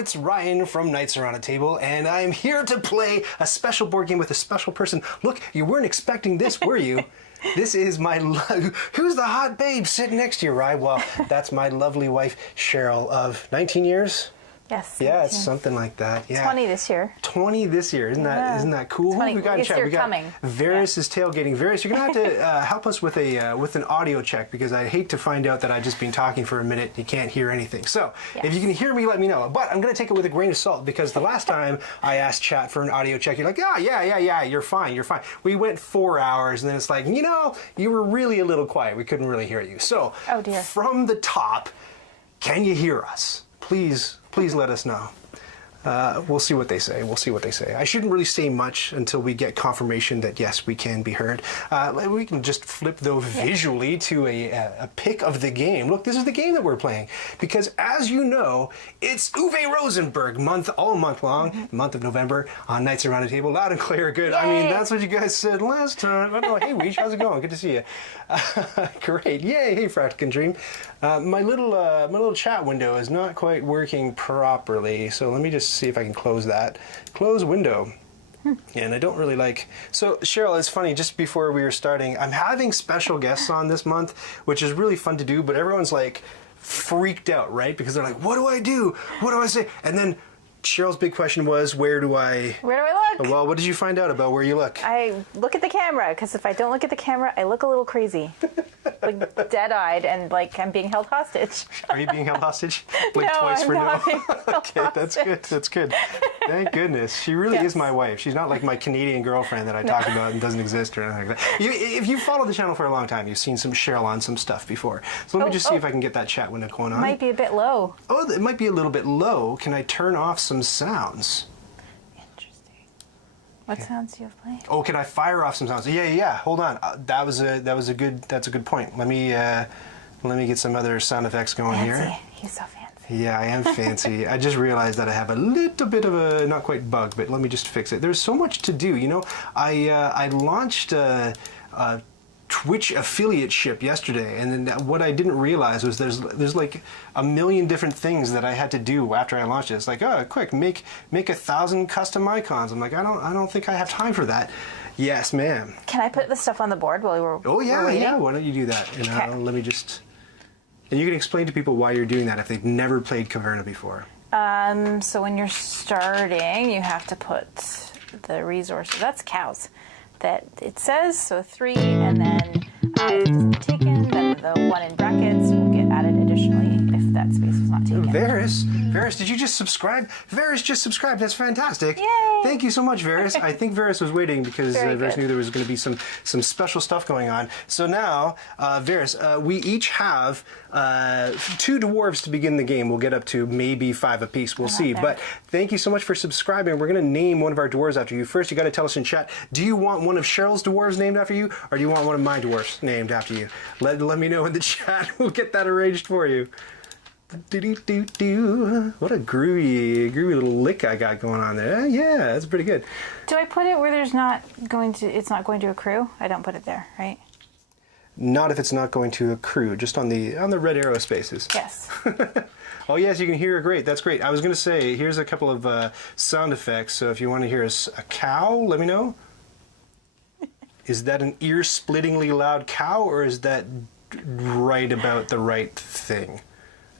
it's Ryan from Knights Around a Table, and I'm here to play a special board game with a special person. Look, you weren't expecting this, were you? This is my... Who's the hot babe sitting next to you, Ryan? Well, that's my lovely wife, Cheryl, of 19 years? Yes. Yeah, it's something like that. Yeah. 20 this year. 20 this year. Isn't that cool? 20. We got in chat. We got coming. Varys is tailgating. Varys, you're gonna have to help us with an audio check, because I hate to find out that I've just been talking for a minute and you can't hear anything. So if you can hear me, let me know. But I'm gonna take it with a grain of salt, because the last time I asked chat for an audio check, you're like, yeah, you're fine. We went 4 hours, and then it's like, you know, you were really a little quiet. We couldn't really hear you. So from the top, can you hear us? Please let us know. We'll see what they say. I shouldn't really say much until we get confirmation that yes, we can be heard. We can just flip though visually to a pick of the game. Look, this is the game that we're playing, because as you know, it's Uwe Rosenberg Month all month long, month of November on Knights Around the Table. Loud and clear, good. Yay. I mean, that's what you guys said last time. I know. Hey, Weech, how's it going? Good to see you. Great. Yay. Hey, Fractal Dream. My little chat window is not quite working properly, so let me just see if I can close that. Close window. And I don't really like... So, Cheryl, it's funny, just before we were starting, I'm having special guests on this month, which is really fun to do, but everyone's like freaked out, right? Because they're like, what do I do? What do I say? And then Cheryl's big question was, where do I look? Well, what did you find out about where you look? I look at the camera, because if I don't look at the camera, I look a little crazy. Like dead-eyed, and like I'm being held hostage. Are you being held hostage? Like no, twice I'm for not no? being held Okay, hostage. that's good. Thank goodness. She really is my wife. She's not like my Canadian girlfriend that I talk about and doesn't exist or anything like that. If you've followed the channel for a long time, you've seen some Cheryl on some stuff before. So let me just see if I can get that chat window going on. It might be a bit low. Oh, it might be a little bit low. Can I turn off some sounds? What sounds do you have playing? Oh, can I fire off some sounds? Yeah. Hold on. That's a good point. Let me get some other sound effects going here. He's so fancy. Yeah, I am fancy. I just realized that I have a little bit of a not quite bug, but let me just fix it. There's so much to do. You know, I launched a Twitch affiliateship yesterday, and then what I didn't realize was there's like a million different things that I had to do after I launched it. It's like, oh, quick, make 1,000 custom icons. I'm like, I don't think I have time for that. Yes, ma'am. Can I put the stuff on the board while we're waiting? Yeah. Why don't you do that? And let me just. And you can explain to people why you're doing that if they've never played Caverna before. So when you're starting, you have to put the resources. That's cows. That it says, so 3, and then if it doesn't get taken, then the 1 in brackets will get added additionally if that space was not taken. Varys, did you just subscribe? Varys just subscribed. That's fantastic. Yay! Thank you so much, Varys. I think Varys was waiting because Varys knew there was going to be some special stuff going on. So now, Varys, we each have 2 dwarves to begin the game. We'll get up to maybe 5 apiece. We'll see. But thank you so much for subscribing. We're going to name one of our dwarves after you. First, you got to tell us in chat, do you want one of Cheryl's dwarves named after you, or do you want one of my dwarves named after you? Let me know in the chat. We'll get that arranged for you. What a groovy little lick I got going on there. Yeah, that's pretty good. Do I put it where it's not going to accrue? I don't put it there, right? Not if it's not going to accrue, just on the red arrow spaces. Yes. Oh yes, you can hear great. That's great. I was going to say, here's a couple of sound effects. So if you want to hear a cow, let me know. Is that an ear-splittingly loud cow, or is that right about the right thing?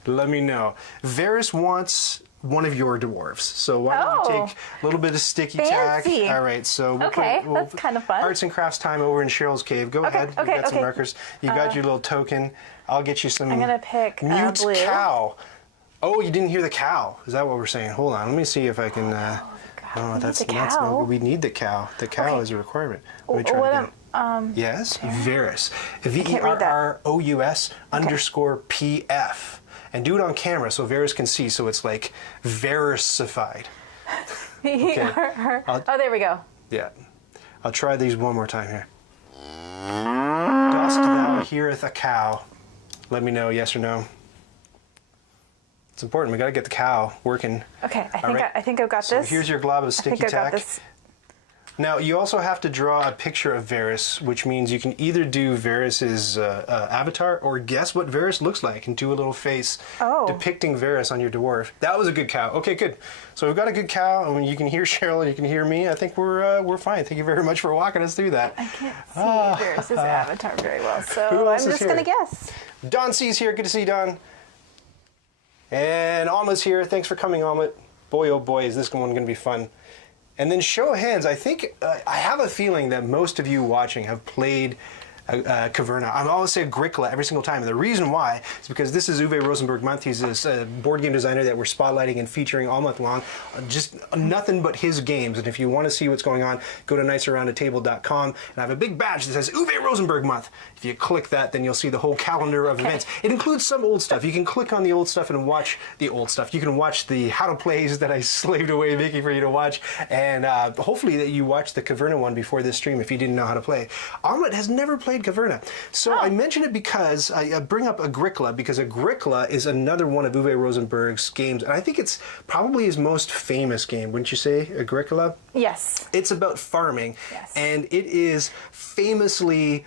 Let me know. Varys wants one of your dwarves. So why don't you take a little bit of sticky tack? All right, so we'll that's kind of fun. Arts and crafts time over in Cheryl's cave. Go ahead. You got some markers. You got your little token. I'll get you some. I'm gonna pick mute blue. Cow. Oh, you didn't hear the cow. Is that what we're saying? Hold on. Let me see if I can. That's no. We need the cow. The cow is a requirement. Let me try again. Yes, Varys. VERROUS _PF. And do it on camera so Varys can see, so it's like Varys-ified. Okay. Oh, there we go. Yeah. I'll try these one more time here. Dost thou heareth a cow? Let me know, yes or no. It's important. We got to get the cow working. Okay, I think I've got this. So here's your glob of sticky tack. Now, you also have to draw a picture of Varys, which means you can either do Varys's avatar or guess what Varys looks like and do a little face depicting Varys on your dwarf. That was a good cow. Okay, good. So we've got a good cow, and you can hear Cheryl and you can hear me. I think we're fine. Thank you very much for walking us through that. I can't see Varys' avatar very well, so I'm just going to guess. Don C's here. Good to see you, Don. And Alma's here. Thanks for coming, Alma. Boy, oh boy, is this one going to be fun. And then show of hands, I think, I have a feeling that most of you watching have played Caverna. I always say Agricola every single time, and the reason why is because this is Uwe Rosenberg Month. He's this board game designer that we're spotlighting and featuring all month long. Just nothing but his games, and if you want to see what's going on, go to nicearoundatable.com, and I have a big badge that says Uwe Rosenberg Month. If you click that, then you'll see the whole calendar of events. It includes some old stuff. You can click on the old stuff and watch the old stuff. You can watch the how to plays that I slaved away making for you to watch, and hopefully that you watch the Caverna one before this stream if you didn't know how to play. Ahmed has never played Caverna. So I mention it because I bring up Agricola, because Agricola is another one of Uwe Rosenberg's games, and I think it's probably his most famous game, wouldn't you say, Agricola? Yes. It's about farming, and it is famously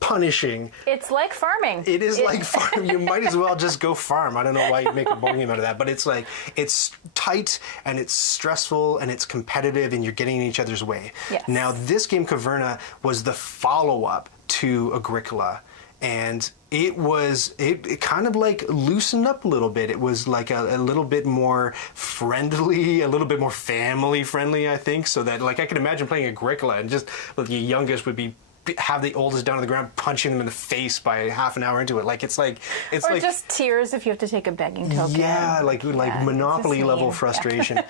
punishing. It's like farming. It is like farming. You might as well just go farm. I don't know why you'd make a board game out of that, but it's like, it's tight and it's stressful and it's competitive and you're getting in each other's way. Yes. Now, this game, Caverna, was the follow-up to Agricola, and it kind of like loosened up a little bit. It was like a little bit more friendly, a little bit more family friendly, I think, so that, like, I can imagine playing Agricola and just the youngest would have the oldest down to the ground, punching them in the face by half an hour into it. Like, it's like just tears if you have to take a begging token. Yeah, like Monopoly level frustration.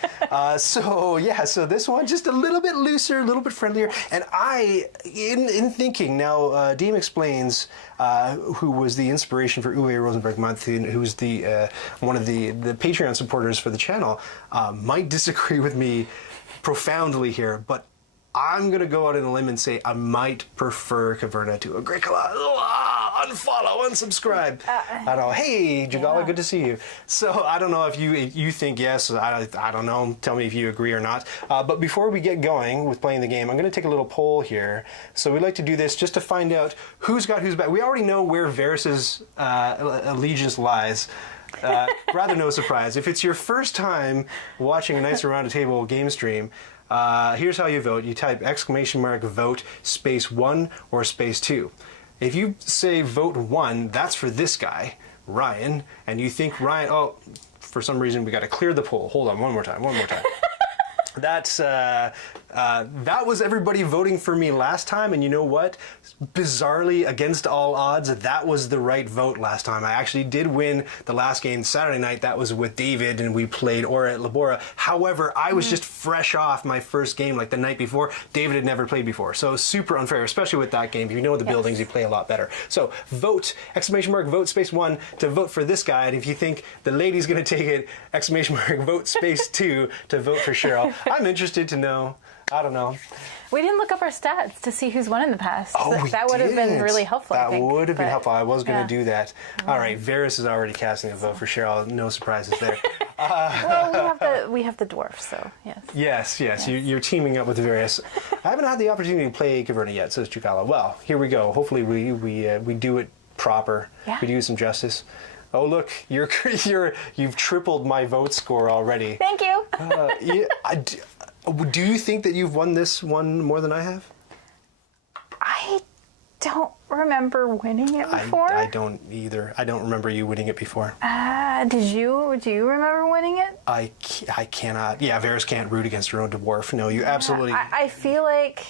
So this one just a little bit looser, a little bit friendlier. And in thinking now, Deem Explains, who was the inspiration for Uwe Rosenberg Month, who's the one of the Patreon supporters for the channel, might disagree with me profoundly here, but I'm going to go out on a limb and say I might prefer Caverna to Agricola. Unfollow, unsubscribe. I don't know. Hey, Jagala, good to see you. So I don't know if you think yes. I don't know. Tell me if you agree or not. But before we get going with playing the game, I'm going to take a little poll here. So we'd like to do this just to find out who's got who's back. We already know where Varys' allegiance lies. Rather no surprise. If it's your first time watching a Nice Around a Table game stream, here's how you vote. You type !vote !1 or !2. If you say vote 1, that's for this guy, Ryan, and you think Ryan, oh, for some reason we got to clear the poll. Hold on, one more time. That was everybody voting for me last time, and you know what? Bizarrely, against all odds, that was the right vote last time. I actually did win the last game Saturday night. That was with David, and we played Ora at Labora. However, I was just fresh off my first game, like the night before. David had never played before, so super unfair, especially with that game. If you know the buildings, you play a lot better. So vote, !vote !1 to vote for this guy, and if you think the lady's going to take it, !vote !2 to vote for Cheryl. I'm interested to know. I don't know. We didn't look up our stats to see who's won in the past. Oh, that would have been really helpful. That would have been helpful. I was going to do that. All right, Varys is already casting a vote for Cheryl. No surprises there. Well, we have the dwarf, so yes. Yes. You're teaming up with Varys. I haven't had the opportunity to play Caverna yet, says Chukala. Well, here we go. Hopefully we do it proper. Yeah. We do some justice. Oh look, you've tripled my vote score already. Thank you. Do you think that you've won this one more than I have? I don't remember winning it before. I don't either. I don't remember you winning it before. Do you remember winning it? I cannot. Yeah, Varys can't root against her own dwarf. No, you absolutely. I feel like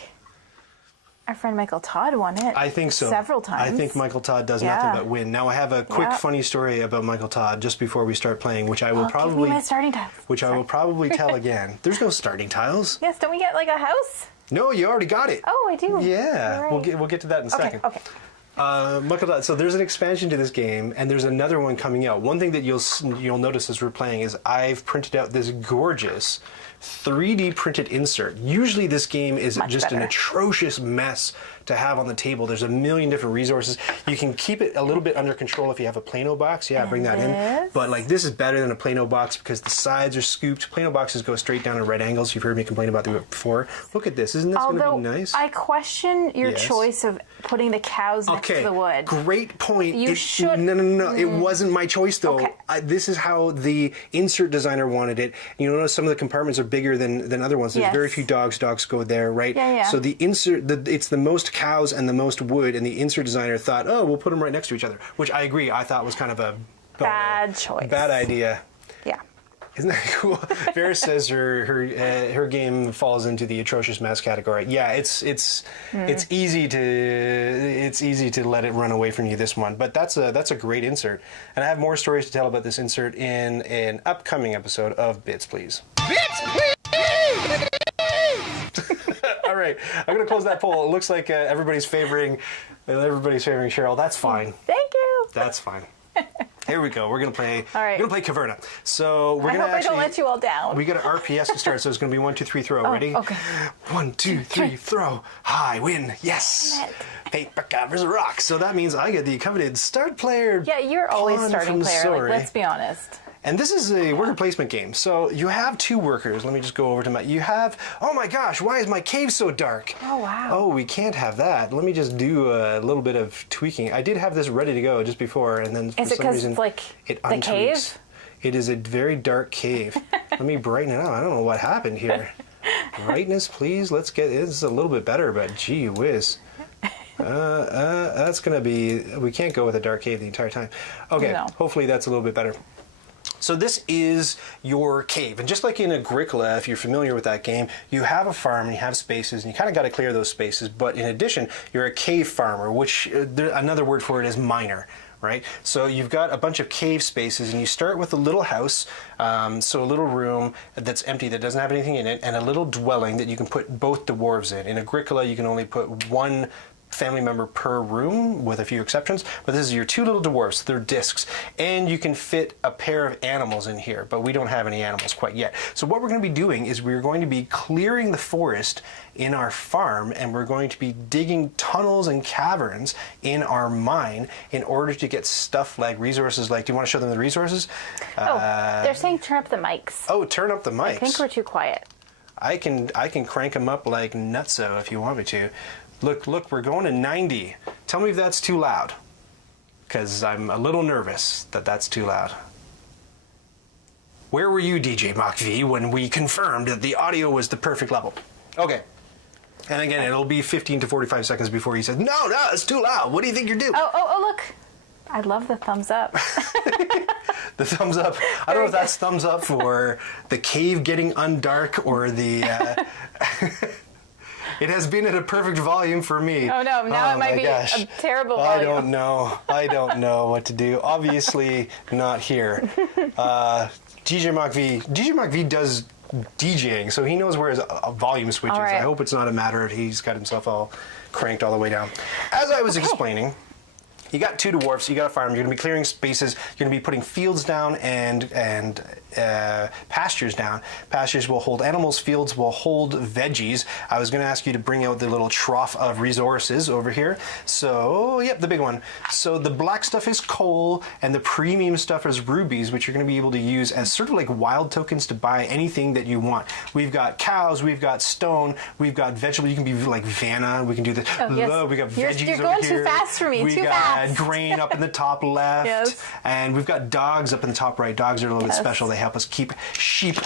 our friend Michael Todd won it. I think so. Several times. I think Michael Todd does nothing but win. Now I have a quick funny story about Michael Todd just before we start playing, which I will probably. Give me my starting tiles. Which I will probably tell again. There's no starting tiles. Yes, don't we get like a house? No, you already got it. Oh, I do. Yeah, right. we'll get to that in a second. Okay. Michael Todd. So there's an expansion to this game, and there's another one coming out. One thing that you'll notice as we're playing is I've printed out this gorgeous 3D printed insert. Usually this game is Much just better. an atrocious mess to have on the table. There's a million different resources. You can keep it a little bit under control if you have a Plano box. Yeah, bring that in. But like this is better than a Plano box because the sides are scooped. Plano boxes go straight down at right angles. You've heard me complain about that before. Look at this. Isn't this going to be nice? I question your choice of putting the cows next to the wood. Great point. You should. No. It wasn't my choice though. Okay. This is how the insert designer wanted it. You notice some of the compartments are bigger than other ones. There's very few dogs. Dogs go there, right? Yeah. So the insert, it's the most cows and the most wood, and the insert designer thought, oh, we'll put them right next to each other, which I agree. I thought was kind of a Bad choice. Bad idea. Yeah. Isn't that cool? Vera says her game falls into the atrocious mess category. Yeah, it's easy to let it run away from you, this one. But that's a great insert, and I have more stories to tell about this insert in an upcoming episode of Bits Please. Bits Please. All right, I'm gonna close that poll. It looks like everybody's favoring Cheryl. That's fine. Thank you. That's fine. Here we go. We're gonna play. All right. We're gonna play Caverna. So we're I gonna hope I don't let you all down. We got an RPS to start, so it's gonna be 1, 2, 3, throw. Ready? Okay. 1, 2, 3, throw. High win. Yes. Paper covers rock. So that means I get the coveted start player. Yeah, you're always pawn starting from player. Sorry. Like, let's be honest. And this is a worker placement game. So you have 2 workers. Let me just go over to my... You have... Oh my gosh, why is my cave so dark? Oh, wow. Oh, we can't have that. Let me just do a little bit of tweaking. I did have this ready to go just before, and then for some reason... like, it the untweaks. cave? It is a very dark cave. Let me brighten it up. I don't know what happened here. Brightness, please. Let's get... It's a little bit better, but gee whiz. That's going to be... We can't go with a dark cave the entire time. Okay, No. Hopefully that's a little bit better. So this is your cave, and just like in Agricola, if you're familiar with that game, you have a farm and you have spaces, and you kind of got to clear those spaces, but in addition, you're a cave farmer, which another word for it is miner, right? So you've got a bunch of cave spaces, and you start with a little house, so a little room that's empty, that doesn't have anything in it, and a little dwelling that you can put both dwarves in. In Agricola, you can only put one family member per room, with a few exceptions, but this is your 2 little dwarfs. They're discs, and you can fit a pair of animals in here, but we don't have any animals quite yet. So what we're going to be doing is we're going to be clearing the forest in our farm, and we're going to be digging tunnels and caverns in our mine in order to get stuff like resources like... Do you want to show them the resources? They're saying turn up the mics. Oh, turn up the mics. I think we're too quiet. I can crank them up like nutso if you want me to. Look, we're going to 90. Tell me if that's too loud, because I'm a little nervous that that's too loud. Where were you, djmachv, when we confirmed that the audio was the perfect level? Okay. And again, it'll be 15 to 45 seconds before he says, no, it's too loud. What do you think you're doing? Oh, look. I love the thumbs up. The thumbs up. I don't know if that's thumbs up for the cave getting undark or the... It has been at a perfect volume for me. Oh no, now it might be a terrible volume. I don't know what to do. Obviously not here. djmachv does DJing, so he knows where his volume switch is. Right. I hope it's not a matter of he's got himself all cranked all the way down. As I was explaining, you got 2 dwarfs, you got a farm, you're going to be clearing spaces, you're going to be putting fields down and pastures down. Pastures will hold animals, fields will hold veggies. I was going to ask you to bring out the little trough of resources over here. So, yep, the big one. So the black stuff is coal, and the premium stuff is rubies, which you're going to be able to use as sort of like wild tokens to buy anything that you want. We've got cows, we've got stone, we've got vegetable. You can be like Vanna, we can do this. Oh, yes. We got veggies You're going over here. too fast for me, We too got fast. grain up in the top left. Yes. And we've got dogs up in the top right. Dogs are a little bit Yes. special. They help us keep sheep.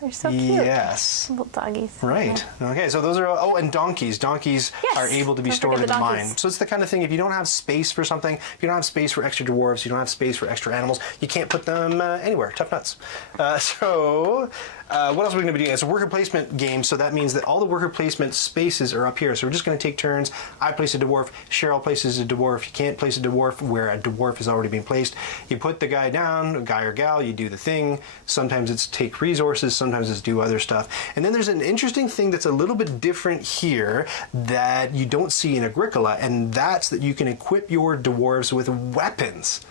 They're so cute. Yes. Little doggies. Right. Okay, so those are... Oh, and donkeys. Donkeys Yes. are able to be Don't stored forget in the the donkeys. mine. So it's the kind of thing, if you don't have space for something, if you don't have space for extra dwarves, you don't have space for extra animals, you can't put them anywhere. Tough nuts. What else are we going to be doing? It's a worker placement game, so that means that all the worker placement spaces are up here. So we're just going to take turns. I place a dwarf. Cheryl places a dwarf. You can't place a dwarf where a dwarf has already been placed. You put the guy down, guy or gal, you do the thing. Sometimes it's take resources, sometimes it's do other stuff. And then there's an interesting thing that's a little bit different here that you don't see in Agricola, and that's that you can equip your dwarves with weapons.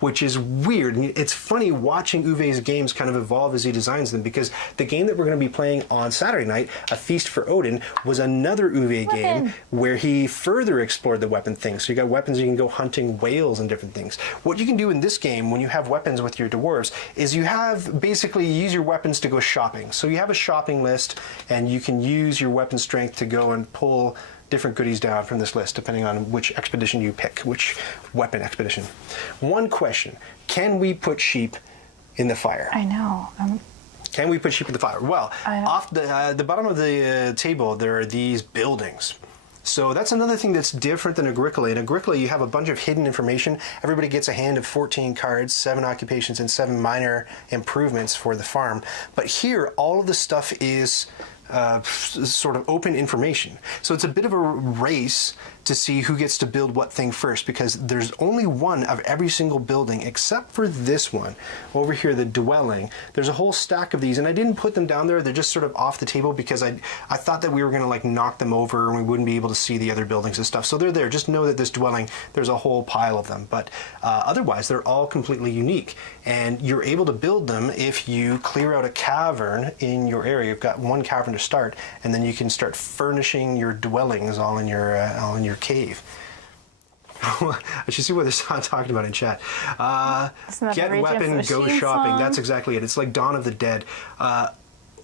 which is weird. And it's funny watching Uwe's games kind of evolve as he designs them, because the game that we're going to be playing on Saturday night, A Feast for Odin, was another Uwe game where he further explored the weapon thing. So you got weapons, you can go hunting whales and different things. What you can do in this game when you have weapons with your dwarves is you have basically use your weapons to go shopping. So you have a shopping list, and you can use your weapon strength to go and pull different goodies down from this list, depending on which expedition you pick, which weapon expedition. One question: can we put sheep in the fire? I know. Can we put sheep in the fire? Well, off the bottom of the table, there are these buildings. So that's another thing that's different than Agricola. In Agricola, you have a bunch of hidden information. Everybody gets a hand of 14 cards, 7 occupations, and 7 minor improvements for the farm. But here, all of the stuff is sort of open information. So it's a bit of a race to see who gets to build what thing first, because there's only one of every single building except for this one over here, the dwelling. There's a whole stack of these, and I didn't put them down there. They're just sort of off the table because I thought that we were going to like knock them over and we wouldn't be able to see the other buildings and stuff. So they're there. Just know that this dwelling, there's a whole pile of them. But otherwise, they're all completely unique, and you're able to build them if you clear out a cavern in your area. You've got one cavern to start, and then you can start furnishing your dwellings all in your cave. I should see what they're talking about in chat. Get weapon, go shopping. Song. That's exactly it. It's like Dawn of the Dead.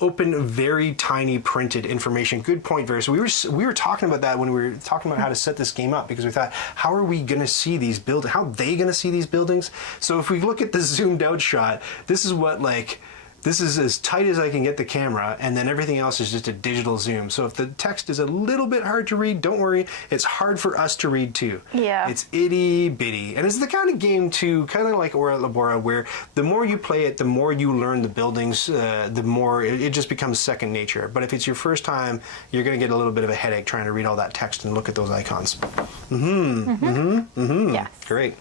Open, very tiny printed information. Good point, Vera. So we were talking about that when we were talking about how to set this game up, because we thought, how are we going to see these buildings? How are they going to see these buildings? So if we look at the zoomed out shot, this is what like. This is as tight as I can get the camera, and then everything else is just a digital zoom. So if the text is a little bit hard to read, don't worry. It's hard for us to read too. Yeah. It's itty bitty. And it's the kind of game too, kind of like Ora Labora, where the more you play it, the more you learn the buildings, the more it just becomes second nature. But if it's your first time, you're going to get a little bit of a headache trying to read all that text and look at those icons. Yes. Great.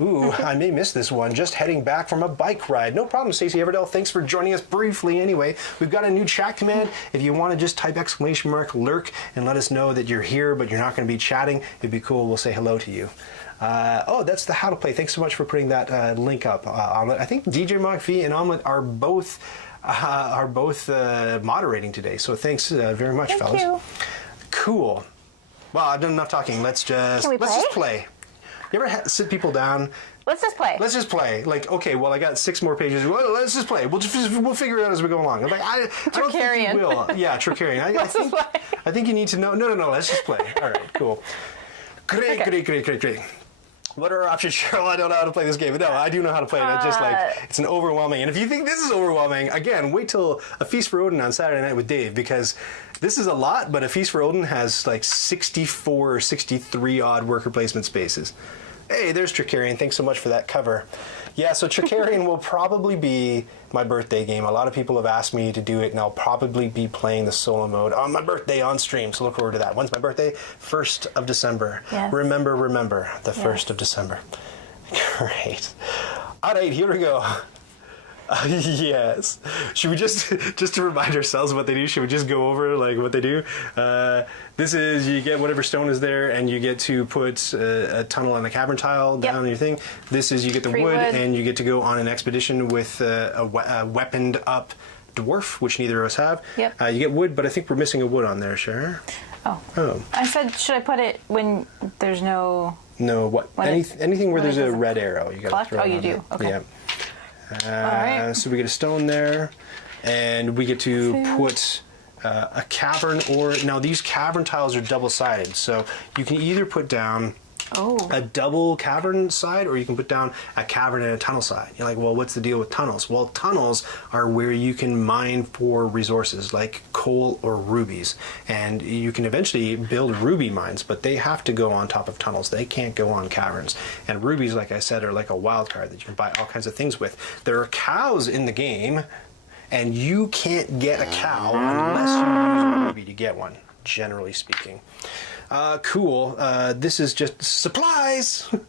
Ooh, I may miss this one. Just heading back from a bike ride. No problem, Stacey Everdell. Thanks for joining us briefly anyway. We've got a new chat command. If you want to just type !lurk and let us know that you're here, but you're not going to be chatting, it'd be cool. We'll say hello to you. Oh, that's the how to play. Thanks so much for putting that link up. Omelet. I think djmachv and Omelet are both moderating today. So thanks very much, fellas. Thank you. Cool. Well, I've done enough talking. Let's just play. You ever sit people down? Let's just play. Let's just play. Like, okay, well, I got 6 more pages. Well, let's just play. We'll figure it out as we go along. I'm like, I don't think you will. Yeah, Tricarian. I think you need to know. No. Let's just play. All right, cool. Great. What are our options, Cheryl? I don't know how to play this game. No, I do know how to play it. It's just like, it's an overwhelming. And if you think this is overwhelming, again, wait till A Feast for Odin on Saturday night with Dave, because this is a lot, but A Feast for Odin has like 64 or 63 odd worker placement spaces. Hey, there's Tricarian. Thanks so much for that cover. Yeah, so Tricarian will probably be my birthday game. A lot of people have asked me to do it, and I'll probably be playing the solo mode on my birthday on stream, so look forward to that. When's my birthday? 1st of December. Yes. Remember, the 1st of December. Great. All right, here we go. Yes. Should we just to remind ourselves what they do, should we just go over like what they do? This is, you get whatever stone is there, and you get to put a tunnel and a cavern tile down your thing. This is, you get the wood, and you get to go on an expedition with a weaponed up dwarf, which neither of us have. Yep. You get wood, but I think we're missing a wood on there, Cheryl. Oh. I said, should I put it when there's no... No, what? Anything where there's a red arrow. You got to throw it you do. Okay. Yeah. Right. So we get a stone there, and we get to put a cavern, or now these cavern tiles are double-sided, so you can either put down a double cavern side, or you can put down a cavern and a tunnel side. You're like, well, what's the deal with tunnels? Well, tunnels are where you can mine for resources like coal or rubies, and you can eventually build ruby mines, but they have to go on top of tunnels. They can't go on caverns. And rubies, like I said, are like a wild card that you can buy all kinds of things with. There are cows in the game, and you can't get a cow unless you use a ruby to get one, generally speaking. Cool. This is just supplies. You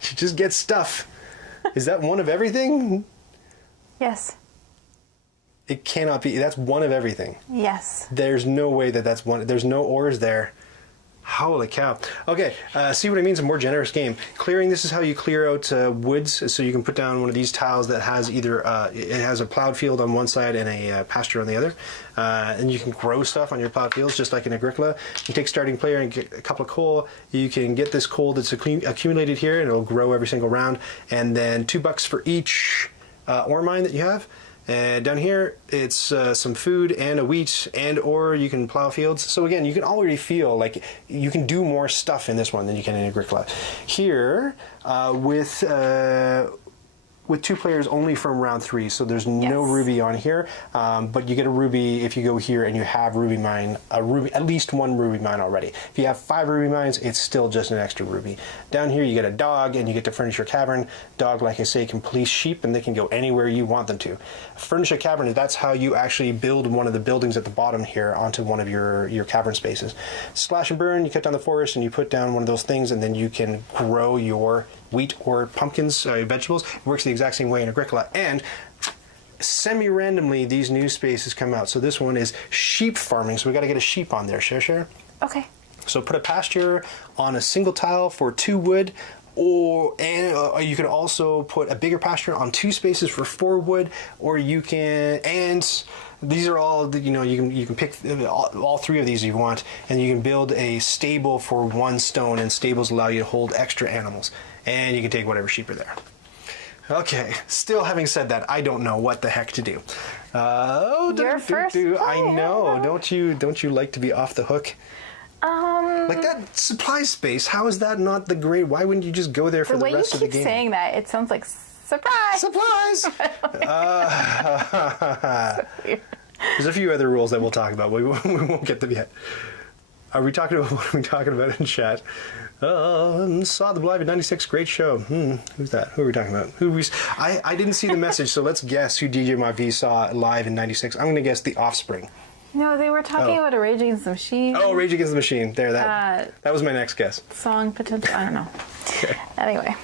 just get stuff. Is that one of everything? Yes. It cannot be. That's one of everything. Yes. There's no way that that's one. There's no ores there. Holy cow. Okay, see what I mean? It's a more generous game. Clearing, this is how you clear out woods. So you can put down one of these tiles that has either, it has a plowed field on one side and a pasture on the other. And you can grow stuff on your plowed fields, just like in Agricola. You take starting player and get a couple of coal. You can get this coal that's accumulated here, and it'll grow every single round. And then $2 for each ore mine that you have. And down here, it's some food and a wheat, and or you can plow fields. So again, you can already feel like you can do more stuff in this one than you can in Agricola. Here, with 2 players only from round 3, so there's no ruby on here, but you get a ruby if you go here and you have ruby mine, at least 1 ruby mine already. If you have 5 ruby mines, it's still just an extra ruby. Down here you get a dog and you get to furnish your cavern. Dog, like I say, can police sheep and they can go anywhere you want them to. Furnish a cavern, that's how you actually build one of the buildings at the bottom here onto one of your cavern spaces. Slash and burn, you cut down the forest and you put down one of those things, and then you can grow your wheat or pumpkins, vegetables. It works the exact same way in Agricola. And semi-randomly, these new spaces come out. So this one is sheep farming, so we got to get a sheep on there. Share. Okay. So put a pasture on a single tile for 2 wood, or you can also put a bigger pasture on 2 spaces for 4 wood, or you can, and these are all, you can pick all 3 of these if you want, and you can build a stable for 1 stone, and stables allow you to hold extra animals, and you can take whatever sheep are there. Okay, still having said that, I don't know what the heck to do. Your first play, I know. Don't you like to be off the hook? Like that supply space, how is that not the great? Why wouldn't you just go there for the rest of the game? The way you keep saying that, it sounds like surprise. Surprise! There's a few other rules that we'll talk about, but we won't get them yet. Are we talking about what are we talking about in chat? Saw the Live at 96, great show. Who's that? Who are we talking about? I didn't see the message, so let's guess who djmachv saw live in 96. I'm going to guess The Offspring. No, they were talking about a Rage Against the Machine. Oh, Rage Against the Machine. There, that was my next guess. Song potential. I don't know. Okay. Anyway.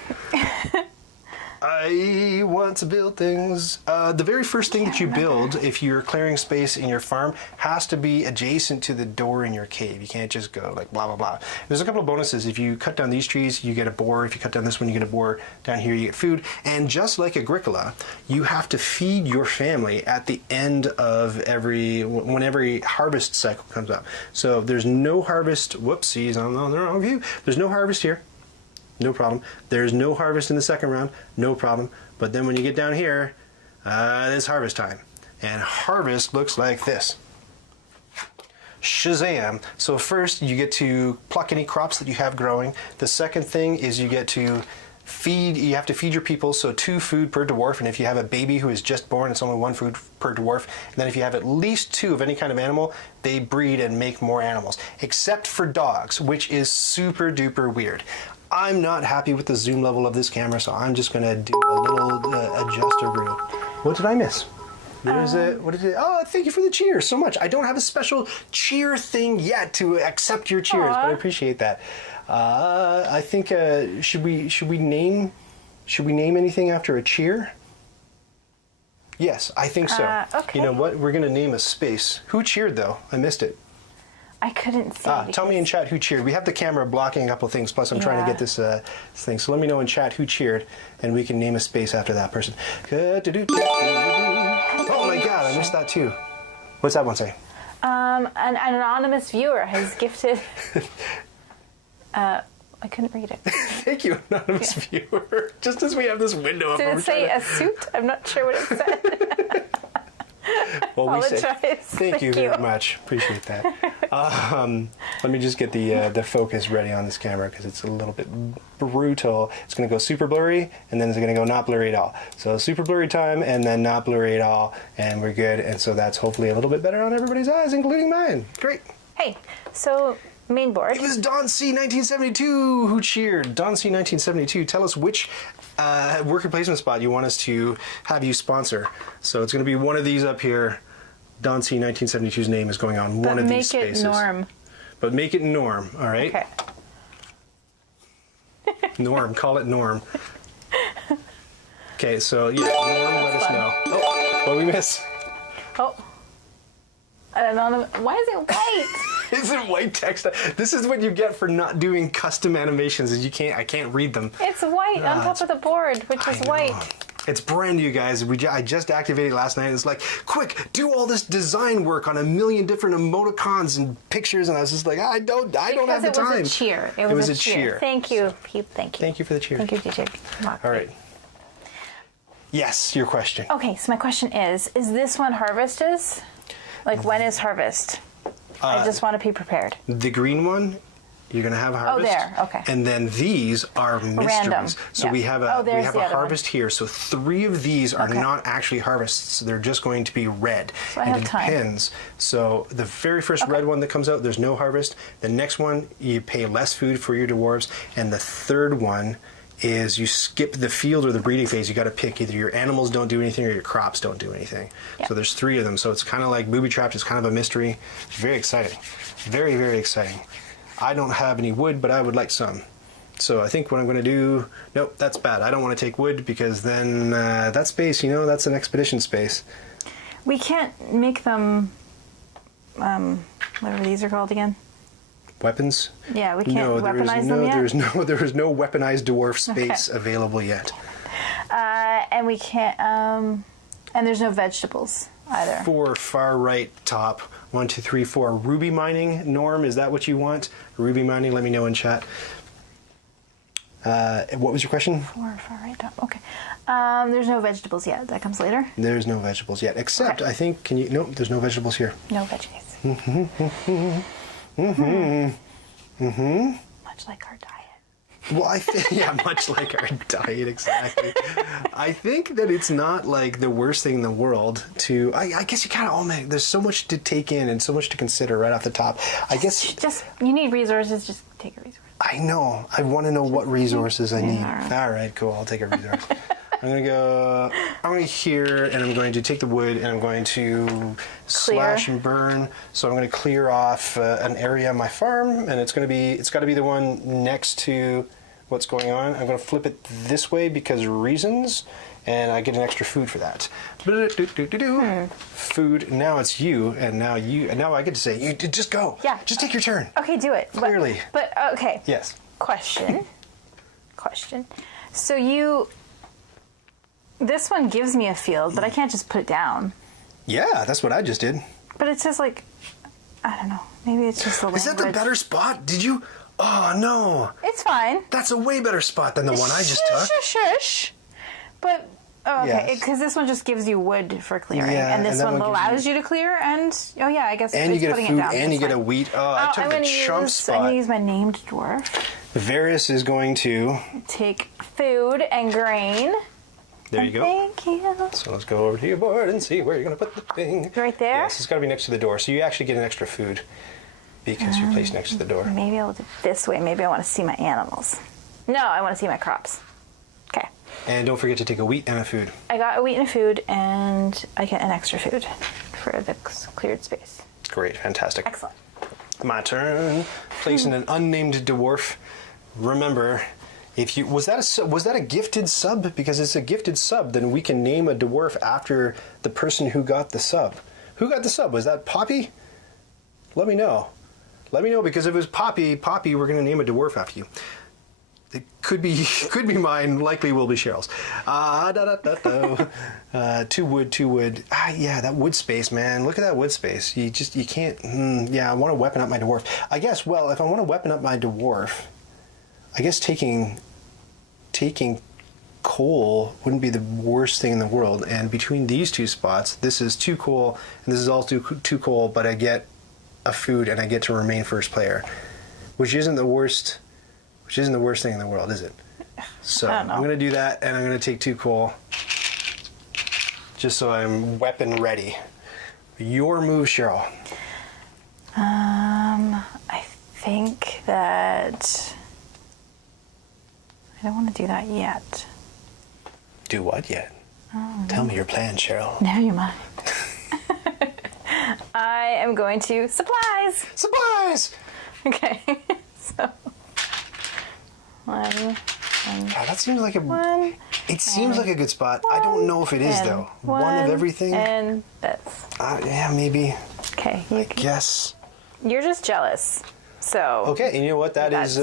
I want to build things. The very first thing that you build, if you're clearing space in your farm, has to be adjacent to the door in your cave. You can't just go like blah, blah, blah. There's a couple of bonuses. If you cut down these trees, you get a boar. If you cut down this one, you get a boar. Down here, you get food. And just like Agricola, you have to feed your family at the end of when every harvest cycle comes up. So if there's no harvest, whoopsies, I'm on the wrong view. There's no harvest here. No problem. There's no harvest in the second round. No problem. But then when you get down here, it's harvest time. And harvest looks like this. Shazam. So first you get to pluck any crops that you have growing. The second thing is you get to you have to feed your people, so 2 food per dwarf, and if you have a baby who is just born, it's only 1 food per dwarf. And then if you have at least 2 of any kind of animal, they breed and make more animals. Except for dogs, which is super duper weird. I'm not happy with the zoom level of this camera, so I'm just going to do a little adjuster brew. What did I miss? What is it? Oh, thank you for the cheers so much. I don't have a special cheer thing yet to accept your cheers, but I appreciate that. I think should we name anything after a cheer? Yes, I think so. Okay. You know what? We're going to name a space. Who cheered though? I missed it. I couldn't see. Tell me in chat who cheered. We have the camera blocking a couple of things, plus I'm trying to get this thing. So let me know in chat who cheered, and we can name a space after that person. Oh my god, I missed that too. What's that one say? An anonymous viewer has gifted... I couldn't read it. Thank you, anonymous viewer. Just as we have this window up. Did it say a suit? I'm not sure what it said. Well, apologize. Thank you very much. Appreciate that. Let me just get the focus ready on this camera because it's a little bit brutal. It's going to go super blurry, and then it's going to go not blurry at all. So super blurry time, and then not blurry at all, and we're good. And so that's hopefully a little bit better on everybody's eyes, including mine. Great. Hey, so main board. It was Don C 1972 who cheered. Don C 1972. Tell us which worker placement spot you want us to have you sponsor. So it's going to be one of these up here. Don C 1972's name is going on one of these spaces. But make it Norm. But make it Norm, all right? Okay. Norm, call it Norm. Okay, so yeah, Norm, let us know. Oh, what did we miss? Oh. Why is it white? isn't white text. This is what you get for not doing custom animations. Is I can't read them. It's white on top of the board, which is white. It's brand new, guys. I just activated it last night. It's like, quick, do all this design work on a million different emoticons and pictures, and I was just like, I don't have the time. It was a cheer. It was a cheer. Thank you, Pete. Thank you. Thank you for the cheer. Thank you, DJ. All right. Yes, your question. Okay, so my question is this when harvest is? Like, when is harvest? I just want to be prepared. The green one, you're going to have a harvest. Oh, there. Okay. And then these are mysteries. Random. So Yeah. we have a harvest here. So 3 of these are not actually harvests. They're just going to be red. So I have time. Depends. So the very first red one that comes out, there's no harvest. The next one, you pay less food for your dwarves. And the third one is you skip the field or the breeding phase. You got to pick either your animals don't do anything or your crops don't do anything. Yeah. So there's 3 of them. So it's kind of like booby trapped. It's kind of a mystery. It's very exciting. Very, very exciting. I don't have any wood, but I would like some. So I think what I'm going to do... Nope, that's bad. I don't want to take wood because then that space, that's an expedition space. We can't make them... whatever these are called again. Weapons? Yeah, we can't weaponize them yet? There is no weaponized dwarf space available yet. And we can't... and there's no vegetables either. 4 far right top. 1, 2, 3, 4. Ruby mining, Norm, is that what you want? Ruby mining, let me know in chat. What was your question? 4 far right top. Okay. There's no vegetables yet. That comes later. There's no vegetables yet, except I think. Nope, there's no vegetables here. No veggies. Much like our diet. Well, I think, much like our diet, exactly. I think that it's not like the worst thing in the world to, I guess you kind of all make, there's so much to take in and so much to consider right off the top. I guess. Just, you need resources, just take a resource. I know. I want to know what resources I need. Yeah, all right, cool. I'll take a resource. I'm going here, and I'm going to take the wood, and I'm going to slash and burn. So I'm going to clear off an area of my farm, and it's got to be the one next to what's going on. I'm going to flip it this way because reasons, and I get an extra food for that. Food. Now it's you, and now I get to say, you just go. Yeah. Just take your turn. Okay, do it. Clearly. But okay. Yes. Question. So this one gives me a field, but I can't just put it down. Yeah, that's what I just did. But it says I don't know. Maybe it's just the language. Is that the better spot? Did you? Oh, no. It's fine. That's a way better spot than the one I just took. Shush. But, okay, because this one just gives you wood for clearing, and this one allows you to clear, and, I guess and it's you get putting a food, it down. and you get a wheat. Oh, I took the chump spot. I'm going to use my named dwarf. Varys is going to... take food and grain. There you go. Thank you. So let's go over to your board and see where you're going to put the thing. Right there? Yes, it's got to be next to the door, so you actually get an extra food because you're placed next to the door. Maybe I'll do it this way. Maybe I want to see my animals. No, I want to see my crops. Okay. And don't forget to take a wheat and a food. I got a wheat and a food, and I get an extra food for the cleared space. Great, fantastic. Excellent. My turn. Placing an unnamed dwarf. Remember, if you was that a gifted sub? Because it's a gifted sub, then we can name a dwarf after the person who got the sub. Who got the sub? Was that Poppy? Let me know. Let me know, because if it was Poppy, we're going to name a dwarf after you. It could be mine. Likely will be Cheryl's. 2 wood. Yeah, that wood space, man. Look at that wood space. You can't. I want to weapon up my dwarf. I guess. Well, if I want to weapon up my dwarf, I guess taking coal wouldn't be the worst thing in the world. And between these 2 spots, this is 2 coal, and this is also 2 coal, but I get a food and I get to remain first player, which isn't the worst thing in the world, is it? So I'm going to do that, and I'm going to take 2 coal just so I'm weapon ready. Your move, Cheryl. I think that I don't want to do that yet. Do what yet? Tell me your plan, Cheryl. Never mind. I am going to supplies. Supplies! Okay. So that seems like it seems like a good spot. I don't know if it is, though. One of everything? And this. Yeah, maybe. Okay. I guess. You're just jealous. So. Okay, and you know what? That's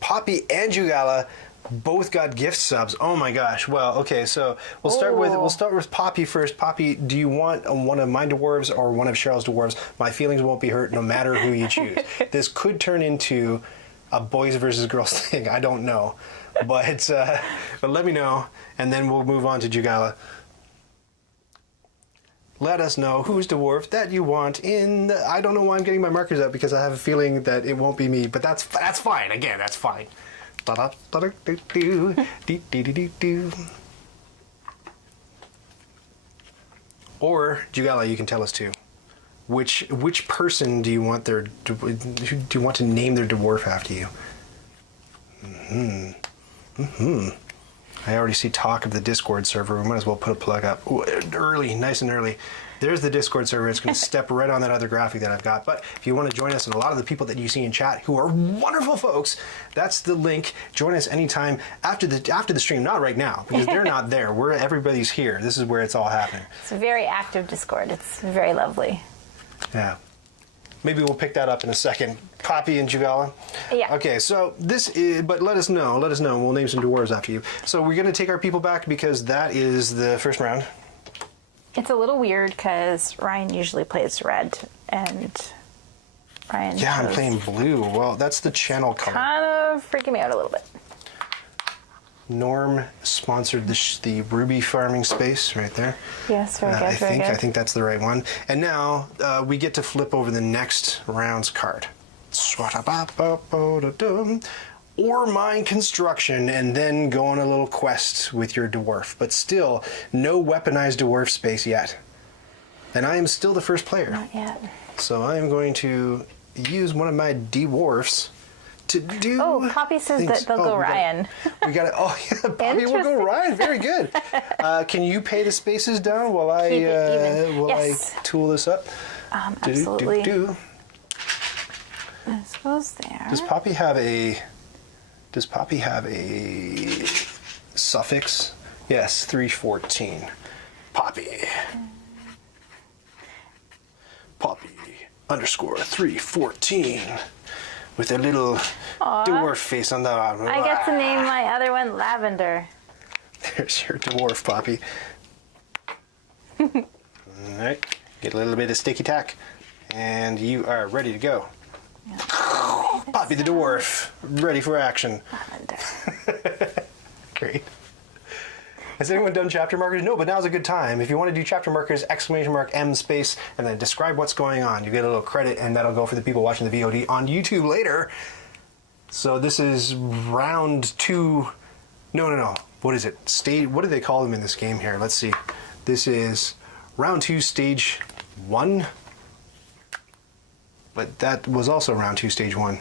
Poppy and Jugala. Both got gift subs. Oh my gosh. Well, okay, so we'll start with Poppy first. Poppy, do you want one of my dwarves or one of Cheryl's dwarves? My feelings won't be hurt no matter who you choose. This could turn into a boys versus girls thing. I don't know, but let me know, and then we'll move on to Jugala. Let us know whose dwarf that you want in the, I don't know why I'm getting my markers up because I have a feeling that it won't be me, but that's fine. Again, that's fine. Or Jugala, you can tell us too. Which person do you want to name their dwarf after you? I already see talk of the Discord server. We might as well put a plug up. Ooh, early, nice and early. There's the Discord server. It's going to step right on that other graphic that I've got. But if you want to join us, and a lot of the people that you see in chat who are wonderful folks, that's the link. Join us anytime after the stream. Not right now because they're not there. Everybody's here. This is where it's all happening. It's a very active Discord. It's very lovely. Yeah. Maybe we'll pick that up in a second. Poppy and Jugala. Yeah. Okay, so this is, but let us know. We'll name some dwarves after you. So we're going to take our people back because that is the first round. It's a little weird because Ryan usually plays red and Ryan. Yeah, I'm playing blue. Well, that's the channel color. Kind of freaking me out a little bit. Norm sponsored the Ruby farming space right there. Yes, very good. I think that's the right one. And now we get to flip over the next round's card. Or mine construction, and then go on a little quest with your dwarf. But still, no weaponized dwarf space yet. And I am still the first player. Not yet. So I am going to use one of my dwarfs to do. Oh, Poppy says that they'll go Ryan. We got it. Oh, yeah, Poppy will go Ryan. Very good. Can you pay the spaces down while I tool this up? Absolutely. This goes there. Does Poppy have a suffix? Yes, 314. Poppy underscore 314 with a little dwarf face on the bottom. I get to name my other one Lavender. There's your dwarf, Poppy. All right, get a little bit of sticky tack, and you are ready to go. Yeah. Poppy the dwarf, ready for action. Great. Has anyone done chapter markers? No, but now's a good time. If you want to do chapter markers, !M space, and then describe what's going on. You get a little credit, and that'll go for the people watching the VOD on YouTube later. So this is round 2. No. What is it? What do they call them in this game here? Let's see. This is round 2, stage 1. But that was also round 2, stage 1.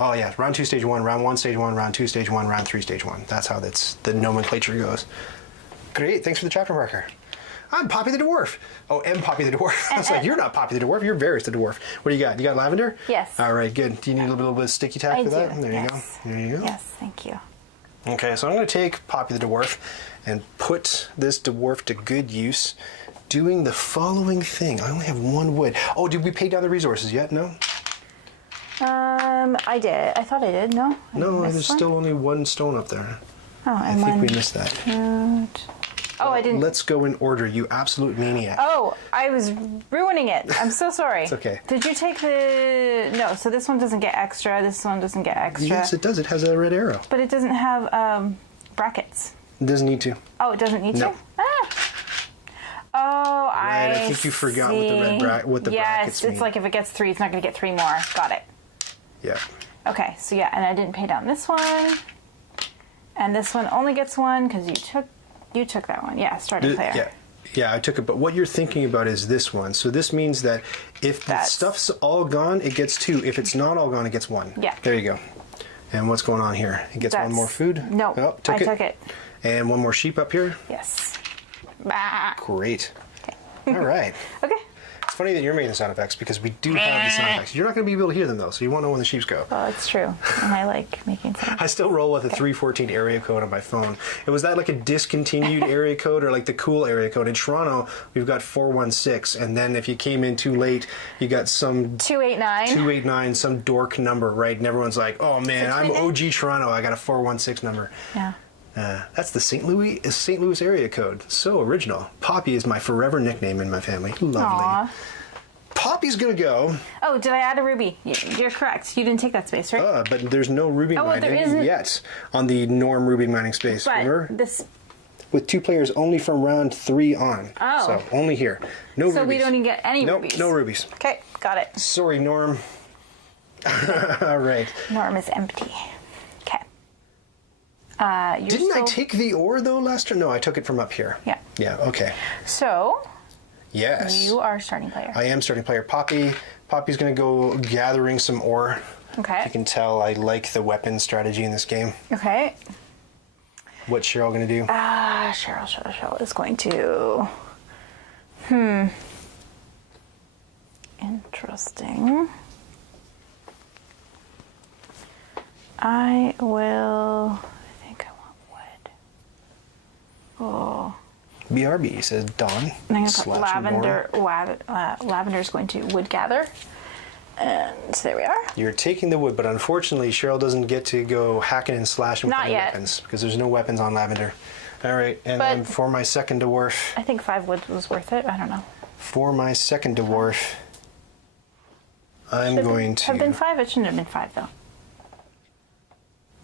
Oh yeah, round 2, stage 1, round 1, stage 1, round 2, stage 1, round 3, stage 1. That's how the nomenclature goes. Great, thanks for the chapter marker. I'm Poppy the dwarf. Oh, Poppy the dwarf. I was like, you're not Poppy the dwarf, you're Varys the dwarf. What do you got? You got lavender? Yes. All right, good. Do you need a little bit of sticky tack for that? There you go. There you go. Yes, thank you. Okay, so I'm going to take Poppy the dwarf and put this dwarf to good use, doing the following thing. I only have 1 wood. Oh, did we pay down the resources yet? No? I did. I thought I did. No? No, there's still only 1 stone up there. Oh, I think we missed that. Oh, I didn't. Let's go in order, you absolute maniac. Oh, I was ruining it. I'm so sorry. It's okay. Did you take the... No, so this one doesn't get extra. This one doesn't get extra. Yes, it does. It has a red arrow. But it doesn't have brackets. It doesn't need to. Oh, it doesn't need to? Ah. Oh, right, I think you forgot see. what the brackets mean. It's like if it gets 3, it's not going to get 3 more. Got it. Yeah. Okay, so yeah, and I didn't pay down this one. And this one only gets 1 because you took that one. Yeah, starting player. Yeah, I took it. But what you're thinking about is this one. So this means that if the stuff's all gone, it gets 2. If it's not all gone, it gets 1. Yeah. There you go. And what's going on here? It gets 1 more food? No, oh, I took it. And 1 more sheep up here? Yes. Bah. Great. Okay. All right. Okay. It's funny that you're making the sound effects because we do have the sound effects. You're not going to be able to hear them though, so you won't know when the sheeps go. Well, it's true. And I like making sound. I still roll with a 314 area code on my phone. And was that like a discontinued area code or like the cool area code? In Toronto, we've got 416, and then if you came in too late, you got some 289, some dork number, right? And everyone's like, "Oh man, I'm OG Toronto. I got a 416 number." Yeah. That's the St. Louis area code. So original. Poppy is my forever nickname in my family. Lovely. Aww. Poppy's gonna go. Oh, did I add a ruby? You're correct. You didn't take that space, right? But there's no ruby mining yet on the norm ruby mining space. But remember? this. With 2 players only from round 3 on. Oh. So only here. No rubies. So we don't even get any rubies. No rubies. Okay, got it. Sorry, Norm. All right. Norm is empty. Okay. Didn't I take the ore though last turn? No, I took it from up here. Yeah. Yeah. Okay. So. Yes. You are starting player. I am starting player. Poppy's going to go gathering some ore. Okay. You can tell I like the weapon strategy in this game. Okay. What's Cheryl going to do? Cheryl is going to. Interesting. I think I want wood. Oh. BRB says Dawn. I'm going to put lavender. Lavender is going to wood gather. And there we are. You're taking the wood, but unfortunately, Cheryl doesn't get to go hacking and slashing with any weapons because there's no weapons on lavender. All right, and then for my second dwarf. I think 5 wood was worth it. I don't know. For my second dwarf, I'm going to. Have been 5. It shouldn't have been 5 though.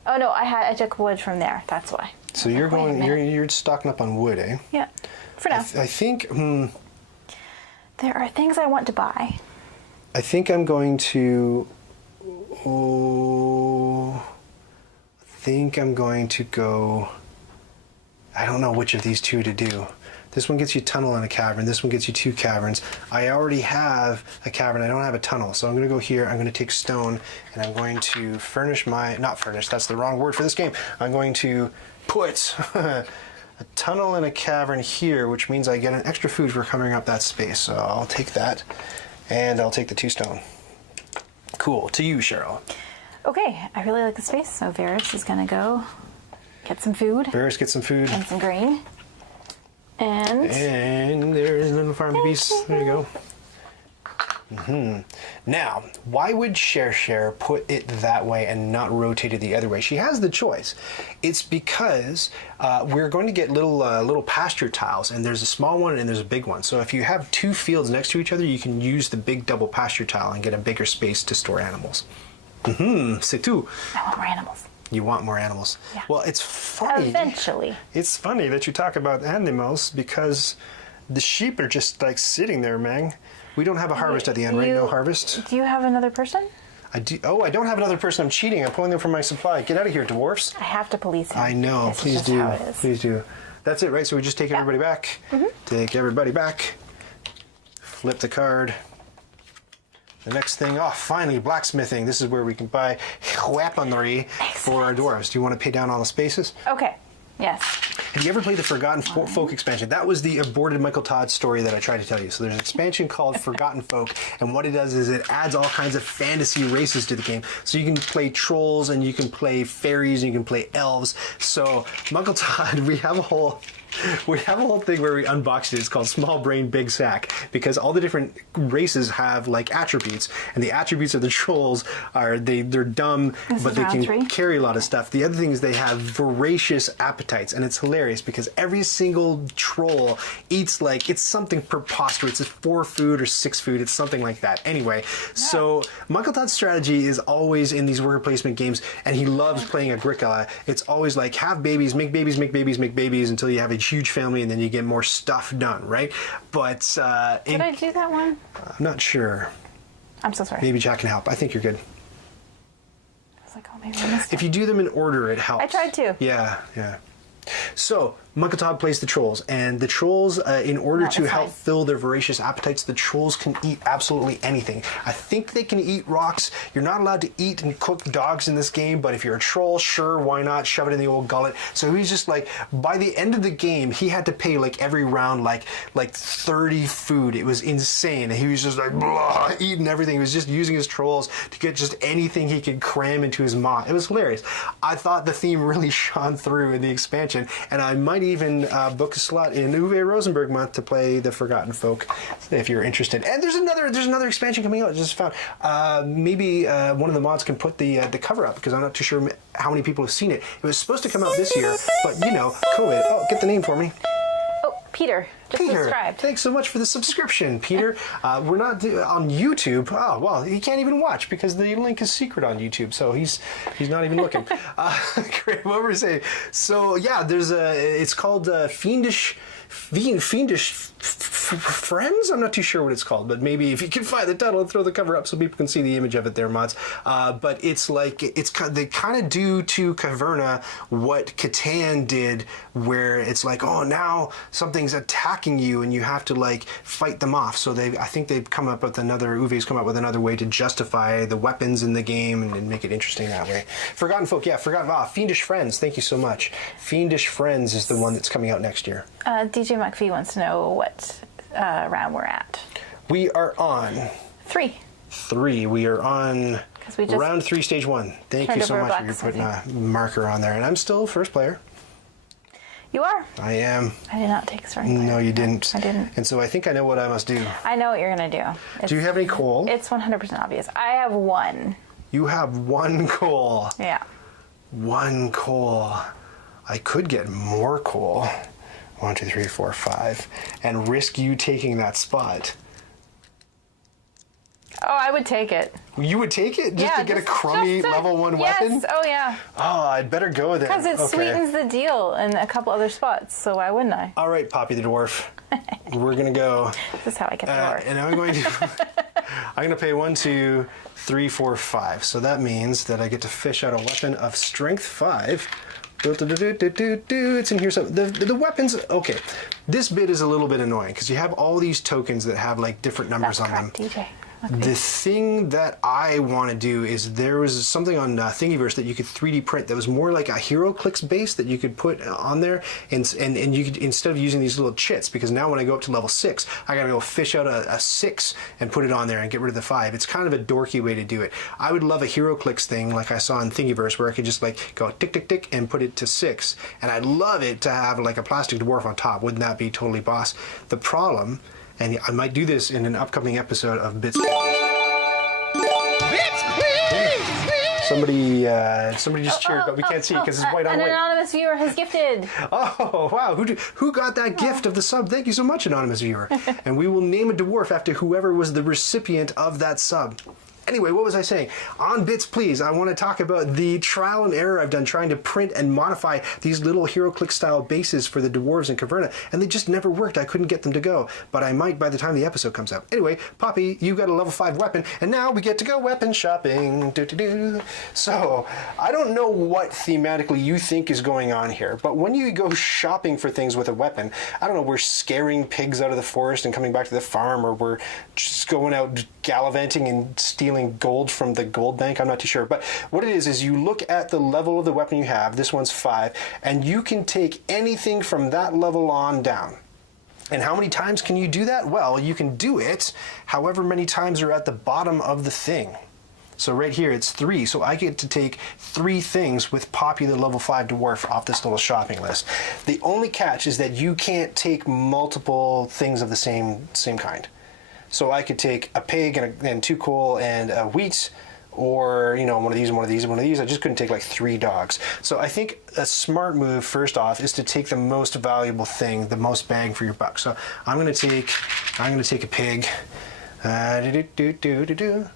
Oh no, I took wood from there. That's why. So you're going. You're stocking up on wood, eh? Yeah. For now. I think. There are things I want to buy. I think I'm going to. Go. I don't know which of these 2 to do. This one gets you tunnel and a cavern. This one gets you 2 caverns. I already have a cavern. I don't have a tunnel. So I'm going to go here. I'm going to take stone and I'm going to furnish not furnish. That's the wrong word for this game. I'm going to put a tunnel and a cavern here, which means I get an extra food for covering up that space. So I'll take that and I'll take the 2 stone. Cool. To you, Cheryl. Okay. I really like the space. So Varys is going to go get some food. Varys, get some food. And some grain. And there's little farm piece. There you go. Now, why would Cher put it that way and not rotate it the other way? She has the choice. It's because we're going to get little pasture tiles, and there's a small one and there's a big one. So if you have 2 fields next to each other, you can use the big double pasture tile and get a bigger space to store animals. C'est tout. I want more animals. You want more animals. Yeah. Well, it's funny. Eventually. It's funny that you talk about animals because the sheep are just like sitting there, man. We don't have a harvest at the end, right? No harvest. Do you have another person? I do. Oh, I don't have another person. I'm cheating. I'm pulling them from my supply. Get out of here, dwarfs. I have to police him. I know. This Please is do. how it is. Please do. That's it, right? So we just take everybody back. Take everybody back. Flip the card. The next thing, finally, blacksmithing. This is where we can buy weaponry for our dwarves. Do you want to pay down all the spaces? Okay. Yes. Have you ever played the Forgotten Folk expansion? That was the aborted Michael Todd story that I tried to tell you. So there's an expansion called Forgotten Folk, and what it does is it adds all kinds of fantasy races to the game. So you can play trolls, and you can play fairies, and you can play elves. So Michael Todd, we have a whole thing where we unboxed it. It's called Small Brain Big Sack, because all the different races have like attributes, and the attributes of the trolls are they're dumb, but they can carry a lot of stuff. The other thing is they have voracious appetites, and it's hilarious because every single troll eats like it's something preposterous. It's 4 food or 6 food. It's something like that. Anyway, so Michael Todd's strategy is always in these worker placement games, and he loves playing Agricola. It's always like have babies, make babies, make babies, make babies until you have a huge family, and then you get more stuff done, right? But did I do that one? I'm not sure. I'm so sorry. Maybe Jack can help. I think you're good. I was like, oh, maybe I missed it. If you do them in order, it helps. I tried to. Yeah. So Munkatog plays the trolls, and the trolls, in order No, to it's help fine. fill their voracious appetites, the trolls can eat absolutely anything. I think they can eat rocks. You're not allowed to eat and cook dogs in this game, but if you're a troll, sure, why not? Shove it in the old gullet. So he's just like, by the end of the game, he had to pay like every round like 30 food. It was insane. He was just like blah, eating everything. He was just using his trolls to get just anything he could cram into his maw. It was hilarious. I thought the theme really shone through in the expansion, and I might even book a slot in Uwe Rosenberg Month to play the Forgotten Folk if you're interested. And there's another expansion coming out. I just found maybe one of the mods can put the cover up, because I'm not too sure how many people have seen it. It was supposed to come out this year, but you know, COVID. Oh, get the name for me. Oh, Peter, just subscribed. Thanks so much for the subscription, Peter. We're not on YouTube. Oh, well, he can't even watch because the link is secret on YouTube, so he's not even looking. Great, what were we saying? So yeah, it's called Fiendish Friends? I'm not too sure what it's called, but maybe if you can find the title and throw the cover up so people can see the image of it there, mods. But it's like, they kind of do to Caverna what Catan did, where it's like, oh, now something's attacking you and you have to like fight them off. So I think they've come up with Uwe's come up with another way to justify the weapons in the game and make it interesting that way. Forgotten Folk, yeah, Fiendish Friends, thank you so much. Fiendish Friends is the one that's coming out next year. djmachv wants to know what round we're at. We are on 3. We are on We just round 3, stage 1. Thank you so over a much for box, putting a marker on there. And I'm still first player. You are. I am. I did not take a starting player. No, you didn't. I didn't. And so I think I know what I must do. I know what you're going to do. Do you have any coal? It's 100% obvious. I have 1. You have 1 coal. Yeah. 1 coal. I could get more coal. 1, 2, 3, 4, 5. And risk you taking that spot. Oh, I would take it. You would take it just to get a crummy level 1 weapon? Yes. Oh, yeah. Oh, I'd better go then. Because it sweetens the deal in a couple other spots, so why wouldn't I? All right, Poppy the Dwarf. We're going to go. This is how I get the dwarf. And I'm going to pay 1, 2, 3, 4, 5. So that means that I get to fish out a weapon of strength 5. It's in here. So the weapons, okay. This bit is a little bit annoying because you have all these tokens that have like different numbers on them. DJ. The thing that I want to do is there was something on Thingiverse that you could 3D print that was more like a HeroClix base that you could put on there, and you could, instead of using these little chits, because now when I go up to level 6, I gotta go fish out a 6 and put it on there and get rid of the 5. It's kind of a dorky way to do it. I would love a HeroClix thing like I saw in Thingiverse where I could just like go tick tick tick and put it to 6, and I'd love it to have like a plastic dwarf on top. Wouldn't that be totally boss? The problem, and I might do this in an upcoming episode of Bits Please. Bits Please! Somebody just cheered, but we can't see because it's white on An white. anonymous viewer has gifted. Oh, wow. Who got that gift of the sub? Thank you so much, anonymous viewer. And we will name a dwarf after whoever was the recipient of that sub. Anyway, what was I saying? On Bits Please, I want to talk about the trial and error I've done trying to print and modify these little HeroClix style bases for the dwarves in Caverna, and they just never worked. I couldn't get them to go, but I might by the time the episode comes out. Anyway, Poppy, you got a level 5 weapon, and now we get to go weapon shopping. So, I don't know what thematically you think is going on here, but when you go shopping for things with a weapon, I don't know, we're scaring pigs out of the forest and coming back to the farm, or we're just going out gallivanting and stealing gold from the gold bank. I'm not too sure, but what it is you look at the level of the weapon you have. This one's 5, and you can take anything from that level on down. And how many times can you do that? Well, you can do it however many times are at the bottom of the thing. So right here it's 3, so I get to take 3 things with Poppy the level 5 dwarf off this little shopping list. The only catch is that you can't take multiple things of the same kind. So I could take a pig and 2 coal and a wheat, or one of these and one of these and one of these. I just couldn't take like 3 dogs. So I think a smart move first off is to take the most valuable thing, the most bang for your buck. So I'm gonna take a pig. There we go.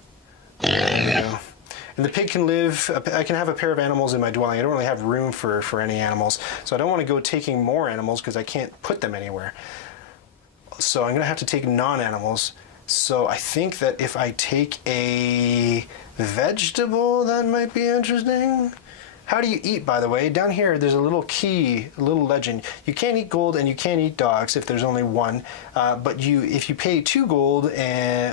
And the pig can live. I can have a pair of animals in my dwelling. I don't really have room for any animals, so I don't want to go taking more animals because I can't put them anywhere. So I'm going to have to take non-animals. So I think that if I take a vegetable, that might be interesting. How do you eat, by the way? Down here, there's a little key, a little legend. You can't eat gold and you can't eat dogs if there's only one. But if you pay 2 gold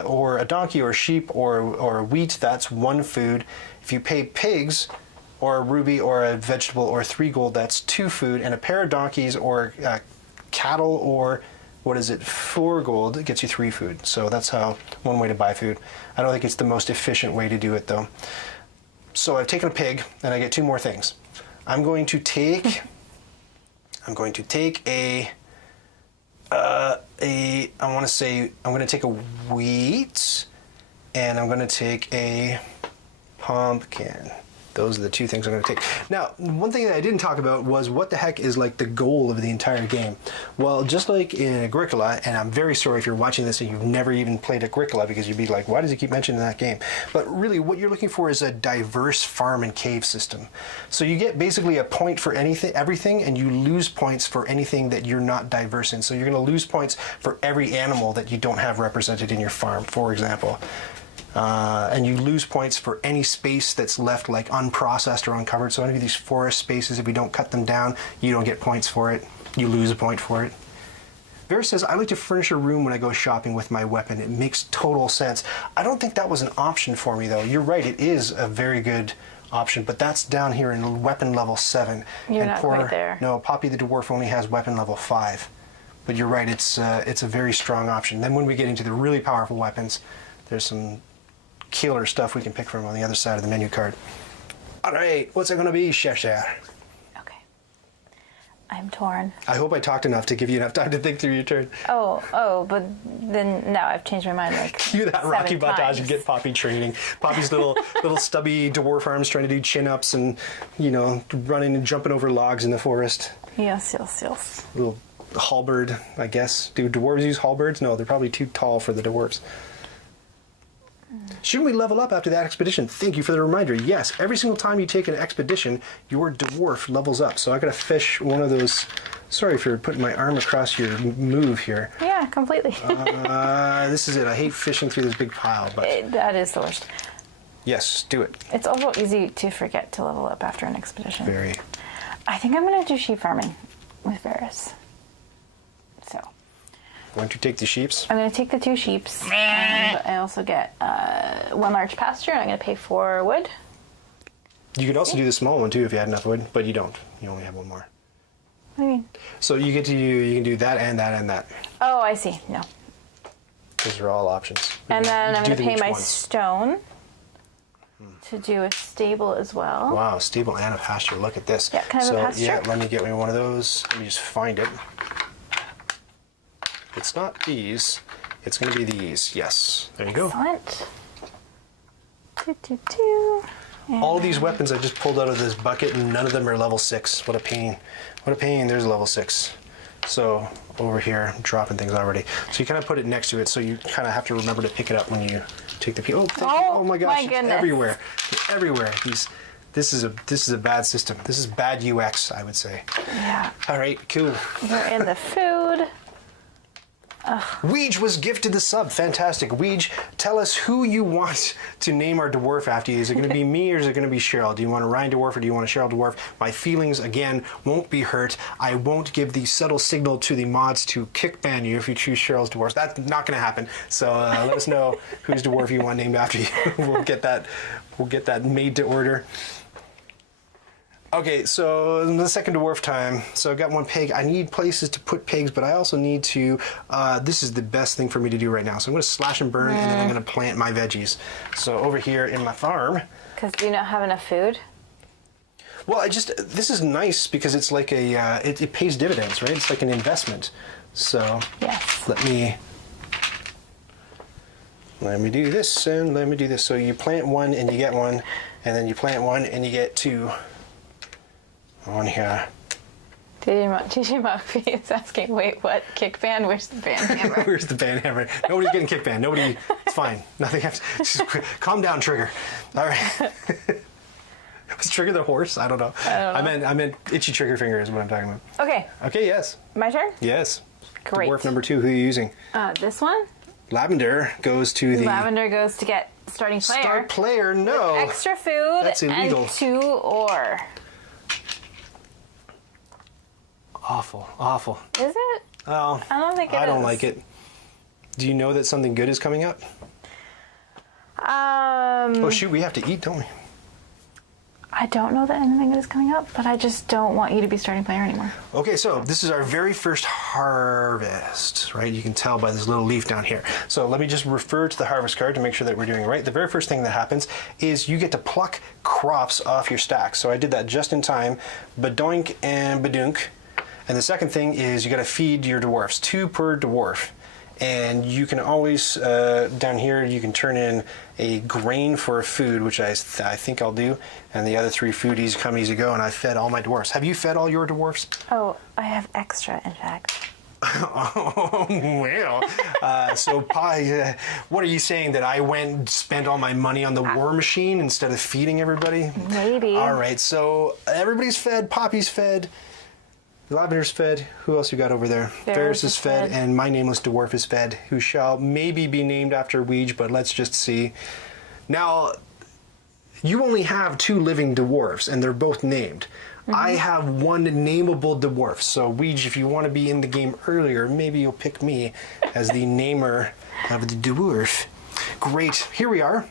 or a donkey or a sheep or wheat, that's 1 food. If you pay pigs or a ruby or a vegetable or 3 gold, that's 2 food. And a pair of donkeys or cattle or 4 gold, it gets you 3 food. So that's one way to buy food. I don't think it's the most efficient way to do it though. So I've taken a pig and I get 2 more things. I'm going to take I'm going to take a wheat and I'm going to take a pumpkin. Those are the 2 things I'm going to take. Now, one thing that I didn't talk about was what the heck is like the goal of the entire game. Well, just like in Agricola, and I'm very sorry if you're watching this and you've never even played Agricola because you'd be like, why does he keep mentioning that game? But really, what you're looking for is a diverse farm and cave system. So you get basically a point for everything, and you lose points for anything that you're not diverse in. So you're going to lose points for every animal that you don't have represented in your farm, for example. And you lose points for any space that's left like unprocessed or uncovered. So any of these forest spaces, if we don't cut them down, you don't get points for it. You lose a point for it. Vera says, I like to furnish a room when I go shopping with my weapon. It makes total sense. I don't think that was an option for me though. You're right, it is a very good option, but that's down here in weapon level 7. You're not quite there. No, Poppy the Dwarf only has weapon level 5. But you're right, it's a very strong option. Then when we get into the really powerful weapons, there's some killer stuff we can pick from on the other side of the menu card. All right, what's it going to be, Cheshire? Okay. I'm torn. I hope I talked enough to give you enough time to think through your turn. Oh, but then now I've changed my mind like Cue that Rocky 7 montage times. and get Poppy training. Poppy's little stubby dwarf arms trying to do chin-ups and, running and jumping over logs in the forest. Yes. Little halberd, I guess. Do dwarves use halberds? No, they're probably too tall for the dwarves. Shouldn't we level up after that expedition? Thank you for the reminder. Yes, every single time you take an expedition, your dwarf levels up. So I gotta fish one of those. Sorry for putting my arm across your move here. Yeah, completely. This is it. I hate fishing through this big pile, but That is the worst. yes, do it. It's also easy to forget to level up after an expedition. Very. I think I'm going to do sheep farming with Varys. So Why don't you take the sheeps? I'm going to take the 2 sheeps, and I also get 1 large pasture, and I'm going to pay 4 wood. You could also do the small one too if you had enough wood, but you don't. You only have 1 more. What do you mean? So you can do that and that and that. Oh, I see. No. Those are all options. And then I'm Do going to them pay each my once. stone to do a stable as well. Wow, stable and a pasture. Look at this. Yeah, can I have a pasture? Yeah, let me get me one of those. Let me just find it. It's not these. It's going to be these. Yes. There you go. Excellent. Two. All these weapons I just pulled out of this bucket, and none of them are level 6. What a pain. What a pain. There's level 6. So over here, I'm dropping things already. So you kind of put it next to it, so you kind of have to remember to pick it up when you take the piece. Oh, thank you. Oh my gosh, my it's goodness. everywhere. It's everywhere. This is a bad system. This is bad UX, I would say. Yeah. All right, cool. You're in the food. Weege was gifted the sub. Fantastic. Weege, tell us who you want to name our dwarf after you. Is it going to be me or is it going to be Cheryl? Do you want a Ryan dwarf or do you want a Cheryl dwarf? My feelings, again, won't be hurt. I won't give the subtle signal to the mods to kick ban you if you choose Cheryl's dwarf. That's not going to happen. So let us know whose dwarf you want named after you. We'll get that made to order. Okay, so the second dwarf time. So I've got 1 pig. I need places to put pigs, but I also need to, this is the best thing for me to do right now. So I'm going to slash and burn, and then I'm going to plant my veggies. So over here in my farm. Because do you not have enough food? Well, this is nice because it's like it pays dividends, right? It's like an investment. So Yes. let me do this and let me do this. So you plant 1 and you get 1, and then you plant 1 and you get 2. On here. djmachv is asking, wait, what? Kick ban? Where's the ban hammer? Where's the ban hammer? Nobody's getting kick banned. Nobody. It's fine. Nothing happens. Just calm down, Trigger. All right. Was Trigger the horse? I don't know. I meant itchy trigger finger is what I'm talking about. Okay, Okay. Yes. my turn? Yes. Great. Dwarf number 2. Who are you using? This one? Lavender goes to the Lavender goes to get starting player. start player. No. Extra food That's illegal. and 2 ore. Awful, awful. Is it? Oh, I don't think it is. I don't like it. Do you know that something good is coming up? Oh shoot, we have to eat, don't we? I don't know that anything is coming up, but I just don't want you to be starting player anymore. Okay, so this is our very first harvest, right? You can tell by this little leaf down here. So let me just refer to the harvest card to make sure that we're doing it right. The very first thing that happens is you get to pluck crops off your stack. So I did that just in time. Badoink and badunk. And the second thing is you got to feed your dwarfs, 2 per dwarf. And you can always, down here, you can turn in a grain for food, which I think I'll do. And the other 3 foodies come easy go, and I fed all my dwarfs. Have you fed all your dwarfs? Oh, I have extra, in fact. Oh, well. So, Pi, what are you saying, that I went and spent all my money on the war machine instead of feeding everybody? Maybe. All right, so everybody's fed, Poppy's fed. Lavender's fed. Who else you got over there? Ferris is fed, and my nameless dwarf is fed, who shall maybe be named after Weege, but let's just see. Now, you only have 2 living dwarfs, and they're both named. I have 1 nameable dwarf, so Weege, if you want to be in the game earlier, maybe you'll pick me as the namer of the dwarf. Great, here we are.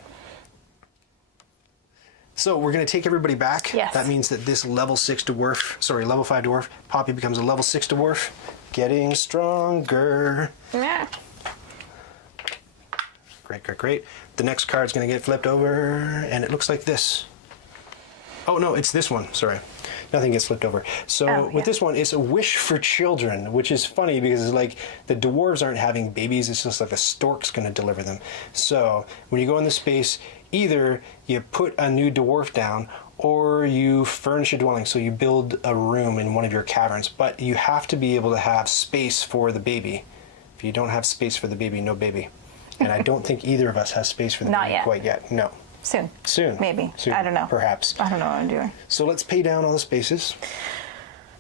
So we're going to take everybody back. Yes. That means that this level 5 dwarf, Poppy becomes a level 6 dwarf. Getting stronger. Yeah. Great, great, great. The next card's going to get flipped over, and it looks like this. Oh, no, it's this one. Sorry. Nothing gets flipped over. So with this one, it's a wish for children, which is funny because it's like the dwarves aren't having babies. It's just like the stork's going to deliver them. So when you go in the space, either you put a new dwarf down or you furnish a dwelling. So you build a room in one of your caverns, but you have to be able to have space for the baby. If you don't have space for the baby, no baby. And I don't think either of us has space for the baby quite yet. No. Soon. Soon. Maybe. Soon. I don't know. Perhaps. I don't know what I'm doing. So let's pay down all the spaces.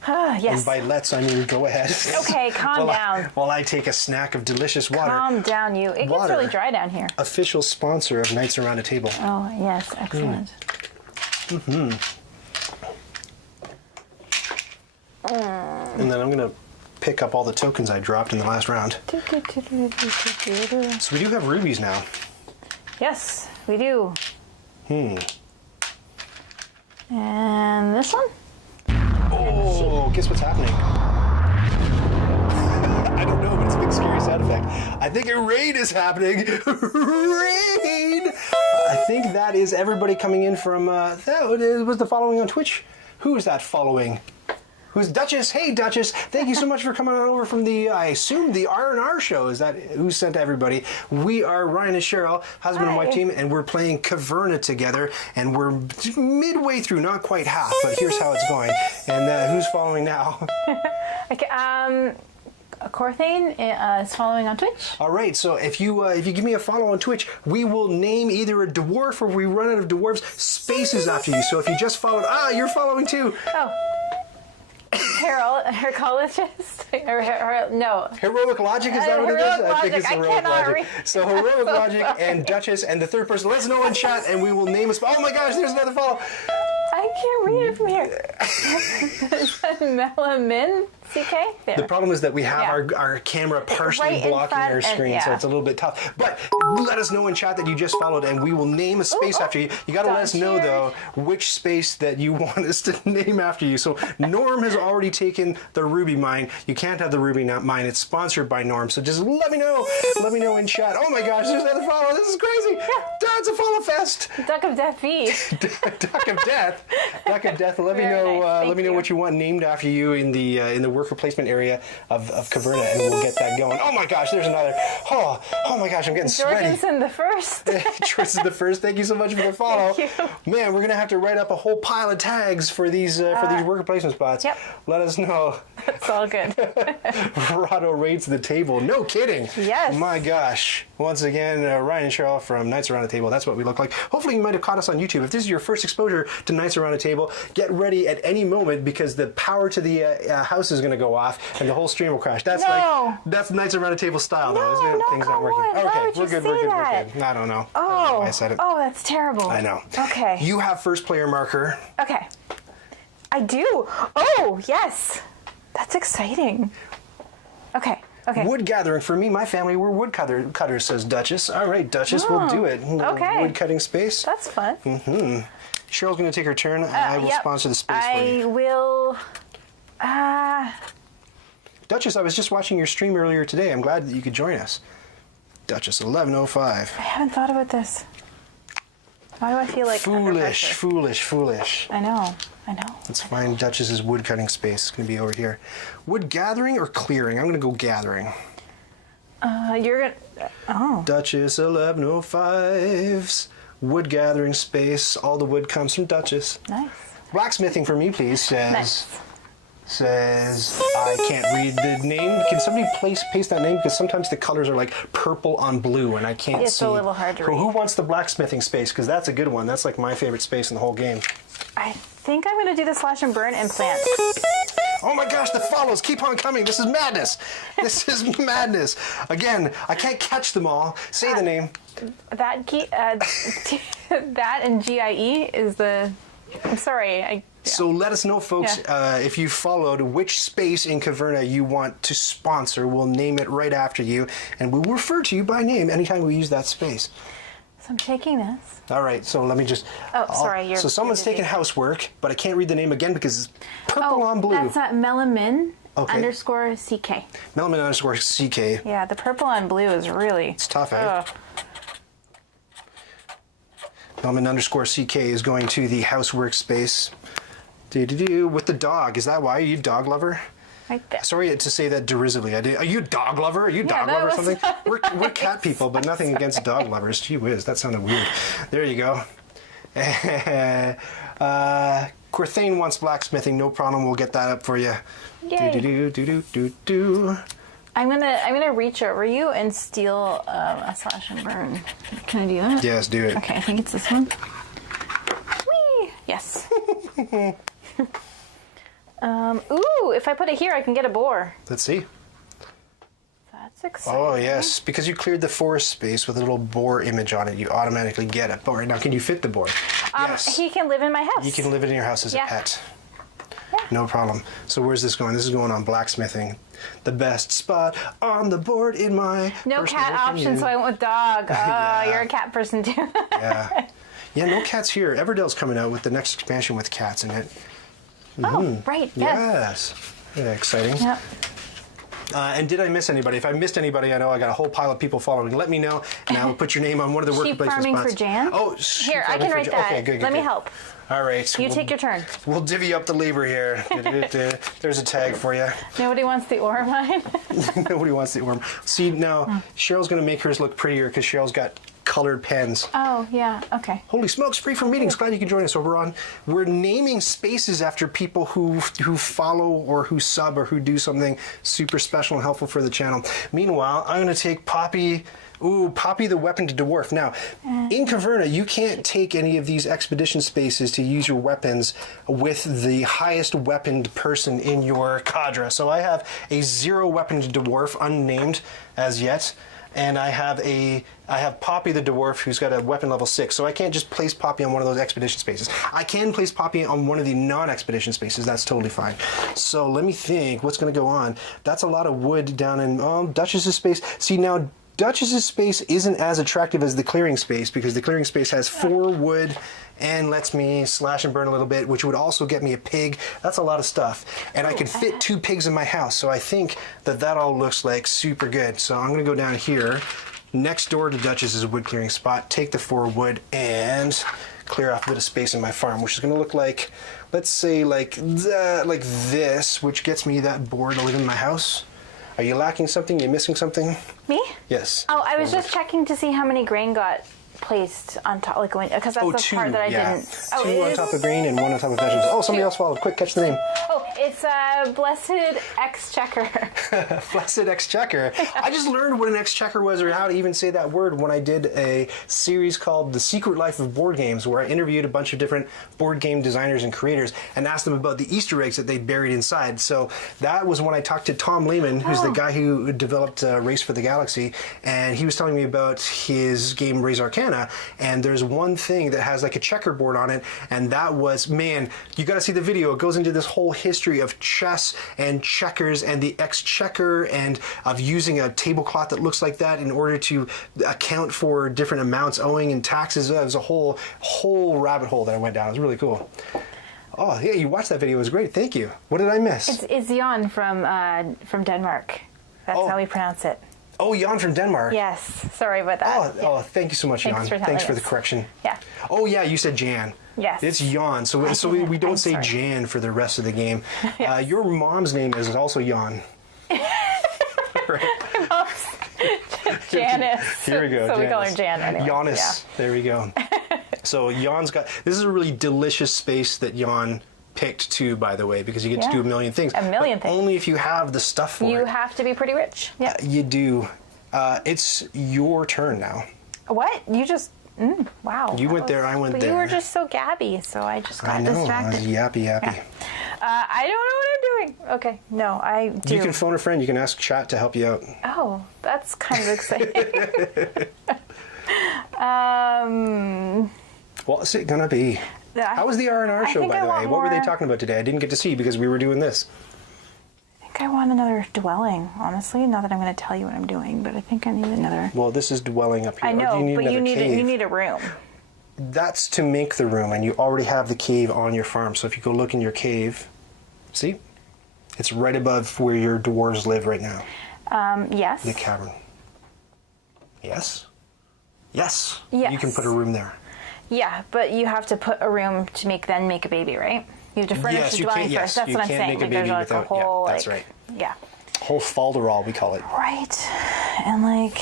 Yes. And by let's, I mean go ahead. Okay, calm down. While I take a snack of delicious water. Calm down, you. It gets really dry down here. Official sponsor of Nights Around a Table. Oh, yes. Excellent. And then I'm going to pick up all the tokens I dropped in the last round. So we do have rubies now. Yes, we do. And this one? Oh, guess what's happening? I don't know, but it's a big scary sound effect. I think a raid is happening. Raid! I think that is everybody coming in from, that was the following on Twitch. Who is that following? Who's Duchess? Hey, Duchess. Thank you so much for coming on over from the, I assume, the R&R show. Is that who sent everybody? We are Ryan and Cheryl, husband and wife team, and we're playing Caverna together, and we're midway through, not quite half, but here's how it's going. And who's following now? Okay, Corthane is following on Twitch. All right, so if you give me a follow on Twitch, we will name either a dwarf or we run out of dwarves spaces after you. So if you just followed, you're following too. Oh. Cheryl, hercologist, no. Heroic Logic, is that what it is? I think it's Heroic Logic. So Heroic Logic and Duchess and the third person, let us know in chat and we will name a oh my gosh, there's another follow. I can't read it from here. Melamin? CK? There. The problem is that we have our camera partially blocking our screen, so it's a little bit tough. But let us know in chat that you just followed, and we will name a space after you. You got to let us know, though, which space that you want us to name after you. So Norm has already taken the Ruby Mine. You can't have the Ruby Mine. It's sponsored by Norm, so just let me know. Let me know in chat. Oh my gosh, there's another follow. This is crazy. It's a follow fest. Duck of Death feed. Duck of Death. Duck of Death. Let me know. Let me know what you want named after you in the worker placement area of Caverna, and we'll get that going. Oh my gosh, there's another. Oh my gosh, I'm getting sweaty. Jorgensen the first. Jorgensen the first. Thank you so much for the follow. Thank you. Man, we're gonna have to write up a whole pile of tags for these worker placement spots. Yep. Let us know. It's all good. Rhado raids the table. No kidding. Yes. My gosh. Once again, Ryan and Cheryl from Nights Around the Table. That's what we look like. Hopefully you might have caught us on YouTube. If this is your first exposure to Nights Around the Table, get ready at any moment because the power to the house is going to go off and the whole stream will crash. That's that's Nights Around the Table style, though, isn't it? Things aren't working. Okay, we're good. I don't know. Oh, I said it. Oh, that's terrible. I know. Okay. You have first player marker. Okay. I do. Oh, yes. That's exciting. Okay. Wood gathering for me, my family, we're wood cutters, says Duchess. All right, Duchess, we'll do it. Okay. Wood cutting space. That's fun. Cheryl's going to take her turn. I will sponsor the space for you. I will. Duchess, I was just watching your stream earlier today. I'm glad that you could join us. Duchess 1105. I haven't thought about this. Why do I feel like Foolish. I know. Let's find Duchess's wood cutting space. It's going to be over here. Wood gathering or clearing? I'm going to go gathering. You're gonna. Oh. Duchess 1105's wood gathering space. All the wood comes from Duchess. Nice. Blacksmithing for me, please, Nice. says I can't read the name. Can somebody paste that name? Because sometimes the colors are like purple on blue and I can't see. It's a little hard to read. Who wants the blacksmithing space? Because that's a good one. That's like my favorite space in the whole game. I think I'm going to do the slash and burn and plant. Oh my gosh, the follows keep on coming. This is madness. This is madness. Again, I can't catch them all. Say the name. That and GIE is the. I'm sorry. So let us know, folks, if you followed which space in Caverna you want to sponsor. We'll name it right after you, and we will refer to you by name anytime we use that space. So I'm taking this. All right, so let me just... Oh, sorry. So someone's taking housework, but I can't read the name again because it's purple on blue. That's not melamin underscore CK. Melamin underscore CK. Yeah, the purple on blue is really... It's tough, eh? Melamin underscore CK is going to the housework space. With the dog. Is that why? Are you a dog lover? Sorry to say that derisively. Are you a dog lover? Are you a dog lover or something? We're cat people, but nothing against dog lovers. Gee whiz, that sounded weird. There you go. Corthane wants blacksmithing. No problem. We'll get that up for you. Yay. I'm gonna reach over you and steal a slash and burn. Can I do that? Yes, do it. Okay, I think it's this one. Whee! Yes. Ooh, if I put it here, I can get a boar. Let's see. That's exciting. Oh, yes. Because you cleared the forest space with a little boar image on it, you automatically get a boar. Now, can you fit the boar? Yes. He can live in my house. You can live in your house as a pet. Yeah. No problem. So where's this going? This is going on blacksmithing. The best spot on the board in my... No cat option, so I went with dog. Oh, you're a cat person, too. Yeah, no cats here. Everdell's coming out with the next expansion with cats in it. Oh, right. Yes. Yeah, exciting. Yep. And did I miss anybody? If I missed anybody, I know I got a whole pile of people following. Let me know, and I will put your name on one of the work Sheep placement farming spots. for Jan? Oh, here, I can write that. Okay, good. Let me help. All right. You take your turn. We'll divvy up the labor here. There's a tag for you. Nobody wants the ore mine? Nobody wants the orm. See, now, Cheryl's going to make hers look prettier because Cheryl's got colored pens. Oh, yeah. Okay. Holy smokes, free from meetings. Glad you could join us. We're naming spaces after people who follow or who sub or who do something super special and helpful for the channel. Meanwhile, I'm going to take Poppy. Ooh, Poppy the weapon to dwarf. Now, in Caverna, you can't take any of these expedition spaces to use your weapons with the highest weaponed person in your cadre. So I have a 0 weapon to dwarf, unnamed as yet. And I have Poppy the dwarf who's got a weapon level 6, so I can't just place Poppy on one of those expedition spaces. I can place Poppy on one of the non-expedition spaces. That's totally fine. So let me think. What's going to go on? That's a lot of wood down in Duchess's space. See, now Duchess's space isn't as attractive as the clearing space because the clearing space has 4 wood and lets me slash and burn a little bit, which would also get me a pig. That's a lot of stuff. And I can fit 2 pigs in my house, so I think that all looks like super good. So I'm going to go down here, next door to Duchess's wood clearing spot, take the 4 wood, and clear off a bit of space in my farm, which is going to look like, let's say, like this, which gets me that board to live in my house. Are you lacking something? You missing something? Me? Yes. Oh, I was just checking to see how many grain got placed on top, like because that's the part that I didn't. Oh, 2 on top of grain and 1 on top of vegetables. Oh, somebody else followed. Quick, catch the name. Oh, it's Blessed Exchequer. Blessed Exchequer. I just learned what an exchequer was, or how to even say that word, when I did a series called The Secret Life of Board Games, where I interviewed a bunch of different board game designers and creators and asked them about the Easter eggs that they buried inside. So that was when I talked to Tom Lehman, who's the guy who developed Race for the Galaxy, and he was telling me about his game Raise Arcana. And there's one thing that has like a checkerboard on it, and that was, man, you got to see the video. It goes into this whole history history of chess and checkers and the exchequer and of using a tablecloth that looks like that in order to account for different amounts owing and taxes. It was a whole rabbit hole that I went down. It was really cool. Oh, yeah, you watched that video. It was great. Thank you. What did I miss? It's Jan from Denmark. That's how we pronounce it. Oh, Jan from Denmark. Yes. Sorry about that. Oh, thank you so much, Jan. Thanks for the correction. Yeah. Oh, yeah, you said Jan. Yes. It's Jan. So we don't say Jan for the rest of the game. Yes. Your mom's name is also Jan. Janice. Here we go. So Janice. we call her Jan anyway. Janice. Yeah. There we go. So Jan's got, this is a really delicious space that Jan picked too, by the way, because you get to do a million things. A million things. Only if you have the stuff for it. You have to be pretty rich. Yeah. You do. It's your turn now. What? You just, wow. You went there, I went but there. You were just so gabby, so I just got distracted. I was yappy. Yeah. I don't know what I'm doing. Okay, no, I do. You can phone a friend. You can ask chat to help you out. Oh, that's kind of exciting. What's it gonna be? How was the R&R show, by the way? What were they talking about today? I didn't get to see because we were doing this. I think I want another dwelling, honestly. Not that I'm going to tell you what I'm doing, but I think I need another. Well, this is dwelling up here. I know, you but you need a room. That's to make the room, and you already have the cave on your farm. So if you go look in your cave, see? It's right above where your dwarves live right now. Yes. The cavern. Yes? Yes. Yes. You can put a room there. Yeah, but you have to put a room to make a baby, right? You have to furnish the dwelling first. That's what I'm saying. Make a baby there's without, a whole, that's right. Yeah. Whole falderall, we call it. Right. And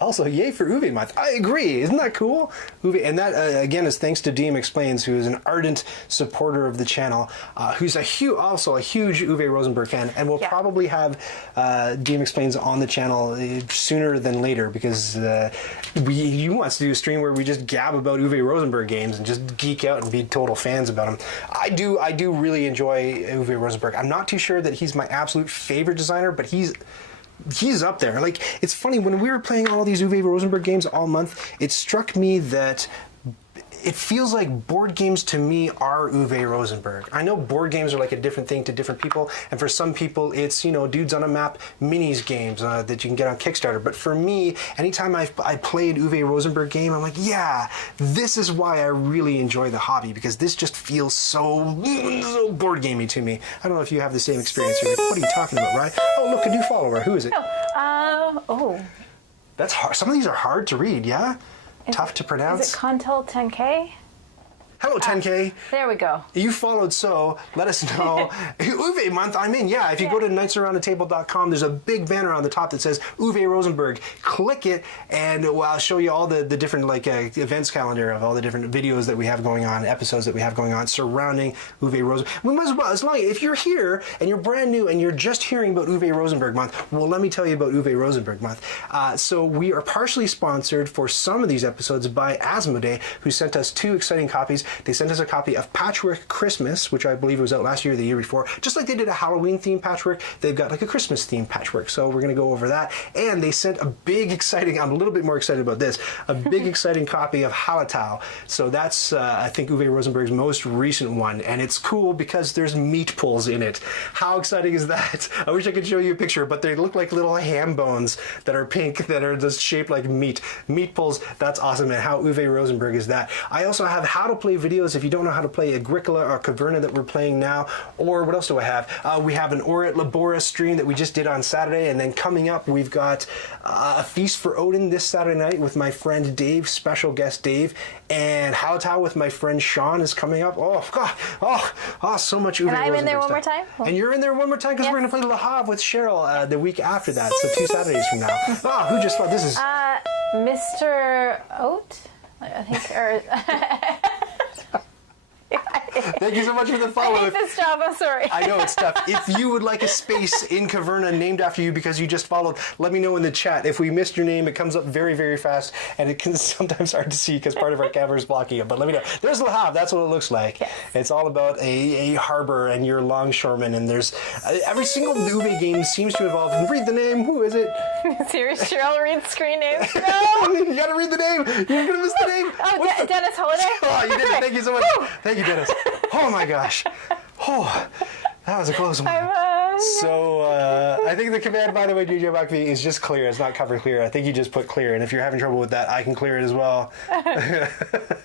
Also, yay for Uwe Month. I agree. Isn't that cool? Uwe, and that, again, is thanks to DM Explains, who is an ardent supporter of the channel, who's also a huge Uwe Rosenberg fan, and will probably have DM Explains on the channel sooner than later, because he wants to do a stream where we just gab about Uwe Rosenberg games and just geek out and be total fans about him. I do really enjoy Uwe Rosenberg. I'm not too sure that he's my absolute favorite designer, but he's up there. Like, it's funny, when we were playing all these Uwe Rosenberg games all month, it struck me that it feels like board games to me are Uwe Rosenberg. I know board games are like a different thing to different people, and for some people it's, dudes on a map minis games that you can get on Kickstarter. But for me, anytime I played Uwe Rosenberg game, I'm like, yeah, this is why I really enjoy the hobby, because this just feels so board gamey to me. I don't know if you have the same experience. You're like, what are you talking about, right? Oh, look, a new follower. Who is it? That's hard. Some of these are hard to read, yeah? Tough to pronounce. Is it Contel 10K? Hello, 10K. There we go. You followed, so let us know. Uwe Month, I'm in. Yeah, if you go to nightsaroundthetable.com, there's a big banner on the top that says Uwe Rosenberg. Click it, and I'll show you all the different events calendar of all the different videos that we have going on, episodes that we have going on surrounding Uwe Rosenberg. We might as well, as long if you're here and you're brand new and you're just hearing about Uwe Rosenberg Month, well, let me tell you about Uwe Rosenberg Month. So we are partially sponsored for some of these episodes by Asmodee, who sent us 2 exciting copies. They sent us a copy of Patchwork Christmas, which I believe was out last year or the year before. Just like they did a Halloween themed patchwork, they've got like a Christmas themed patchwork. So we're going to go over that. And they sent a big exciting, I'm a little bit more excited about this, a big exciting copy of Hallertau. So that's, I think, Uwe Rosenberg's most recent one. And it's cool because there's meat pulls in it. How exciting is that? I wish I could show you a picture, but they look like little ham bones that are pink, that are just shaped like meat. Meat pulls, that's awesome. And how Uwe Rosenberg is that. I also have how to play videos if you don't know how to play Agricola or Caverna that we're playing now. Or what else do I have? We have an Ora et Labora stream that we just did on Saturday, and then coming up we've got a Feast for Odin this Saturday night with my friend Dave, special guest Dave, and Hallertau with my friend Sean is coming up. Oh God, so much Uwe Rosenberg. And I'm in there one stuff. more time? And you're in there one more time because we're going to play Le Havre with Cheryl the week after that, so 2 Saturdays from now. Who just thought this is... Mr. Oat? I think, or... Thank you so much for the follow. I hate this job, I'm sorry. I know, it's tough. If you would like a space in Caverna named after you because you just followed, let me know in the chat. If we missed your name, it comes up very, very fast, and it can sometimes hard to see because part of our camera is blocking it. But let me know. There's Le Havre. That's what it looks like. Yes. It's all about a harbor and your longshoremen, and there's every single Uwe game seems to evolve. And read the name. Who is it? Serious, Cheryl reads screen names. No! You gotta read the name. You're gonna miss the name. Oh, Dennis Holiday? Oh, you did it. Thank you so much. Thank you, Dennis. Oh my gosh. Oh, That was a close one. So I think the command, by the way, djmachv is just clear. It's not cover clear. I think you just put clear. And if you're having trouble with that, I can clear it as well.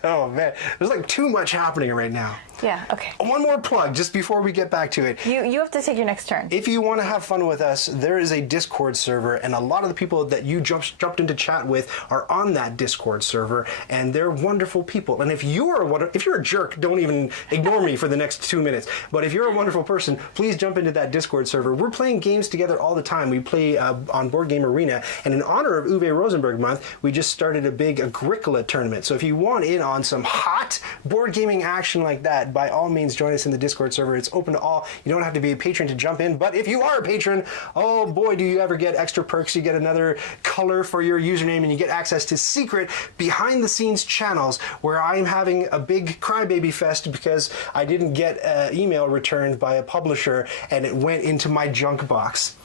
Oh, man. There's like too much happening right now. Yeah, okay. One more plug just before we get back to it. You have to take your next turn. If you want to have fun with us, there is a Discord server, and a lot of the people that you jumped into chat with are on that Discord server, and they're wonderful people. And if you're a jerk, don't even ignore me for the next 2 minutes. But if you're a wonderful person, please jump into that Discord server. We're playing games together all the time. We play on Board Game Arena, and in honor of Uwe Rosenberg Month, we just started a big Agricola tournament. So if you want in on some hot board gaming action like that, by all means join us in the Discord server. It's open to all. You don't have to be a patron to jump in, but if you are a patron, oh boy, do you ever get extra perks. You get another color for your username, and you get access to secret behind the scenes channels where I'm having a big crybaby fest because I didn't get an email returned by a publisher and it went into my junk box.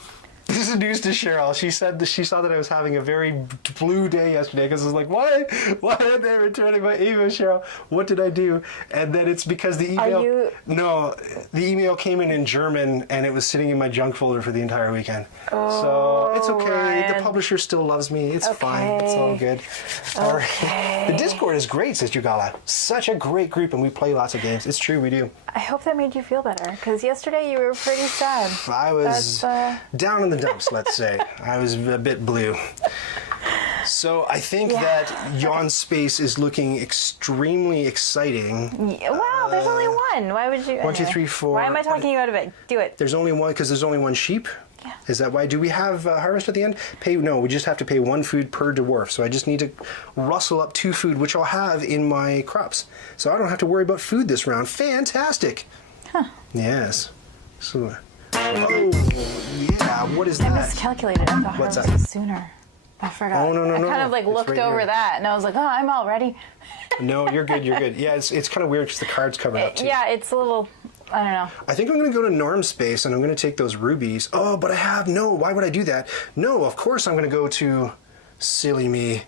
This is news to Cheryl. She said that she saw that I was having a very blue day yesterday because I was like, why aren't they returning my email, Cheryl? What did I do? And then it's because the email... No, the email came in German and it was sitting in my junk folder for the entire weekend. Oh, so it's okay. Ryan. The publisher still loves me. It's fine. It's all good. All right. The Discord is great, says Jugala. Such a great group, and we play lots of games. It's true, we do. I hope that made you feel better, because yesterday you were pretty sad. I was down in the dumps, let's say. I was a bit blue. So I think that Yawn Space is looking extremely exciting. Wow, there's only one. Why would you? 1, 2, 3, 4. Why am I talking you out of it? Do it. There's only one because there's only one sheep. Yeah. Is that why? Do we have harvest at the end? No, we just have to pay 1 food per dwarf. So I just need to rustle up 2 food, which I'll have in my crops. So I don't have to worry about food this round. Fantastic. Huh. Yes. So, oh, yeah. What is that? I miscalculated. I thought What's harvest that? was sooner. I forgot. Oh, no. I kind of like It's looked right over here. that, and I was like, oh, I'm all ready. No, you're good. You're good. Yeah, it's kind of weird because the card's covered up too. Yeah, it's a little. I don't know. I think I'm going to go to Norm Space and I'm going to take those rubies. Oh, but I have no. Why would I do that? No, of course I'm going to go to silly me.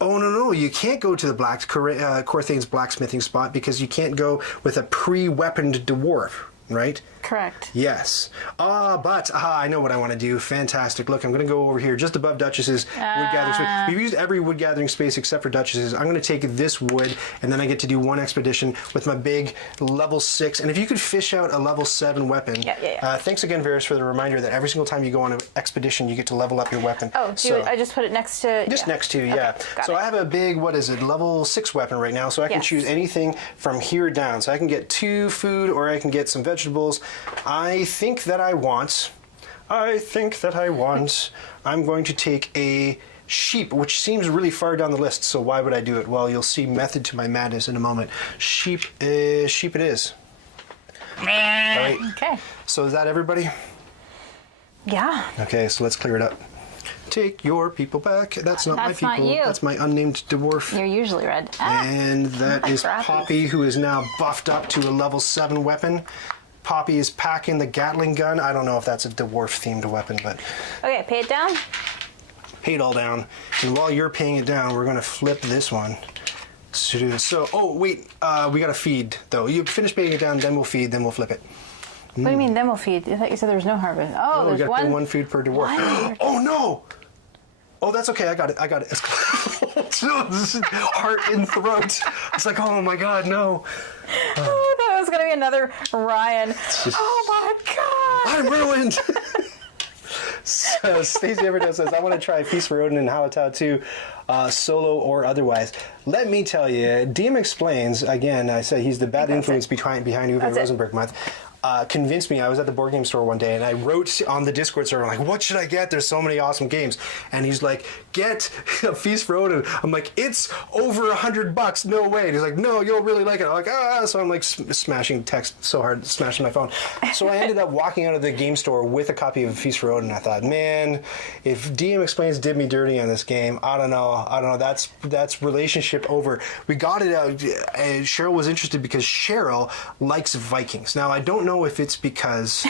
Oh, no, you can't go to the Corthane's blacksmithing spot because you can't go with a pre-weaponed dwarf, right? Correct. Yes. But I know what I want to do. Fantastic. Look, I'm going to go over here just above Duchess's wood gathering space. We've used every wood gathering space except for Duchess's. I'm going to take this wood, and then I get to do 1 expedition with my big level 6. And if you could fish out a level 7 weapon. Yeah. Thanks again, Varys, for the reminder that every single time you go on an expedition, you get to level up your weapon. Oh, I just put it next to... Just next to, yeah. So I have a big, level 6 weapon right now, so I can choose anything from here down. So I can get 2 food, or I can get some vegetables. I think that I want, I'm going to take a sheep, which seems really far down the list, so why would I do it? Well, you'll see method to my madness in a moment. Sheep it is. All right. Okay. So is that everybody? Yeah. Okay, so let's clear it up. Take your people back. That's not my people. Not you. That's my unnamed dwarf. You're usually red. And that is Crappy. Poppy, who is now buffed up to a level 7 weapon. Poppy is packing the Gatling gun. I don't know if that's a dwarf-themed weapon, but... Okay, pay it down. Pay it all down. And while you're paying it down, we're going to flip this one. So, oh, wait. We got to feed, though. You finish paying it down, then we'll feed, then we'll flip it. What do you mean, then we'll feed? I thought you said there was no harvest. Oh, we there's got to pay one. 1 food per dwarf. Oh, no! Oh, that's okay. I got it. Heart in throat. It's like, oh my God, no. Oh, I thought it was going to be another Ryan. Oh my God! I'm ruined. So Stacey Everett says, I want to try Feast for Odin and Hallertau too, solo or otherwise. Let me tell you, DM Explains, again, I said he's the bad influence behind Uwe Rosenberg Month. Convinced me. I was at the board game store one day and I wrote on the Discord server, like, what should I get? There's so many awesome games. And he's like, get a Feast for Odin. I'm like, it's over $100. No way. And he's like, no, you'll really like it. I'm like, So I'm like smashing text so hard, smashing my phone. So I ended up walking out of the game store with a copy of Feast for Odin. I thought, man, if DM Explains did me dirty on this game, I don't know. That's relationship over. We got it out. Cheryl was interested because Cheryl likes Vikings. Now, I don't know if it's because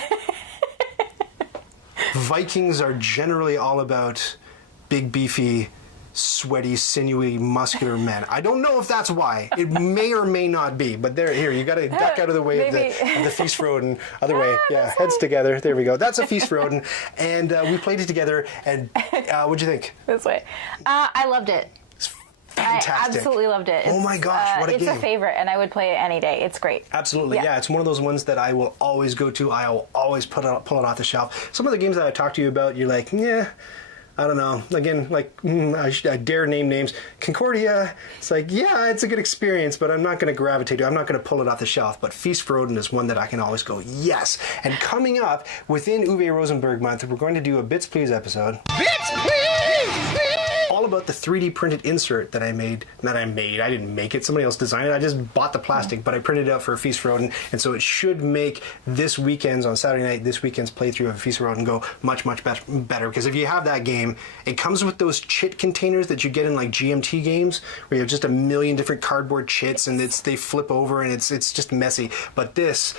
Vikings are generally all about big, beefy sweaty, sinewy, muscular men. I don't know if that's why. It may or may not be, but here, you got to duck out of the way of the feast for Odin. Other way, yeah, heads together. There we go. That's a feast for Odin. And we played it together, and what'd you think? This way. I loved it. Fantastic. I absolutely loved it. Oh my gosh, what a game. It's a favorite, and I would play it any day. It's great. Absolutely, yeah. It's one of those ones that I will always go to. I will always pull it off the shelf. Some of the games that I talked to you about, you're like, yeah, I don't know. Again, like, I dare name names. Concordia, it's like, yeah, it's a good experience, but I'm not going to gravitate to it. I'm not going to pull it off the shelf. But Feast for Odin is one that I can always go, yes. And coming up, within Uwe Rosenberg Month, we're going to do a Bits Please episode. Bits Please! All about the 3D printed insert that I made. I didn't make it. Somebody else designed it. I just bought the plastic, but I printed it out for a Feast for Odin, and so it should make this weekend's, on Saturday night, this weekend's playthrough of a Feast for Odin go much, much better. Because if you have that game, it comes with those chit containers that you get in like GMT games, where you have just a million different cardboard chits, and they flip over, and it's just messy. But this,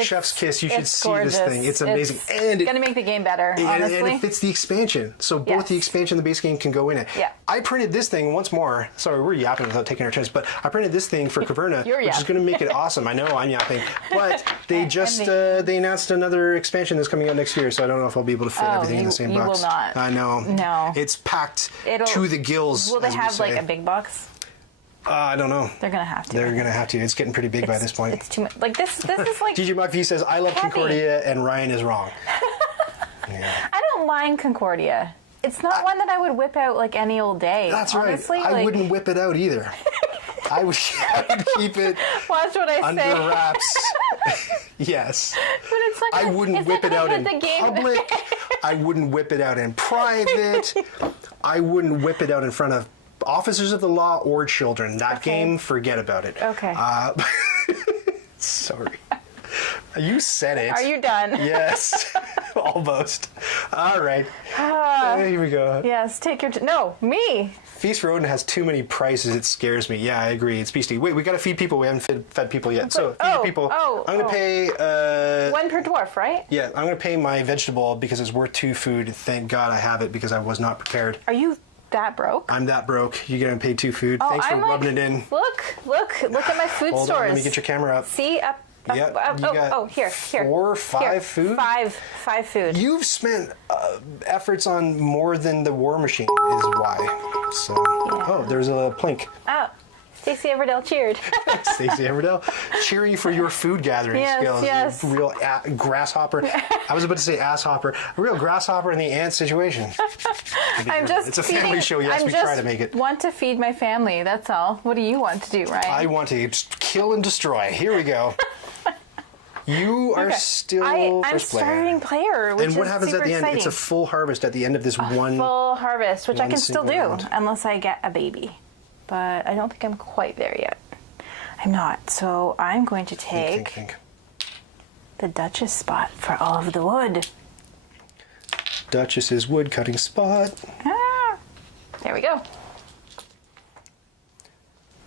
chef's kiss. You should see gorgeous. This thing. It's amazing. It's going to make the game better, honestly. And it fits the expansion. So both the expansion and the base game can go in it. Yeah. I printed this thing once more. Sorry, we're yapping without taking our turns, but I printed this thing for Caverna, which is going to make it awesome. I know I'm yapping, but they just they announced another expansion that's coming out next year, so I don't know if I'll be able to fit everything in the same box. You will not. I know. No. It's packed to the gills. Will they have like a big box? I don't know. They're gonna have to. They're gonna have to. It's getting pretty big by this point. It's too much. Like this is like. djmachv says, "I love Concordia," and Ryan is wrong. Yeah. I don't mind Concordia. It's not one that I would whip out like any old day. That's honestly. right. I wouldn't whip it out either. I would keep it Watch what I under say. wraps. Yes. But it's like I wouldn't whip it out in public. I wouldn't whip it out in private. I wouldn't whip it out in front of officers of the law or children. That game, forget about it. Okay. Sorry. You said it. Are you done? Yes. Almost. All right. Here we go. Yes, take your... No, me. Feast for Odin has too many prices. It scares me. Yeah, I agree. It's beastly. Wait, we got to feed people. We haven't fed people yet. So, feed people. I'm going to pay... one per dwarf, right? Yeah, I'm going to pay my vegetable because it's worth 2 food. Thank God I have it because I was not prepared. Are you that broke? I'm that broke. You're going to pay 2 food. Thanks for rubbing it in. Look at my food Hold stores. On, let me get your camera up. See, up. Yeah, Here. 4 or 5 food? 5 food. You've spent efforts on more than the war machine is why. So, there's a plink. Oh, Stacey Everdell cheered. Stacey Everdell cheering for your food gathering skills. Yes. A real grasshopper. I was about to say asshopper. A real grasshopper in the ant situation. It's a family show. Yes, we try to make it. I want to feed my family. That's all. What do you want to do, Ryan? I want to kill and destroy. Here we go. You are still I'm starting player, which and what is happens super at the end? exciting. It's a full harvest at the end of this one. Full harvest, which I can still do round. unless I get a baby. But I don't think I'm quite there yet. I'm not. So I'm going to take the Duchess spot for all of the wood. Duchess's wood cutting spot. There we go.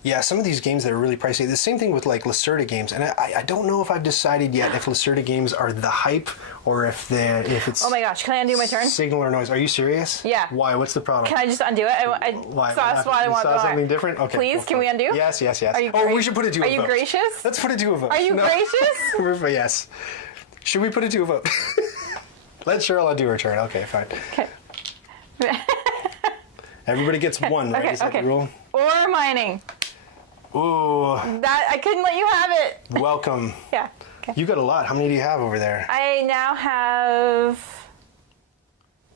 Yeah, some of these games that are really pricey. The same thing with like Lacerda games, and I don't know if I've decided yet if Lacerda games are the hype or if it's. Oh my gosh! Can I undo my turn? Signal or noise? Are you serious? Yeah. Why? What's the problem? Can I just undo it? I Why? saw a spot I want to go. Saw something different? Okay. Please, can we undo? Yes. Are you we should put it to a vote. Are you gracious? Let's put it to a vote. Are you gracious? Yes. Should we put it to a vote? Let Cheryl undo her turn. Okay, fine. Okay. Everybody gets 1, right? Is that the rule? Or mining. Ooh. That I couldn't let you have it. Welcome. Yeah. Okay. You got a lot. How many do you have over there? I now have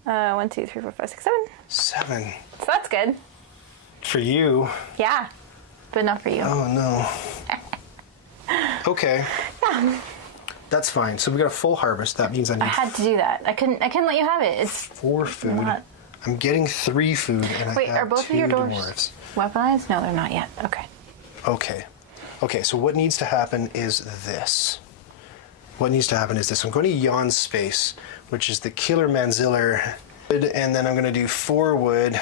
1, 2, 3, 4, 5, 6, 7. 7. So that's good. For you. Yeah, but not for you. Oh no. Okay. Yeah. That's fine. So we got a full harvest. That means I need. I had to do that. I couldn't let you have it. It's 4 food. I'm getting 3 food, and Wait, I have are both 2 of your dwarves dwarves. weaponized? No, they're not yet. Okay. Okay, so what needs to happen is this. I'm going to yawn space, which is the killer manziller, and then I'm going to do 4 wood,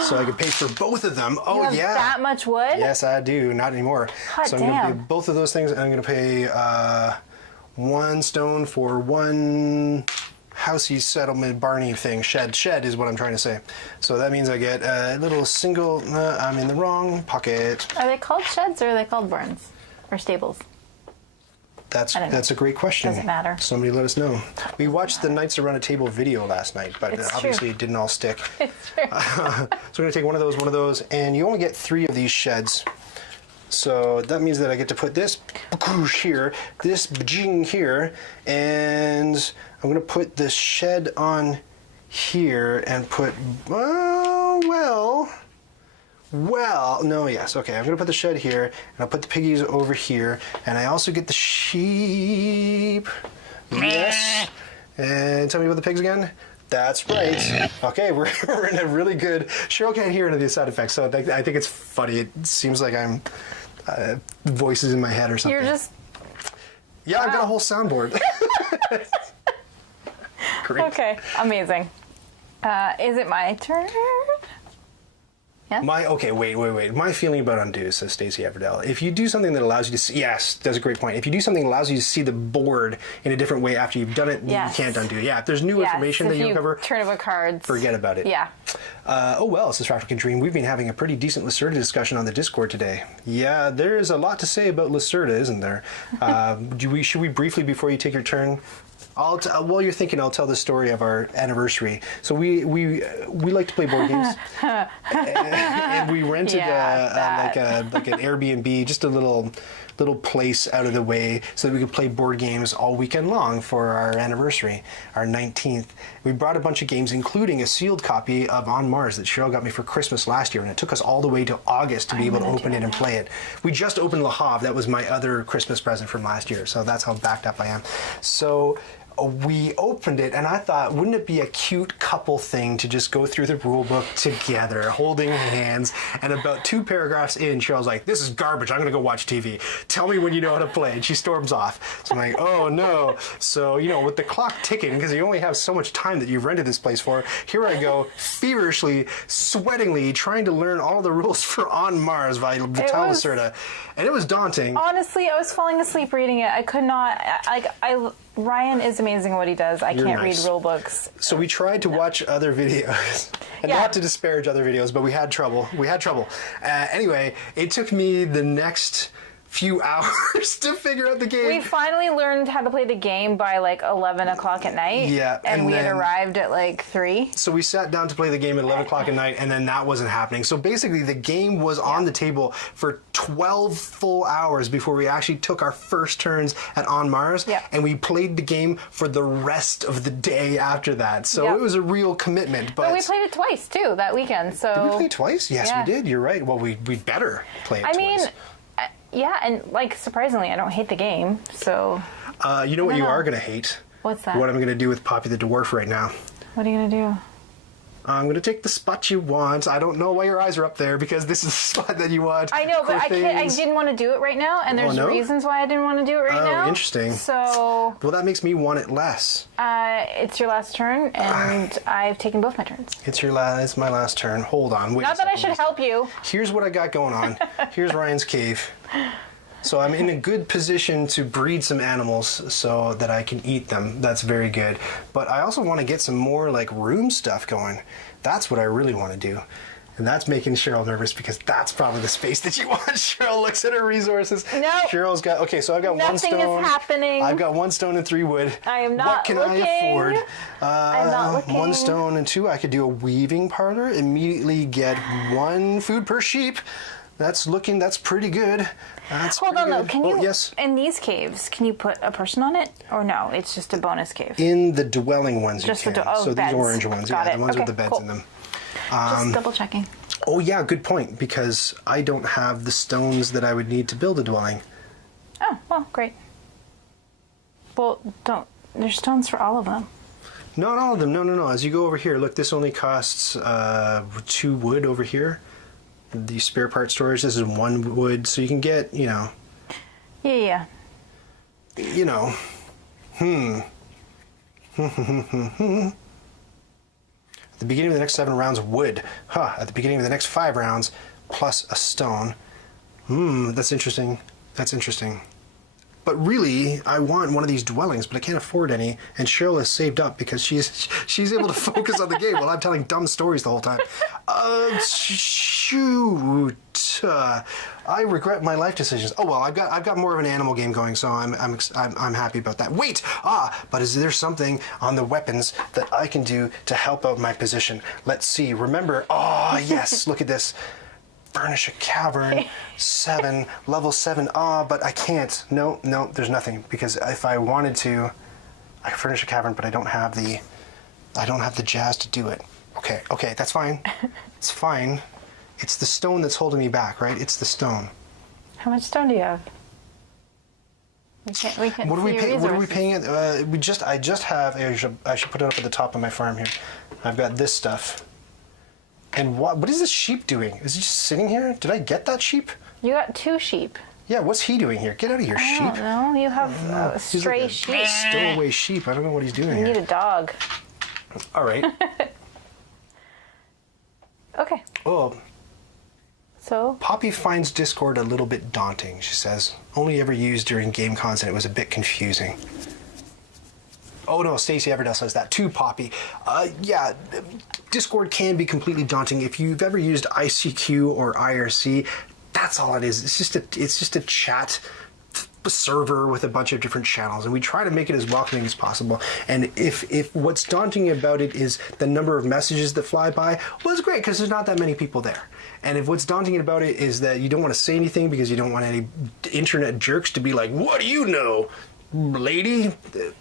so I can pay for both of them. Oh, you have that much wood? Yes, I do. Not anymore. God so I'm going to do both of those things, and I'm going to pay 1 stone for 1 housey settlement barney thing. Shed is what I'm trying to say. So that means I get a little single, I'm in the wrong pocket. Are they called sheds or are they called barns? Or stables? That's a great question. Doesn't matter. Somebody let us know. We watched the Knights Around a Table video last night, but obviously it didn't all stick. It's true. So we're going to take one of those, and you only get 3 of these sheds. So that means that I get to put this here, this here, and I'm going to put the shed on here and put, okay, I'm going to put the shed here, and I'll put the piggies over here, and I also get the sheep. Yes. And tell me about the pigs again. That's right. Okay, we're in a really good... Cheryl can't hear any of these side effects, so I think it's funny. It seems like I'm... voices in my head or something. You're just... Yeah, wow. I've got a whole soundboard. Great. Okay, amazing. Is it my turn? Yeah? Okay, wait. My feeling about undo, says Stacey Everdell. If you do something that allows you to see... Yes, that's a great point. If you do something that allows you to see the board in a different way after you've done it, yes. You can't undo. Yeah, if there's new information that you uncover... turn over cards. Forget about it. Yeah. Says Fractal Dream. We've been having a pretty decent Lacerda discussion on the Discord today. Yeah, there's a lot to say about Lacerda, isn't there? Should we briefly, before you take your turn... while you're thinking, I'll tell the story of our anniversary. So we like to play board games, and we rented like an Airbnb, just a little place out of the way, so that we could play board games all weekend long for our anniversary, our 19th. We brought a bunch of games, including a sealed copy of On Mars that Cheryl got me for Christmas last year, and it took us all the way to August to be able to open it and play it. We just opened Le Havre. That was my other Christmas present from last year, so that's how backed up I am. So we opened it, and I thought, wouldn't it be a cute couple thing to just go through the rule book together, holding hands? And about 2 paragraphs in, Cheryl's like, "This is garbage. I'm going to go watch TV. Tell me when you know how to play." And she storms off. So I'm like, oh no. So, with the clock ticking, because you only have so much time that you've rented this place for, here I go, feverishly, sweatingly, trying to learn all the rules for On Mars by Vital Lacerda. And it was daunting. Honestly, I was falling asleep reading it. I could not, Ryan is amazing at what he does. I can't read rule books. So we tried to watch other videos, and not to disparage other videos, but we had trouble. Anyway, it took me the next few hours to figure out the game. We finally learned how to play the game by 11 o'clock at night. Yeah. And we had arrived at 3. So we sat down to play the game at 11 o'clock at night, and then that wasn't happening. So basically the game was on the table for 12 full hours before we actually took our first turns at On Mars. Yep. And we played the game for the rest of the day after that. So it was a real commitment. But we played it twice too that weekend. So did we play twice? Yes, we did. You're right. Well, we better play it twice. Yeah, and surprisingly, I don't hate the game, so... you know what you are going to hate? What's that? What I'm going to do with Poppy the Dwarf right now. What are you going to do? I'm going to take the spot you want. I don't know why your eyes are up there, because this is the spot that you want. I know, but I didn't want to do it right now, and there's reasons why I didn't want to do it right now. Oh, interesting. So... Well, that makes me want it less. It's your last turn, and I've taken both my turns. It's my last turn. Hold on. Wait. Not that I should help you. Here's what I got going on. Here's Ryan's cave. So I'm in a good position to breed some animals so that I can eat them. That's very good. But I also want to get some more room stuff going. That's what I really want to do. And that's making Cheryl nervous, because that's probably the space that you want. Cheryl looks at her resources. No. Cheryl's got, okay, so I've got one stone. Nothing is happening. I've got 1 stone and 3 wood. I am not What can I afford? I'm not looking. 1 stone and 2. I could do a weaving parlor, immediately get 1 food per sheep. That's pretty good. Hold on, though. Can you, yes? in these caves, can you put a person on it? Or no, it's just a bonus cave? In the dwelling ones, just you can. So beds. These orange ones, Got it. the ones with the beds in them. Just double checking. Oh yeah, good point, because I don't have the stones that I would need to build a dwelling. Oh, well, great. Well, there's stones for all of them. Not all of them, no. As you go over here, look, this only costs 2 wood over here. The spare part storage, this is 1 wood, so you can get, Yeah. At the beginning of the next 7 rounds, wood. At the beginning of the next 5 rounds, plus a stone. That's interesting. But really, I want one of these dwellings, but I can't afford any. And Cheryl is saved up because she's able to focus on the game while I'm telling dumb stories the whole time. Shoot. I regret my life decisions. Oh well, I've got more of an animal game going, so I'm happy about that. Wait, but is there something on the weapons that I can do to help out my position? Let's see. Remember, yes, look at this. Furnish a cavern, 7, level 7. But I can't. No, there's nothing, because if I wanted to, I could furnish a cavern, but I don't have the jazz to do it. Okay, that's fine. It's fine. It's the stone that's holding me back, right? It's the stone. How much stone do you have? We can't What are we see your paying? What are we resources. paying it? I just have. I should put it up at the top of my farm here. I've got this stuff. And what is this sheep doing? Is he just sitting here? Did I get that sheep? You got 2 sheep. Yeah, what's he doing here? Get out of here, I sheep. don't know. You have a He's stray like a sheep. stowaway sheep. I don't know what he's doing You need here. a dog. All right. Okay. Oh, So Poppy finds Discord a little bit daunting, she says. Only ever used during game cons and it was a bit confusing. Oh no, Stacey Everdell says that too, Poppy. Yeah, Discord can be completely daunting. If you've ever used ICQ or IRC, that's all it is. It's just a chat server with a bunch of different channels, and we try to make it as welcoming as possible. And if what's daunting about it is the number of messages that fly by, well, it's great because there's not that many people there. And if what's daunting about it is that you don't want to say anything because you don't want any internet jerks to be like, what do you know, lady?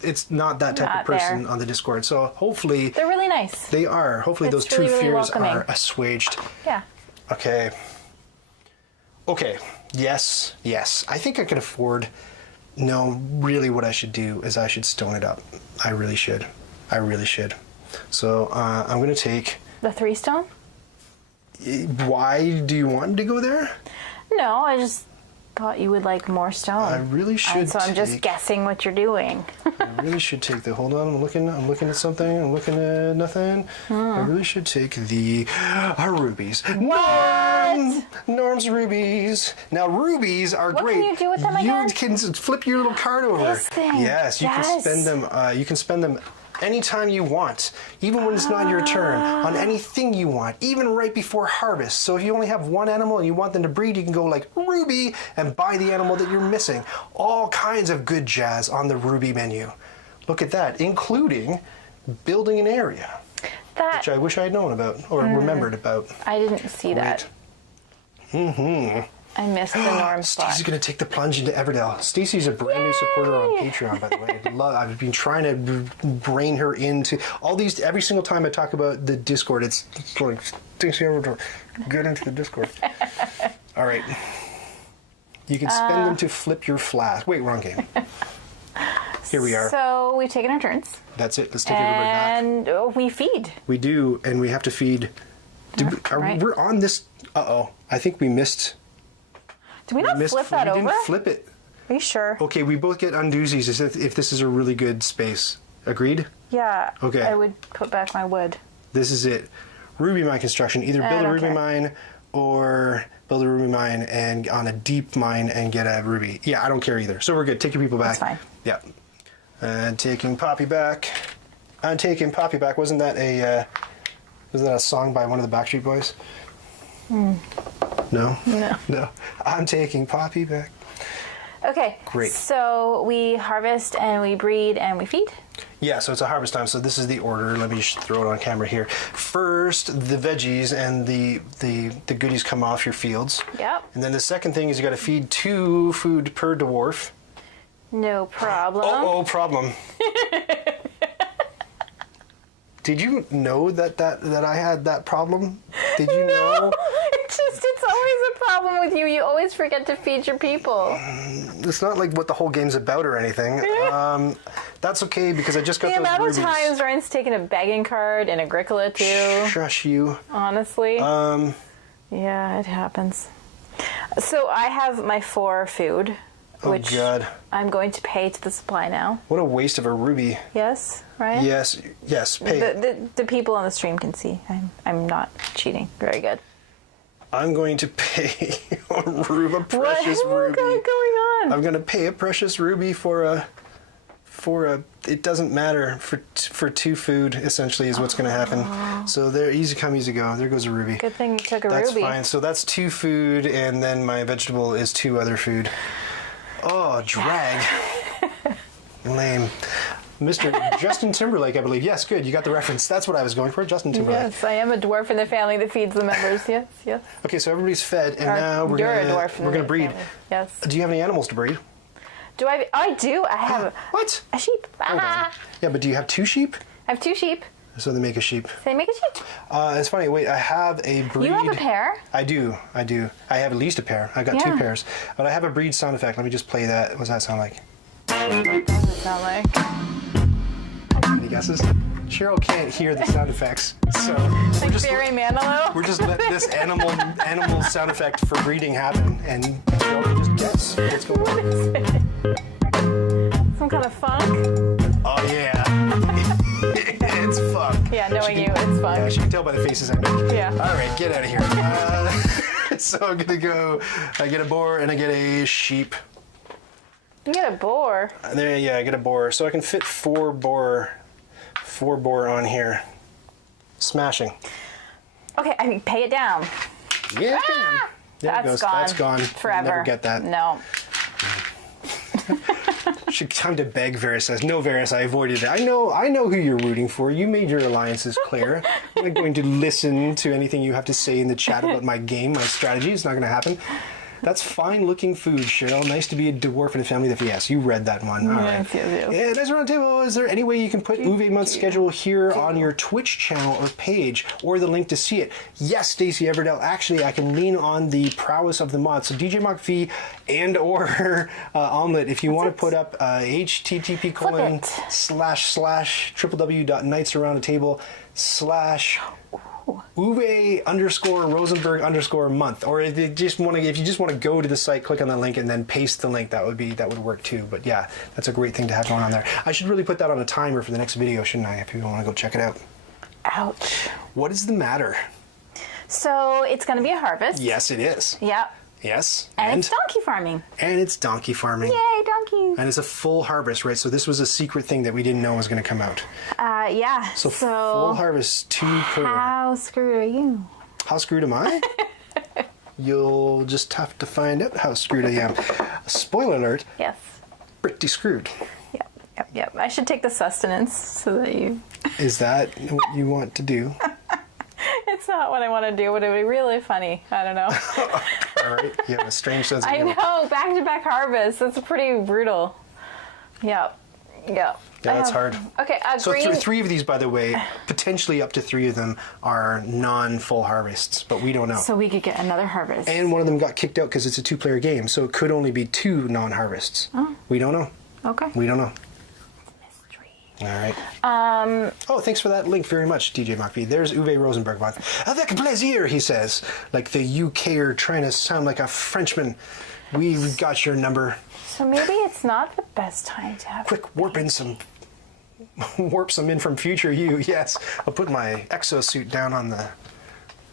It's not that type Not of person there. on the Discord. So hopefully they're really nice. they are. Hopefully It's those two really, really fears welcoming. are assuaged. Yeah. Okay. Yes. I think I can afford. No, really what I should do is I should stone it up. I really should. So I'm going to take... The 3 stone? Why do you want to go there? No, I just thought you would like more stone. I really should And so I'm just take- guessing what you're doing. I really should take the... Hold on, I'm looking at something. I'm looking at nothing. I really should take the rubies. What? Norm's rubies. Now rubies are What great. can you do with them again? You can flip your little card over. This thing. Yes, you can Yes. spend them. You can spend them anytime you want, even when it's not your turn, on anything you want, even right before harvest. So if you only have one animal and you want them to breed, you can go like Ruby and buy the animal that you're missing. All kinds of good jazz on the Ruby menu. Look at that, including building an area, That which I wish I had known about or remembered about. I didn't see that. I missed the norm spot. Stacey's going to take the plunge into Everdell. Stacey's a brand new supporter on Yay! Patreon, by the way. I've been trying to brain her into all these. Every single time I talk about the Discord, it's like, Stacey Everdell, get into the Discord. All right. You can spend them to flip your flask. Wait, wrong game. Here we are. So we've taken our turns. That's it. Let's take everybody back. And we feed. We do, and we have to feed. Right. We're on this. Uh-oh. I think we missed. Did we not flip that we over? didn't flip it. Are you sure? Okay, we both get undoozies if this is a really good space. Agreed? Yeah. Okay. I would put back my wood. This is it. Ruby mine construction. Either build a don't ruby care. mine or build a ruby mine and on a deep mine and get a ruby. Yeah, I don't care either. So we're good. Take your people back. That's fine. Yeah. And taking Poppy back. I'm taking Poppy back. Wasn't that a song by one of the Backstreet Boys? No? No. No. I'm taking Poppy back. Okay. Great. So we harvest and we breed and we feed. Yeah, so it's a harvest time. So this is the order. Let me just throw it on camera here. First, the veggies and the goodies come off your fields. Yep. And then the second thing is you got to feed 2 food per dwarf. No problem. Oh, problem. Did you know that I had that problem? Did you know? It's always a problem with you. You always forget to feed your people. It's not like what the whole game's about or anything. That's okay because I just got The those amount rubies. of times Ryan's taken a begging card in Agricola too. Shush you. Honestly. Yeah, it happens. So I have my 4 food, which God. I'm going to pay to the supply now. What a waste of a ruby. Yes, Ryan? Yes, pay. The people on the stream can see. I'm not cheating. Very good. I'm going to pay a precious What ruby. going on? I'm going to pay a precious ruby for a. It doesn't matter for 2 food. Essentially, is what's going to happen. So there, easy come, easy go. There goes a ruby. Good thing you took a That's ruby. fine. So that's 2 food, and then my vegetable is 2 other food. Oh, drag. Lame. Mr. Justin Timberlake, I believe. Yes, good. You got the reference. That's what I was going for. Justin Timberlake. Yes, I am a dwarf in the family that feeds the members. Yes, yes. Okay, so everybody's fed, and now we're You're a gonna dwarf in the breed. family. Yes. Do you have any animals to breed? Do I? I do. I have What? a sheep. Hold on. Ah. Yeah, but do you have 2 sheep? I have 2 sheep. So they make a sheep. They make a sheep. It's funny. Wait, I have a breed. You have a pair. I do. I have at least a pair. I got 2 Yeah. pairs, but I have a breed sound effect. Let me just play that. What does that sound like? What does it sound like? Any guesses? Cheryl can't hear the sound effects, so Like Barry Manilow? we're just letting this animal sound effect for breeding happen, and Cheryl can just guess what's going What on. is it? Some kind of funk? Oh yeah, it's fun. Yeah, knowing you, it's Yeah, funk. she can tell by the faces I make. Yeah. All right, get out of here. So I'm gonna go. I get a boar and I get a sheep. You get a boar. There, yeah, I get a boar. So I can fit 4 boar on here. Smashing. Okay, I mean, pay it down. Yeah. Ah! There it goes. That's gone. That's gone. Forever. Never get that. No. Should time to beg Varys says, no, Varys, I avoided it. I know who you're rooting for. You made your alliances clear. I'm not going to listen to anything you have to say in the chat about my game, my strategy. It's not going to happen. That's fine-looking food, Cheryl. Nice to be a dwarf in a family that... Yes, you read that one. All right. Yes. Yeah, there's around the table. Is there any way you can put Uwe Month schedule here on your Twitch channel or page, or the link to see it? Yes, Stacey Everdell. Actually, I can lean on the prowess of the mod. So djmachv and or Omelet, if you want to put up http //www.knightsaroundatable/ Uwe _Rosenberg _month, or if you just want to go to the site, click on the link and then paste the link. That would work too. But yeah, that's a great thing to have going on there. I should really put that on a timer for the next video, shouldn't I? If people want to go check it out. Ouch. What is the matter? So it's going to be a harvest. Yes, it is. Yep. Yes. And it's donkey farming. And it's donkey farming. Yay, donkeys. And it's a full harvest, right? So this was a secret thing that we didn't know was going to come out. Yeah. So full harvest, 2 per. How screwed are you? How screwed am I? You'll just have to find out how screwed I am. Spoiler alert, Yes. pretty screwed. Yep. I should take the sustenance so that you... Is that what you want to do? It's not what I want to do, but it would be really funny. I don't know. All right, you have a strange sense of I humor. know, back-to-back harvests. That's pretty brutal. Yep. Yeah, that's hard. Okay, So green... 3 of these, by the way, potentially up to 3 of them are non-full harvests, but we don't know. So we could get another harvest. And one of them got kicked out because it's a 2-player game, so it could only be 2 non-harvests. Oh. We don't know. Okay. We don't know. Mystery. All right. Oh, thanks for that link very much, djmachv. There's Uwe Rosenberg Month. Avec plaisir, he says. Like the UKer trying to sound like a Frenchman. We've got your number. So maybe it's not the best time to have... Quick, warp some in from future you. Yes, I'll put my exosuit down on the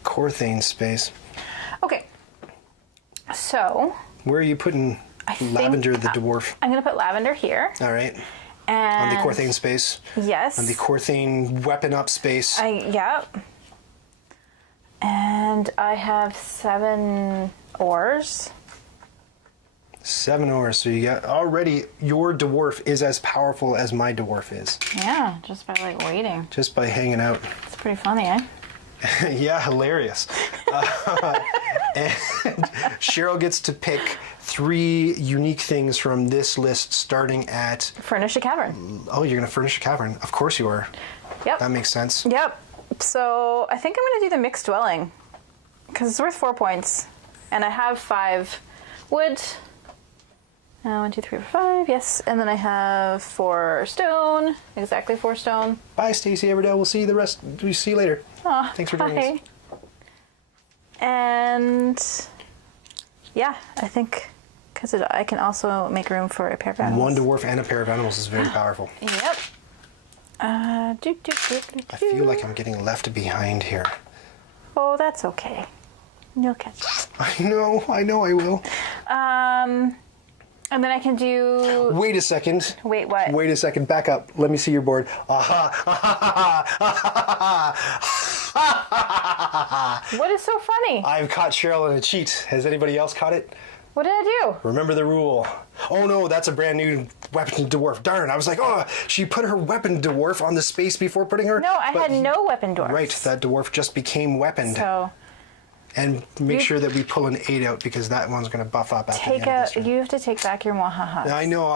Corthane space. Okay. So... Where are you putting Lavender the dwarf? I'm going to put Lavender here. All right. And On the Corthane space. Yes. On the Corthane weapon up space. Yep. And I have 7 ores. 7 ores. So you got already your dwarf is as powerful as my dwarf is. Yeah, just by like waiting. Just by hanging out. It's pretty funny, eh? Yeah, hilarious. And Cheryl gets to pick 3 unique things from this list starting at... Furnish a cavern. Oh, you're going to furnish a cavern. Of course you are. Yep. That makes sense. Yep. So I think I'm going to do the mixed dwelling because it's worth 4 points. And I have 5 wood. 1, 2, 3, 4, 5. Yes. And then I have 4 stone. Exactly 4 stone. Bye, Stacey Everdell. We'll see you the rest. We'll see you later. Oh, Thanks for doing this. And yeah, I think because I can also make room for a pair of animals. 1 dwarf and a pair of animals is very powerful. Yep. I feel like I'm getting left behind here. Oh, that's okay. You'll catch it. I know I will. And then I can do... Wait a second. Wait, what? Wait a second. Back up. Let me see your board. What is so funny? I've caught Cheryl in a cheat. Has anybody else caught it? What did I do? Remember the rule. Oh no, that's a brand new weapon dwarf. Darn, I was like, oh, she put her weapon dwarf on the space before putting her... No, I had no weapon dwarf. Right, that dwarf just became weaponed. So... And make sure that we pull an 8 out because that one's going to buff up after the end of this round. You have to take back your mwahaha. I know.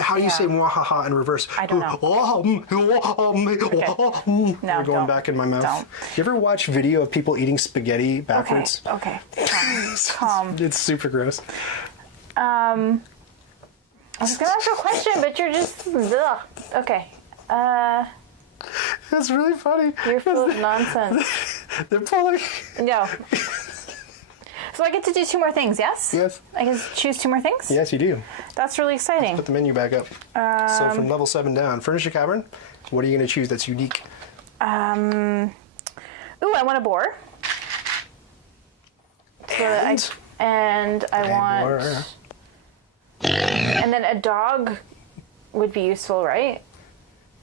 How do you say mwahaha in reverse? I don't know. Okay. No, They're going back in my mouth. Don't. You ever watch video of people eating spaghetti backwards? Okay. Calm. It's super gross. I was going to ask you a question, but you're just... Ugh. Okay. That's really funny. You're full of nonsense. They're pulling. No. So I get to do 2 more things, yes? Yes. I can choose 2 more things? Yes, you do. That's really exciting. Put the menu back up. So from level 7 down, furnish a cavern. What are you going to choose that's unique? Ooh, I want a boar. And I want... And then a dog would be useful, right?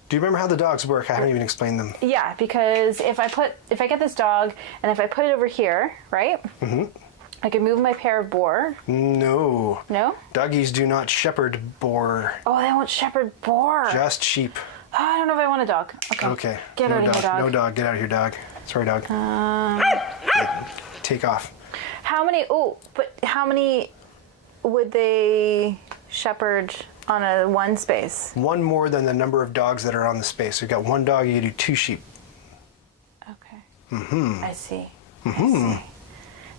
Do you remember how the dogs work? I haven't even explained them. Yeah, because if I get this dog and if I put it over here, right? Mm-hmm. I can move my pair of boar. No. No? Doggies do not shepherd boar. Oh, I want shepherd boar. Just sheep. Oh, I don't know if I want a dog. Okay. Get out of here, dog. No dog. Get out of here, dog. Sorry, dog. Take off. How many would they shepherd on a one space? One more than the number of dogs that are on the space. You've got 1 dog, you do 2 sheep. Okay. Mm-hmm. I see. I see.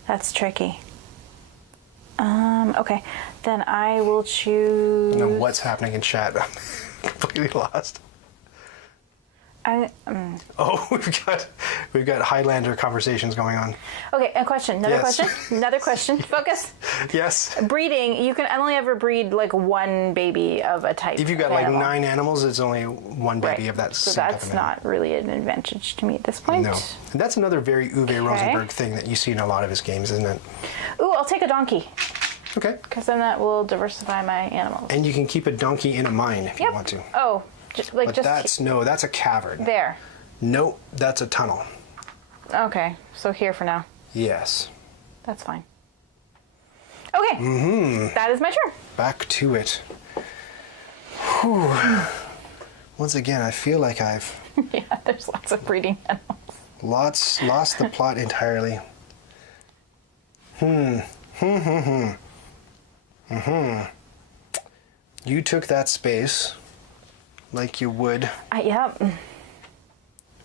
That's tricky. Okay. Then I will choose... I don't know what's happening in chat. I'm completely lost. Oh, we've got Highlander conversations going on. Okay, a question. Another question. Focus. Yes. Breeding, you can only ever breed like 1 baby of a type. If you've got like 9 animals, it's only 1 baby of that so same type that's of not really an advantage to me at this point. No. And that's another very Uwe Rosenberg thing that you see in a lot of his games, isn't it? Ooh, I'll take a donkey. Okay. Because then that will diversify my animals. And you can keep a donkey in a mine if you want to. Oh, that's a cavern. There. Nope, that's a tunnel. Okay, so here for now. Yes. That's fine. Okay. Mm-hmm. That is my turn. Back to it. Whew. Once again, I feel like I've... Yeah, there's lots of breeding animals. Lost the plot entirely. You took that space like you would. Yep.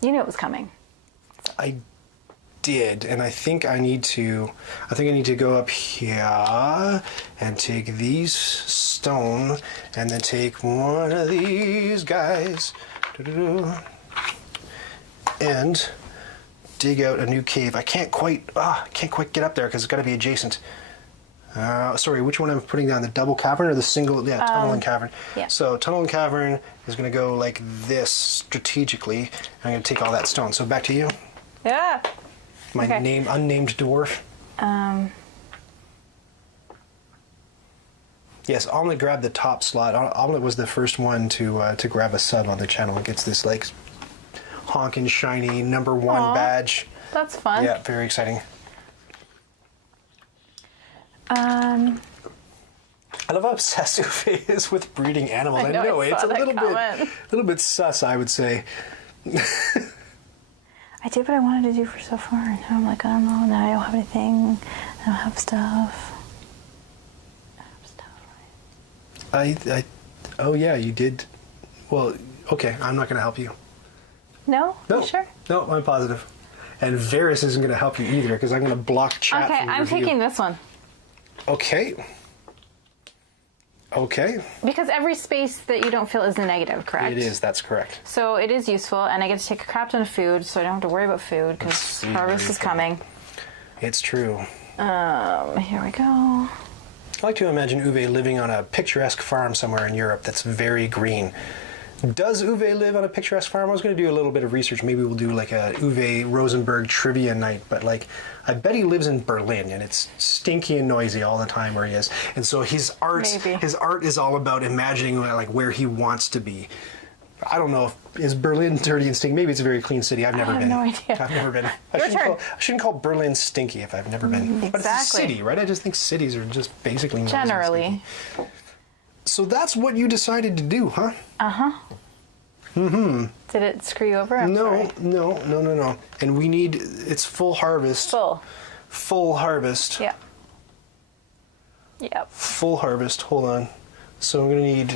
You knew it was coming. I did, and I think I need to go up here and take these stone and then take one of these guys and dig out a new cave. I can't quite get up there because it's got to be adjacent. Sorry, which one I'm putting down? The double cavern or the single? Yeah, tunnel and cavern. Yeah. So tunnel and cavern is going to go like this strategically. I'm going to take all that stone. So back to you. Yeah. My unnamed dwarf. Yes, Omelet grabbed the top slot. Omelet was the first one to grab a sub on the channel. It gets this like honkin' shiny #1 badge. That's fun. Yeah, very exciting. I love how obsessed Uwe is with breeding animals. I know it's a little bit sus, I would say. I did what I wanted to do for so far, and now I'm like, I don't know, now I don't have anything, I don't have stuff. Right? Oh yeah, you did. Well, okay, I'm not going to help you. No? No. You sure? No, I'm positive. And Varys isn't going to help you either, because I'm going to block chat. Okay, I'm taking this one. Okay. Because every space that you don't fill is a negative, correct? It is, that's correct. So it is useful, and I get to take a crap ton of food, so I don't have to worry about food, because harvest is coming. It's true. Here we go. I like to imagine Uwe living on a picturesque farm somewhere in Europe that's very green. Does Uwe live on a picturesque farm? I was going to do a little bit of research. Maybe we'll do like a Uwe Rosenberg trivia night. But like, I bet he lives in Berlin, and it's stinky and noisy all the time where he is. And so his art is all about imagining like where he wants to be. I don't know if is Berlin dirty and stinky. Maybe it's a very clean city. I've never been. I have no idea. I've never been. I shouldn't call Berlin stinky if I've never been. Exactly. But it's a city, right? I just think cities are just basically noisy and Generally. stinky. So that's what you decided to do, huh? Uh-huh. Mm-hmm. Did it screw you over? I'm sorry. No. And we need, it's full harvest. Full harvest. Yep. Full harvest. Hold on. So I'm going to need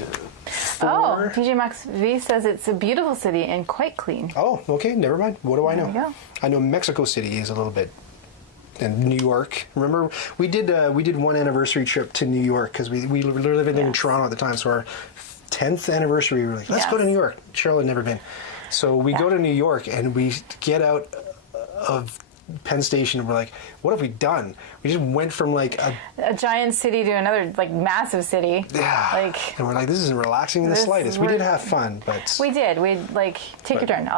4. Oh, djmachv says it's a beautiful city and quite clean. Oh, okay. Never mind. What do I know? There you go. I know Mexico City is a little bit. And New York. Remember, we did one anniversary trip to New York because we were living in Toronto at the time. So our 10th anniversary, we were like, let's go to New York. Cheryl had never been. So we go to New York and we get out of Penn Station and we're like, what have we done? We just went from like a giant city to another like massive city. Yeah. And we're like, this isn't relaxing in the slightest. We did have fun, but we did. We'd like take your turn.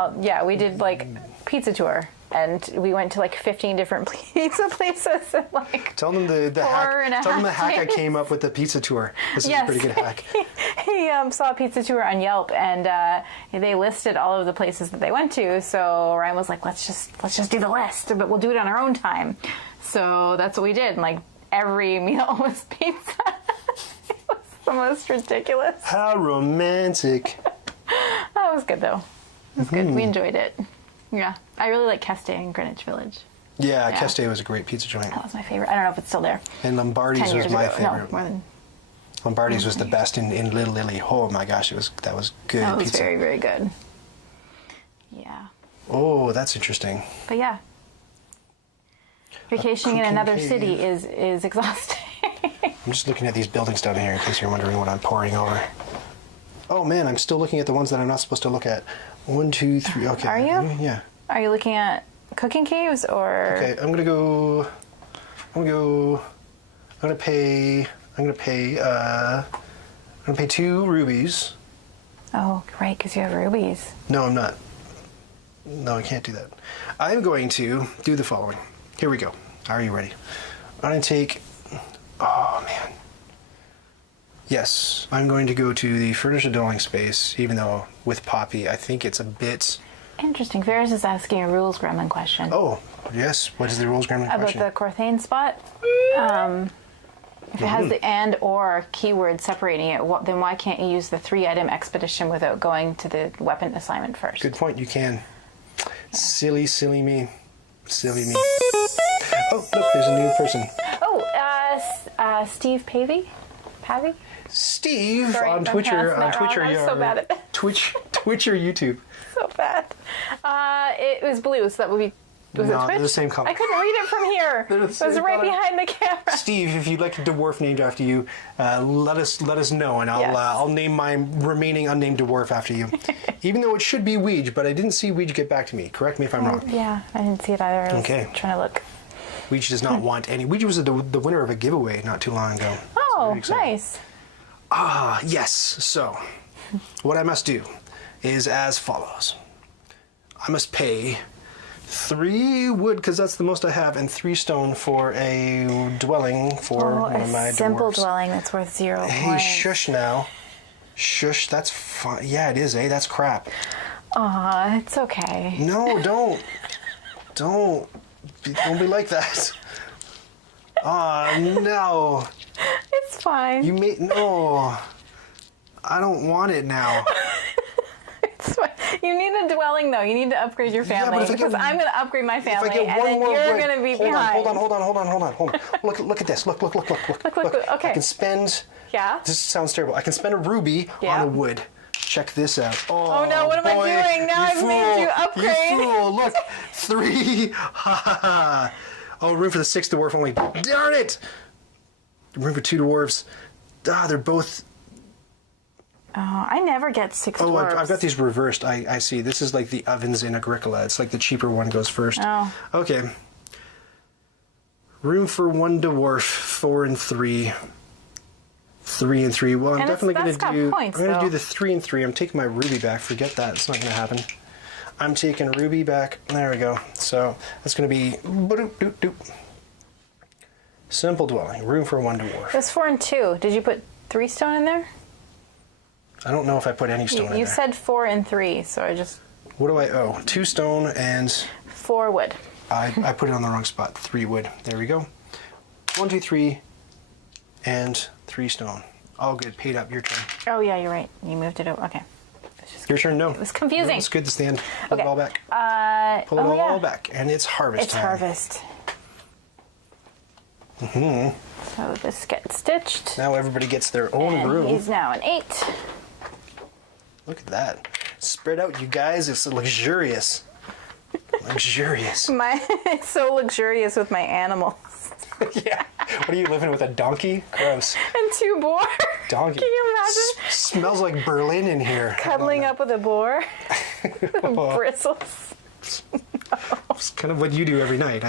We did like pizza tour. And we went to like 15 different pizza places. And like tell them the hack. Tell them the hack I came up with the pizza tour. This is a pretty good hack. He saw a pizza tour on Yelp, and they listed all of the places that they went to. So Ryan was like, "Let's just do the list, but we'll do it on our own time." So that's what we did. And like every meal was pizza. It was the most ridiculous. How romantic. That was good though. It was good. We enjoyed it. Yeah, I really like Keste in Greenwich Village. Yeah, Keste was a great pizza joint. That was my favorite. I don't know if it's still there. And Lombardi's was my favorite. No, more than. Lombardi's was the best in Little Italy. Oh my gosh, that was good That was pizza. very, very good. Yeah. Oh, that's interesting. But yeah, vacationing in another city is exhausting. I'm just looking at these buildings down here in case you're wondering what I'm poring over. Oh man, I'm still looking at the ones that I'm not supposed to look at. 1, 2, 3. Okay. Are you? Yeah. Are you looking at cooking caves or? Okay, I'm gonna pay 2 rubies. Oh, right, because you have rubies. No, I'm not. No, I can't do that. I'm going to do the following. Here we go. Are you ready? I'm going to take... Oh, man. Yes, I'm going to go to the furnished dwelling space, even though with Poppy, I think it's a bit... Interesting. Ferris is asking a rules gremlin question. Oh, yes. What is the rules gremlin question? About the Corthane spot. If it has the and or keyword separating it, then why can't you use the 3-item expedition without going to the weapon assignment first? Good point. You can. Yeah. Silly me. Silly me. Oh, look, there's a new person. Oh, Steve Pavey? Steve. Sorry, on Twitter. I'm so bad at it. Twitch or YouTube. So bad. It was blue, so that would be. Was it Twitch? They're the same color. I couldn't read it from here. It was right behind the camera. Steve, if you'd like a dwarf named after you, let us know, and I'll name my remaining unnamed dwarf after you. Even though it should be Weege, but I didn't see Weege get back to me. Correct me if I'm wrong. Yeah, I didn't see it either. I was trying to look. Weege does not want any. Weege was the winner of a giveaway not too long ago. Oh, nice. Yes. So, what I must do is as follows. I must pay 3 wood, because that's the most I have, and 3 stone for a dwelling for one of my a simple dwarves. dwelling that's worth 0 Hey, points. shush now. Shush, that's fine. Yeah, it is, That's crap. Aw, it's okay. No, don't. Don't be like that. No. It's fine. No. I don't want it now. It's fine. You need a dwelling, though. You need to upgrade your family, because I'm going to upgrade my family, and then you're going to be behind. Hold on. Look at this. Look. Look. Okay. I can spend... Yeah? This sounds terrible. I can spend a ruby on a wood. Check this out. Oh no, what am I doing? Now I've made you upgrade. You fool. Look. 3. Oh, room for the 6th dwarf only. Darn it! Room for 2 dwarves. They're both... Oh, I never get 6 dwarves. Oh, I've got these reversed. I see. This is like the ovens in Agricola. It's like the cheaper one goes first. Oh. Okay. Room for 1 dwarf, 4 and 3. 3 3 and 3. Well, I'm And definitely going that's to got do. points, I'm going to though. do the 3 and 3. I'm taking my ruby back. Forget that. It's not going to happen. I'm taking ruby back. There we go. So that's going to be simple dwelling. Room for 1 dwarf. It was 4 and 2. Did you put 3 stone in there? I don't know if I put any stone in You there. said 4 and 3, so I just... What do I owe? 2 stone and 4 wood. I put it on the wrong spot. 3 wood. There we go. 1, 2, 3, and 3 stone. All good. Paid up. Your turn. Oh, yeah, you're right. You moved it over. Okay. Your turn. No. It was confusing. No, it's good to stand. Pull it all back. Pull it all back, and it's harvest It's time. harvest. So this gets stitched. Now everybody gets their own And room. he's now an 8. Look at that. Spread out, you guys. It's luxurious. Luxurious. It's so luxurious with my animals. Yeah. What are you living with, a donkey? Gross. And 2 boar. Donkey. Can you imagine Smells like Berlin in here. cuddling up with a boar? Bristles. It's kind of what you do every night.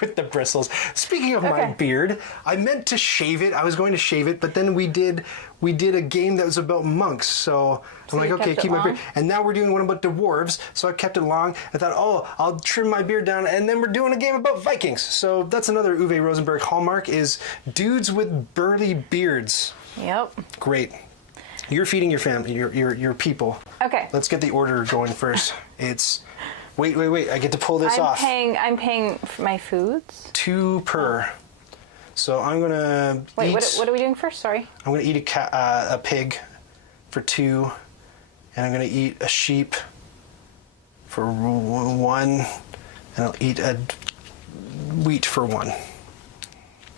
With the bristles. Speaking of my beard, I meant to shave it. I was going to shave it, but then we did a game that was about monks. So I'm like, you okay, kept it keep my beard. long? And now we're doing one about dwarves, so I kept it long. I thought, oh, I'll trim my beard down, and then we're doing a game about Vikings. So that's another Uwe Rosenberg hallmark is dudes with burly beards. Yep. Great. You're feeding your family, your people. Okay. Let's get the order going first. It's wait. I get to pull this off. I'm paying for my foods. 2 per. So I'm gonna Wait, eat. what are we doing first? Sorry. I'm gonna eat a pig for 2, and I'm gonna eat a sheep for 1, and I'll eat a wheat for 1.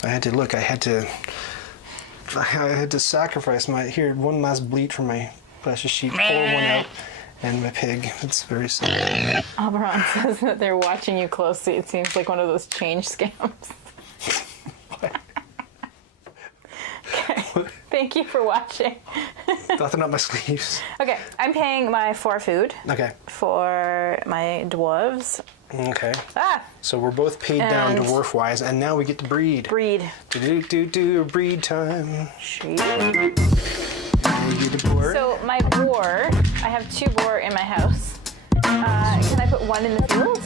I had to sacrifice my one last bleat from my precious sheep. Pull 1 out, and my pig. It's very sad. Alberon says that they're watching you closely. It seems like one of those change scams. Okay. Thank you for watching. Nothing up my sleeves. Okay, I'm paying my 4 food Okay. for my dwarves. Okay. Ah, So we're both paid down And- dwarf-wise, and now we get to breed. breed. Breed time. Sheep. You get the board. So my boar, I have 2 boar in my house. Can I put 1 in the field?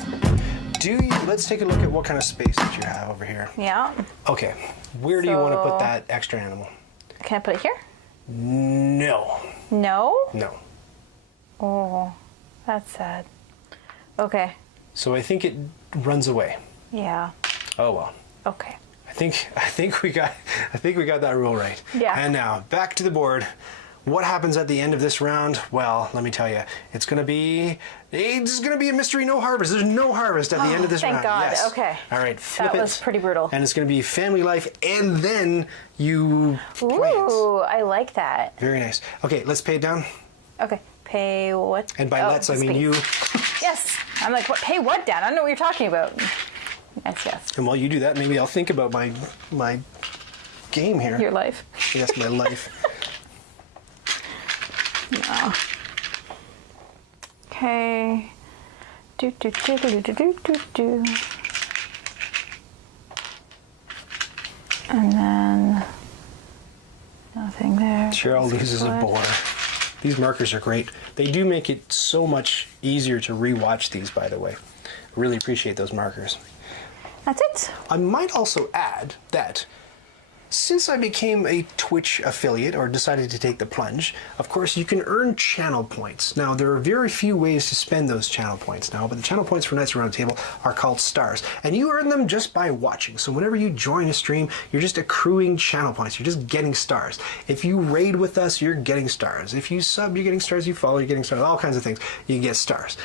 Let's take a look at what kind of space that you have over here. Yeah. Okay. Where do you want to put So- that extra animal? Can I put it here? No. No? No. Oh, that's sad. Okay. So I think it runs away. Yeah. Oh well. Okay. I think we got that rule right. Yeah. And now back to the board. What happens at the end of this round? Well, let me tell you, it's gonna be a mystery. No harvest. There's no harvest at the end of this thank round. God. Yes. Okay. All right. Flip That was pretty brutal. And it's gonna be family life, and then you plant. Ooh, I like that. Very nice. Okay, let's pay it down. Okay. Pay what? And by Oh, let's, I mean space. you. Yes. I'm like, what? Pay what down? I don't know what you're talking about. Yes. And while you do that, maybe I'll think about my game here. Your life. Yes, my life. No. Okay. Do. And then nothing there. Cheryl loses a boar. These markers are great. They do make it so much easier to rewatch these, by the way. Really appreciate those markers. That's it. I might also add that since I became a Twitch affiliate or decided to take the plunge, of course you can earn channel points. Now there are very few ways to spend those channel points now, but the channel points for Knights Around the Table are called stars. And you earn them just by watching. So whenever you join a stream, you're just accruing channel points. You're just getting stars. If you raid with us, you're getting stars. If you sub, you're getting stars. You follow, you're getting stars. All kinds of things. You get stars.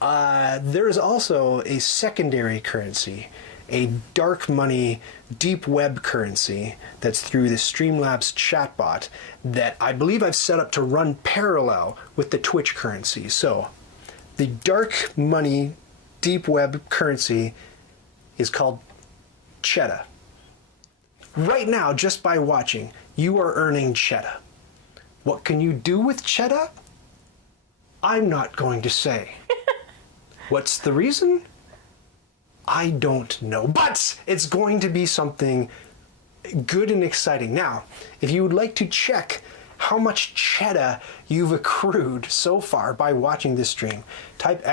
There is also a secondary currency, a dark money, deep web currency that's through the Streamlabs chatbot that I believe I've set up to run parallel with the Twitch currency. So the dark money, deep web currency is called Cheddar. Right now, just by watching, you are earning Cheddar. What can you do with Cheddar? I'm not going to say. What's the reason? I don't know, but it's going to be something good and exciting. Now, if you would like to check how much cheddar you've accrued so far by watching this stream, type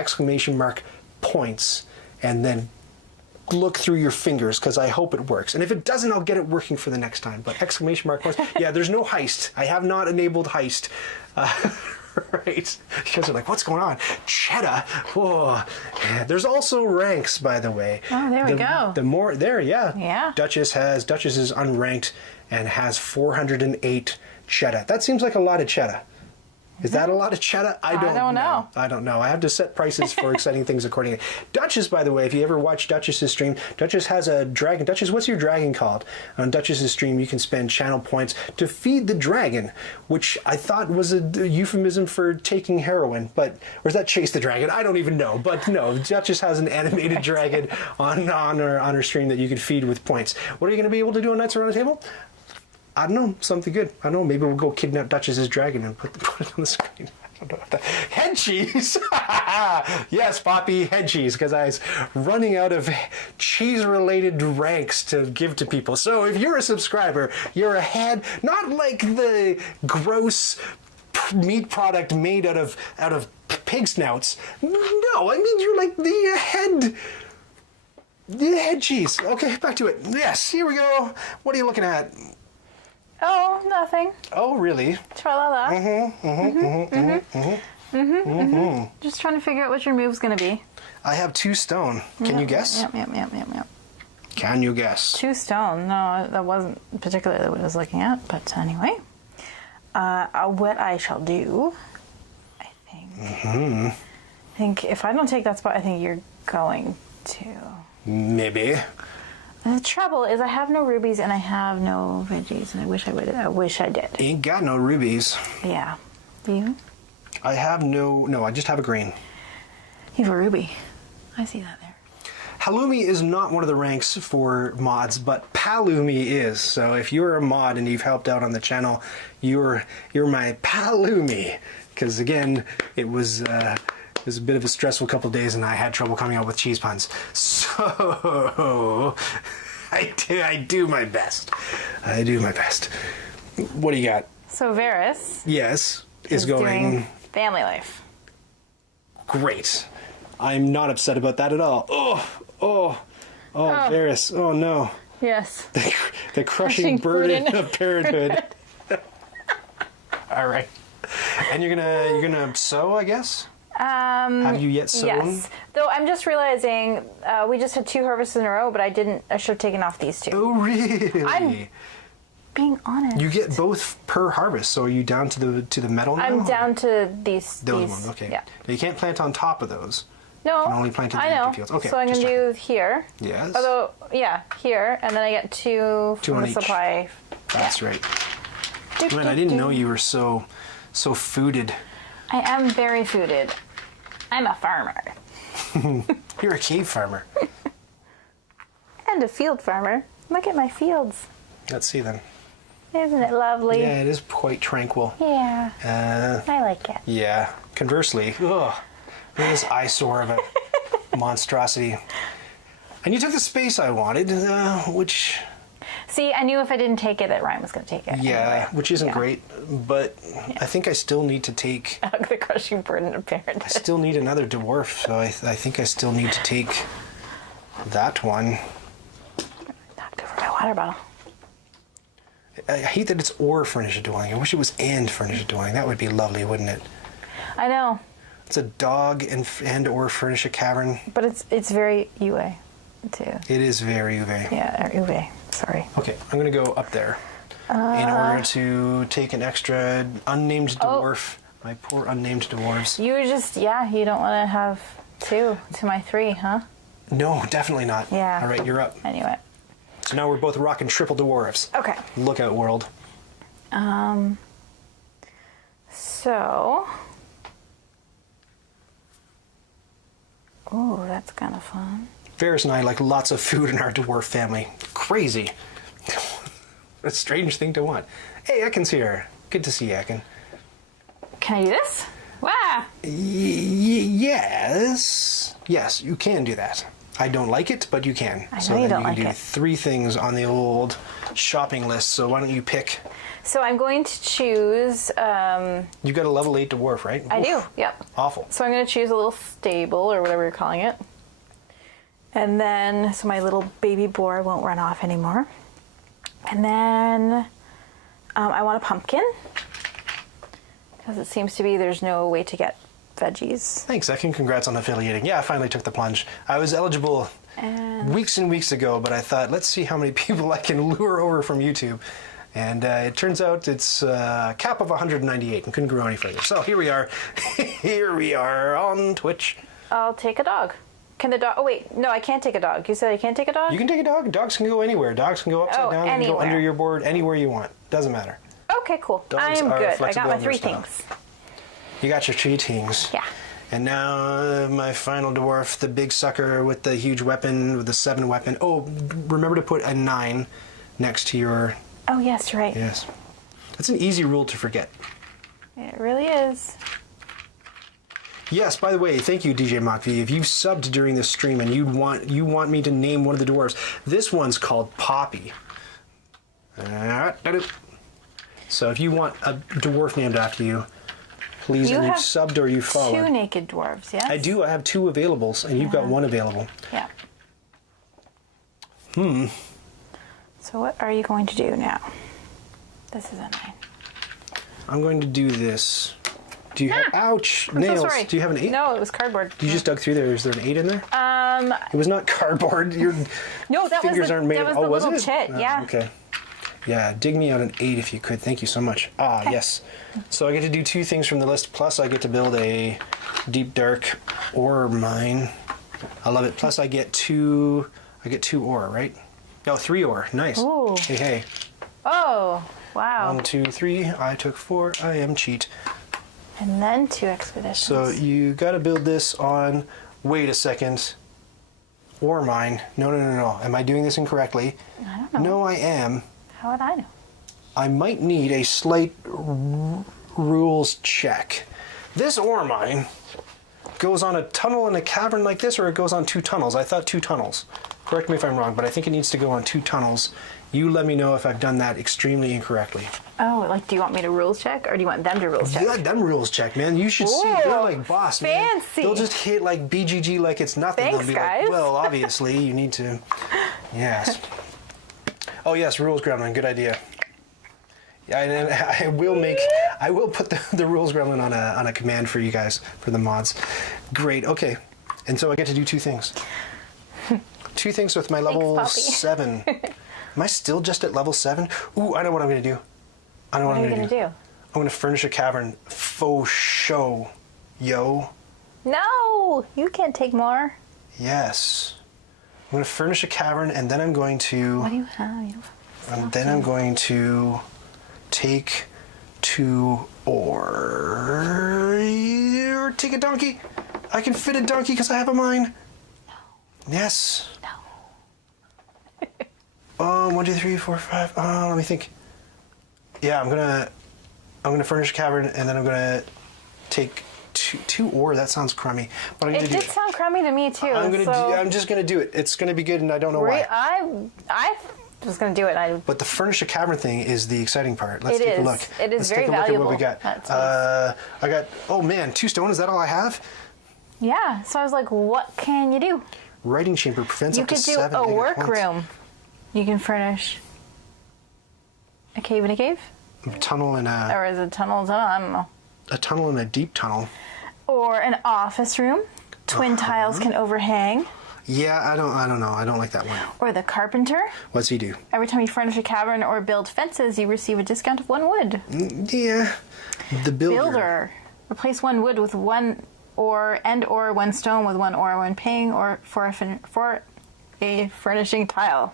!points and then look through your fingers, because I hope it works. And if it doesn't, I'll get it working for the next time. But !points. Yeah, there's no heist. I have not enabled heist. Right? Because they're like, what's going on? Cheddar. Whoa. Yeah, there's also ranks, by the way. Oh, there we go. The more there, yeah. Yeah. Duchess is unranked and has 408 cheddar. That seems like a lot of cheddar. Is that a lot of cheddar? I don't know. I don't know. I have to set prices for exciting things accordingly. Duchess, by the way, if you ever watch Duchess's stream, Duchess has a dragon. Duchess, what's your dragon called? On Duchess's stream, you can spend channel points to feed the dragon, which I thought was a euphemism for taking heroin, or is that chase the dragon? I don't even know. But no, Duchess has an animated dragon on her stream that you can feed with points. What are you going to be able to do on Nights Around the Table? I don't know, something good. I don't know, maybe we'll go kidnap Duchess's dragon and put it on the screen. I don't know what that... Head cheese! Yes, Poppy, head cheese, because I was running out of cheese-related ranks to give to people. So if you're a subscriber, you're ahead, not like the gross meat product made out of pig snouts. No, I mean you're like the head cheese. Okay, back to it. Yes, here we go. What are you looking at? Oh, nothing. Oh, really? Tra-la-la. Just trying to figure out what your move's going to be. I have 2 stone. Can you guess? Yep. Can you guess? 2 stone. No, that wasn't particularly what I was looking at. But anyway, what I shall do, I think if I don't take that spot, I think you're going to. Maybe. The trouble is I have no rubies and I have no veggies, and I wish I did. Ain't got no rubies. Yeah. Do you? I have no, I just have a green. You have a ruby. I see that there. Halloumi is not one of the ranks for mods, but Palumi is. So if you're a mod and you've helped out on the channel, you're my Palumi. Because again, it was a bit of a stressful couple of days and I had trouble coming up with cheese puns. So I do my best. I do my best. What do you got? So Varys. Yes, is going doing family life. Great. I'm not upset about that at all. Oh, Varys. Oh no. Yes. The crushing burden of parenthood. All right. And you're gonna sew, I guess? Have you yet sown? Yes. Though I'm just realizing we just had 2 harvests in a row, but I should have taken off these 2. Oh, really? I'm being honest. You get both per harvest, so are you down to the metal now? I'm down to these. Those ones, okay. Yeah. Now you can't plant on top of those. No. You can only plant in the empty fields. Okay. So I'm going to do here. Yes. Although, yeah, here, and then I get 2 from the supply. That's right. Man, I didn't know you were so fooded. I am very fooded. I'm a farmer. You're a cave farmer. And a field farmer. Look at my fields. Let's see then. Isn't it lovely? Yeah, it is quite tranquil. Yeah. I like it. Yeah. Conversely, ugh, this eyesore of a monstrosity. And you took the space I wanted, which... See, I knew if I didn't take it, that Ryan was going to take it. Yeah, anyway. which isn't great, but I think I still need to take... The crushing burden of parenthood. I still need another dwarf, so I think I still need to take that one. Knocked over my water bottle. I hate that it's or furnish a dwelling. I wish it was and furnish a dwelling. That would be lovely, wouldn't it? I know. It's a dog and or furnish a cavern. But it's very Uwe, too. It is very Uwe. Yeah, Uwe. Sorry. Okay, I'm going to go up there in order to take an extra unnamed dwarf. My poor unnamed dwarves. You just, you don't want to have 2 to my 3, huh? No, definitely not. Yeah. All right, you're up. I knew it. So now we're both rocking triple dwarves. Okay. Look out, world. So... Oh, that's kind of fun. Varys and I like lots of food in our dwarf family. Crazy. A strange thing to want. Hey, Ekin's here. Good to see you, Ekin. Can I do this? Wow. Yes. Yes, you can do that. I don't like it, but you can. I know so you then don't you can like do it. 3 things on the old shopping list. So why don't you pick? So I'm going to choose. You've got a level 8 dwarf, right? I do. Oof. Yep. Awful. So I'm going to choose a little stable or whatever you're calling it. And then, so my little baby boar won't run off anymore. And then I want a pumpkin. Because it seems to be there's no way to get veggies. Thanks, Ekin. Congrats on affiliating. Yeah, I finally took the plunge. I was eligible weeks and weeks ago, but I thought, let's see how many people I can lure over from YouTube. And it turns out it's a cap of 198 and couldn't grow any further. So here we are. Here we are on Twitch. I'll take a dog. Can the dog... Oh, wait. No, I can't take a dog. You said I can't take a dog? You can take a dog. Dogs can go anywhere. Dogs can go upside down. They can go under your board, anywhere you want. Doesn't matter. Okay, cool. Dogs I'm are good. I flexible got my in their 3 style. things. You got your 3 things. Yeah. And now my final dwarf, the big sucker with the huge weapon, with the 7 weapon. Oh, remember to put a 9 next to your... Oh, yes, you're right. Yes. That's an easy rule to forget. It really is. Yes, by the way, thank you, djmachv. If you've subbed during this stream and you want me to name one of the dwarves, this one's called Poppy. So if you want a dwarf named after you, please, You and you've have subbed or you followed. 2 naked dwarves, yes? I do. I have 2 availables, and you've got 1 available. Yeah. So what are you going to do now? This is a 9. I'm going to do this. Do you have... Ouch! I'm Nails. so sorry. Do you have an 8? No, it was cardboard. You just dug through there. Is there an 8 in there? It was not cardboard. Your No, that was fingers the, aren't made. that was Oh, the was little it? chit, Oh, yeah. Okay. Yeah, dig me out an 8 if you could. Thank you so much. Ah, yes. So I get to do 2 things from the list. Plus, I get to build a deep dark ore mine. I love it. Plus, I get 2. I get 2 ore, right? No, 3 ore. Nice. Ooh. Hey, hey. Oh, wow. 1, 2, 3. I took 4. I am cheat. And then 2 expeditions. So you got to build this on. Wait a second. Ore mine. No, no, no, no. Am I doing this incorrectly? I don't know. No, I am. How would I know? I might need a slight rules check. This ore mine goes on a tunnel in a cavern like this, or it goes on 2 tunnels? I thought 2 tunnels. Correct me if I'm wrong, but I think it needs to go on 2 tunnels. You let me know if I've done that extremely incorrectly. Oh, like, do you want me to rules check, or do you want them to rules check? Yeah, them rules check, man. You should see. Ooh, They're like boss, man. fancy. They'll just hit like BGG like it's nothing. Thanks, They'll be guys. like, well, obviously you need to. Yes. Oh yes, rules gremlin. Good idea. Yeah, and I will put the rules gremlin on a command for you guys, for the mods. Great. Okay. And so I get to do 2 things. 2 things with my level Poppy. 7. Am I still just at level 7? Ooh, I know what I'm going to do. I know what What I'm are you going to do. going to do? I'm going to furnish a cavern faux show. Yo. No! You can't take more. Yes. I'm going to furnish a cavern, and then I'm going to... What do you have? You don't And then I'm going to take 2 ore. Take a donkey. I can fit a donkey because I have a mine. No. Yes. No. 1, 2, 3, 4, 5. Let me think. Yeah, I'm gonna furnish a cavern, and then I'm gonna take 2 ore. That sounds crummy, but I'm gonna It do did sound crummy to me, too. I'm just gonna do it. It's gonna be good, and I don't know why. I was going to do it, and I... But the furnish a cavern thing is the exciting part. Let's It take a is. look. It is Let's very take a look at what we valuable. got. That's I got, oh man, 2 stone. Is that all I have? Yeah, so I was like, what can you do? Writing chamber prevents You up to could do 7 a negative workroom. points. You can furnish a cave in a cave? A tunnel and a Or is it tunnel? I don't know. tunnel and a deep tunnel. Or an office room. Twin tiles can overhang. Yeah, I don't know. I don't like that one. Or the carpenter. What's he do? Every time you furnish a cavern or build fences, you receive a discount of 1 wood. Yeah, the builder. Builder. Replace 1 wood with 1 ore or 1 stone with 1 ore when paying or for a furnishing tile.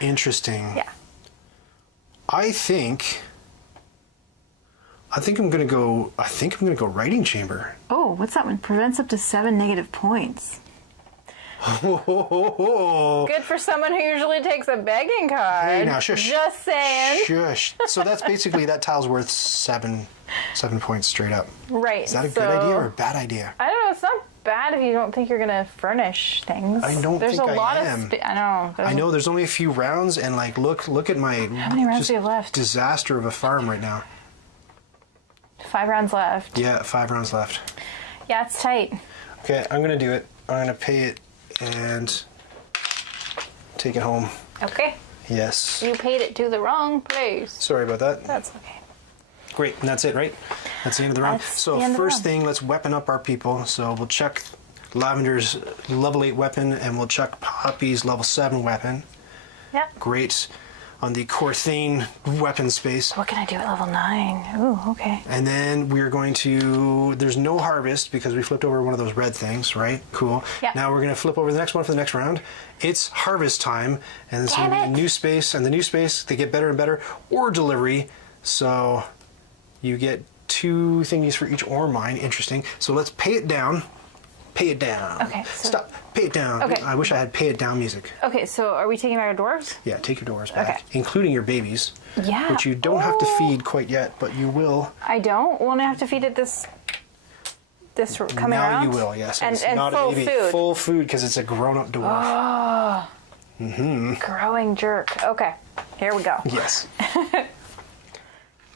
Interesting. Yeah. I think I'm gonna go. I think I'm gonna go writing chamber. Oh, what's that one? Prevents up to 7 negative points. Good for someone who usually takes a begging card. Hey, now shush. Just saying. Shush. So that's basically that tile's worth 7 points straight up. Right. Is that a good idea or a bad idea? I don't know. It's not bad if you don't think you're gonna furnish things. I don't There's think a lot I of am. I know. I know there's only a few rounds, and like, look at my How many rounds do you have left? disaster of a farm right now. 5 rounds left. Yeah, 5 rounds left. Yeah, it's tight. Okay, I'm gonna do it. I'm gonna pay it and take it home. Okay. Yes. You paid it to the wrong place. Sorry about that. That's okay. Great, and that's it, right? That's the end of the round. That's So the end of the first round. thing, let's weapon up our people. So we'll check Lavender's level 8 weapon, and we'll check Poppy's level 7 weapon. Yep. Great. On the Corthane weapon space. What can I do at level 9? Ooh, okay. And then we're going to, there's no harvest because we flipped over one of those red things, right? Cool. Yeah. Now we're going to flip over the next one for the next round. It's harvest time, and this is going to be a new space, and the new space, they get better and better, or delivery. So you get 2 thingies for each ore mine. Interesting. So let's pay it down. Pay it down. Okay, so- Stop. Pay it down. Okay. I wish I had pay it down music. Okay, so are we taking back our dwarves? Yeah, take your doors back, Okay. including your babies. Yeah. Which you don't have to Oh. feed quite yet, but you will. I don't. Won't I have to feed it this coming Now around? you will, yes. And, It's and not full a baby. food. Full food because it's a grown-up dwarf. Growing jerk. Okay, here we go. Yes,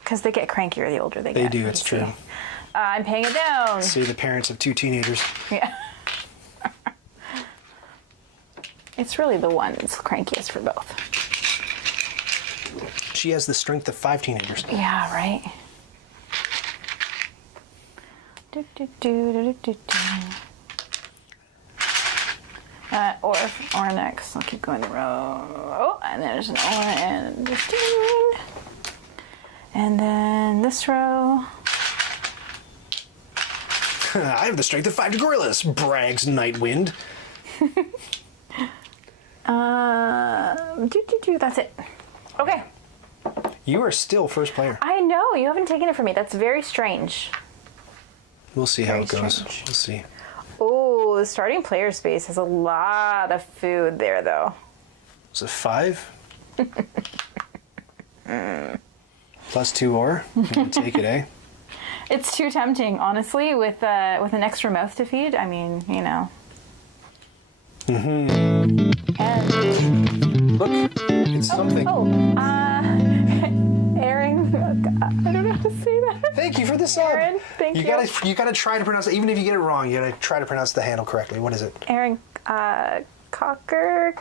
Because they get crankier the older they they get. do. you It's see. true. I'm paying it down. See the parents of 2 teenagers. Yeah. It's really the one that's crankiest for both. She has the strength of 5 teenagers. Yeah, right. Do, do, do, do, do, do. Or next. I'll keep going the row. Oh, and there's an or and a 15. And then this row. I have the strength of 5 gorillas, brags Nightwind. That's it. Okay. You are still first player. I know, you haven't taken it from me. That's very strange. We'll see how Very it goes. strange. We'll see. Oh, the starting player space has a lot of food there, though. Is it 5? Plus 2 ore. We'll take it, eh? It's too tempting, honestly, with an extra mouth to feed. I mean, you know. And Look, it's something. Aaron, I don't know how to say that. Thank you for the sub. Aaron, thank you. You gotta try to pronounce it. Even if you get it wrong, you gotta try to pronounce the handle correctly. What is it? Aaron, Cocker.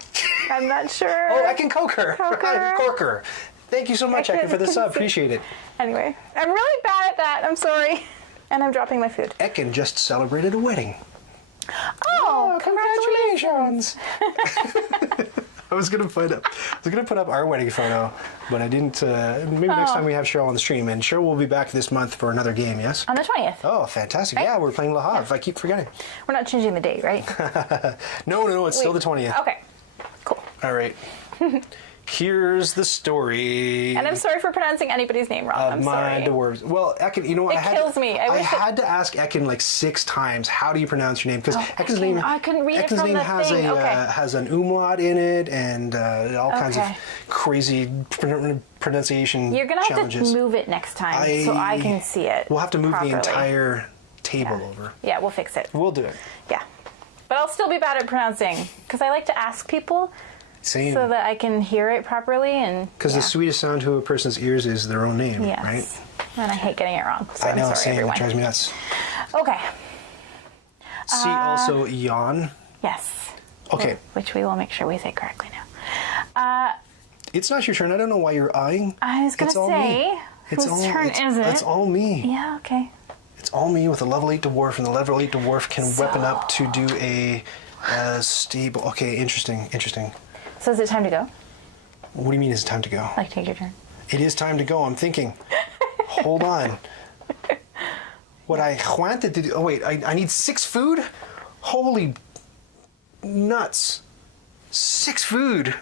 I'm not sure. Oh, ekinkoker. Coker. Corker. Thank you so much, Ekin, for the sub. Appreciate it. Anyway, I'm really bad at that. I'm sorry. And I'm dropping my food. Ekin just celebrated a wedding. Oh, congratulations! I was gonna put up our wedding photo, but I didn't. Maybe next time we have Cheryl on the stream, and Cheryl will be back this month for another game. Yes. On the 20th. Oh, fantastic! Yeah, we're playing Le Havre. I keep forgetting. We're not changing the date, right? No, it's still the 20th. Okay. Cool. All right. Here's the story. And I'm sorry for pronouncing anybody's name wrong. I'm my sorry. dwarves. Well, Ekin, you know what? It kills me. I wish had to ask Ekin like 6 times. How do you pronounce your name? Because Ekin's name. I couldn't read it Ekin's from name the has thing. has an umlaut in it and all kinds of Okay. crazy pronunciation You're gonna have challenges. to move it next time so I can see it. We'll have to move properly. the entire table over. Yeah, we'll fix it. We'll do it. Yeah. But I'll still be bad at pronouncing because I like to ask people Same. so that I can hear it properly and. Because the sweetest sound to a person's ears is their own name, Yes. right? And I hate getting it wrong. So I know, I'm sorry, same. everyone. It drives me nuts. Okay. See also yawn. Yes. Okay. Which we will make sure we say correctly now. It's not your turn. I don't know why you're eyeing. I was gonna It's all me. say, whose turn is it? It's all me. Yeah. Okay. It's all me with a level 8 dwarf, and the level 8 dwarf can weapon up to do a stable. Okay, interesting. So is it time to go? What do you mean it's time to go? Like take your turn. It is time to go. I'm thinking. Hold on. What I wanted to do. Oh, wait. I need 6 food? Holy nuts. 6 food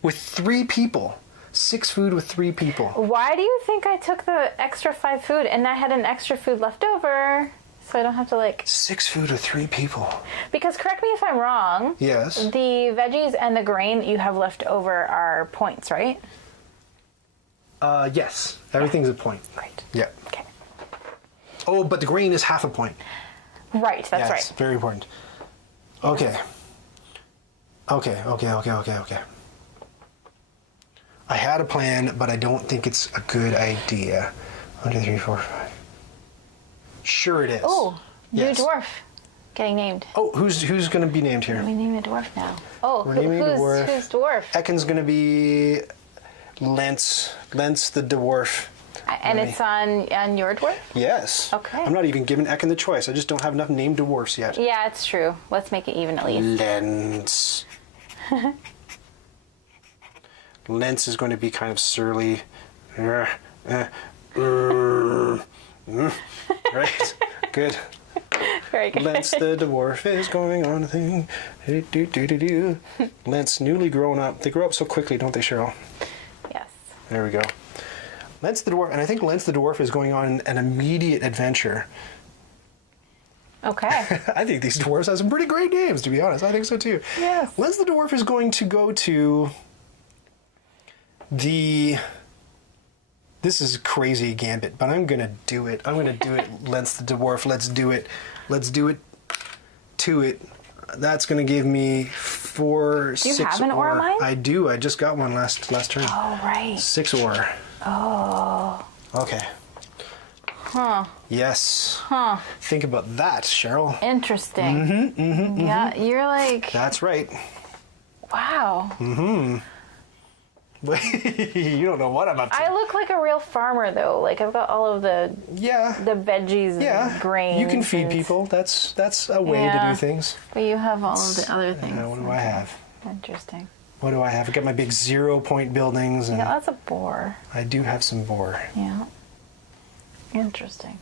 with 3 people. 6 food with 3 people. Why do you think I took the extra 5 food and I had an extra food left over? So I don't have to 6 food with 3 people. Because correct me if I'm wrong. Yes. The veggies and the grain that you have left over are points, right? Yes. Everything's a point. Great. Yeah. Okay. Oh, but the grain is half a point. Right, that's right. Very important. Okay. Okay. I had a plan, but I don't think it's a good idea. 1, 2, 3, 4, 5. Sure it is. Oh, yes. new dwarf getting named. Oh, who's going to be named here? We name a dwarf now. Oh, We're naming a dwarf. Who's dwarf? Ekin's going to be Lance the dwarf. And it's on your dwarf? Yes. Okay. I'm not even giving Ekin the choice. I just don't have enough named dwarfs yet. Yeah, it's true. Let's make it even at least. Lance. Lance is going to be kind of surly. Right. Good. Very good. Lance the dwarf is going on a thing. Do. Lance, newly grown up. They grow up so quickly, don't they, Cheryl? Yes. There we go. Lance the dwarf, and I think Lance the dwarf is going on an immediate adventure. Okay. I think these dwarves have some pretty great names, to be honest. I think so too. Yes. Lance the dwarf is going to go to the... This is crazy gambit, but I'm going to do it. I'm going to do it, Lance the dwarf. Let's do it. Let's do it to it. That's going to give me 4, 6 Do you have an ore mine? I do. I just got one last turn. Oh, right. 6 ore. Oh. Okay. Huh. Yes. Huh. Think about that, Cheryl. Interesting. Yeah, you're like... That's right. Wow. You don't know what I'm up to. I look like a real farmer, though. Like, I've got all of the veggies and grains. You can feed people. That's a way to do things. But you have all of the other things. What do I have? Interesting. What do I have? I got my big 0-point buildings. And Yeah, that's a boar. I do have some boar. Yeah. Interesting.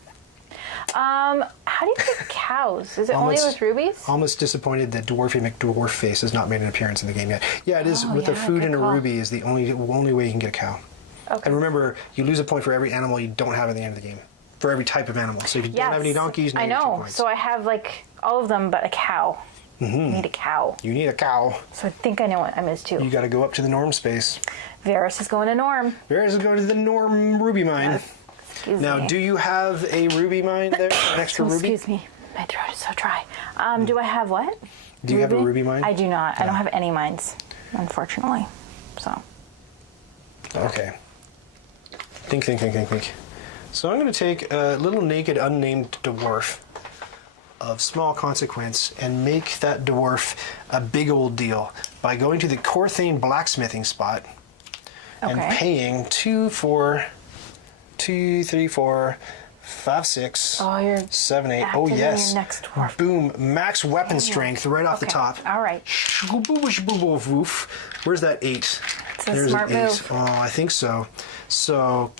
How do you pick cows? Is it only with rubies? Almost disappointed that Dwarfy McDwarfface has not made an appearance in the game yet. Yeah, it is. With a food and a ruby is the only way you can get a cow. Okay. And remember, you lose a point for every animal you don't have at the end of the game. For every type of animal. So if you don't have any donkeys, I you need 2 know. points. So I have like all of them but a cow. I need a cow. You need a cow. So I think I know what I missed too. You got to go up to the norm space. Varus is going to Norm. Varus is going to the norm ruby mine. Excuse Now, me. do you have a ruby mine there? An extra ruby? Excuse me. My throat is so dry. Do I have what? Do you have a ruby mine? I do not. I don't have any mines, unfortunately. So. Okay. Think. So I'm going to take a little naked, unnamed dwarf of small consequence and make that dwarf a big old deal by going to the Corthane blacksmithing spot and paying 2, 3, 4, 5, 6, 7, 8. Oh yes. Your next dwarf. Boom. Max weapon strength right off the top. All right. Where's that 8? It's a smart move. Oh, I think so. So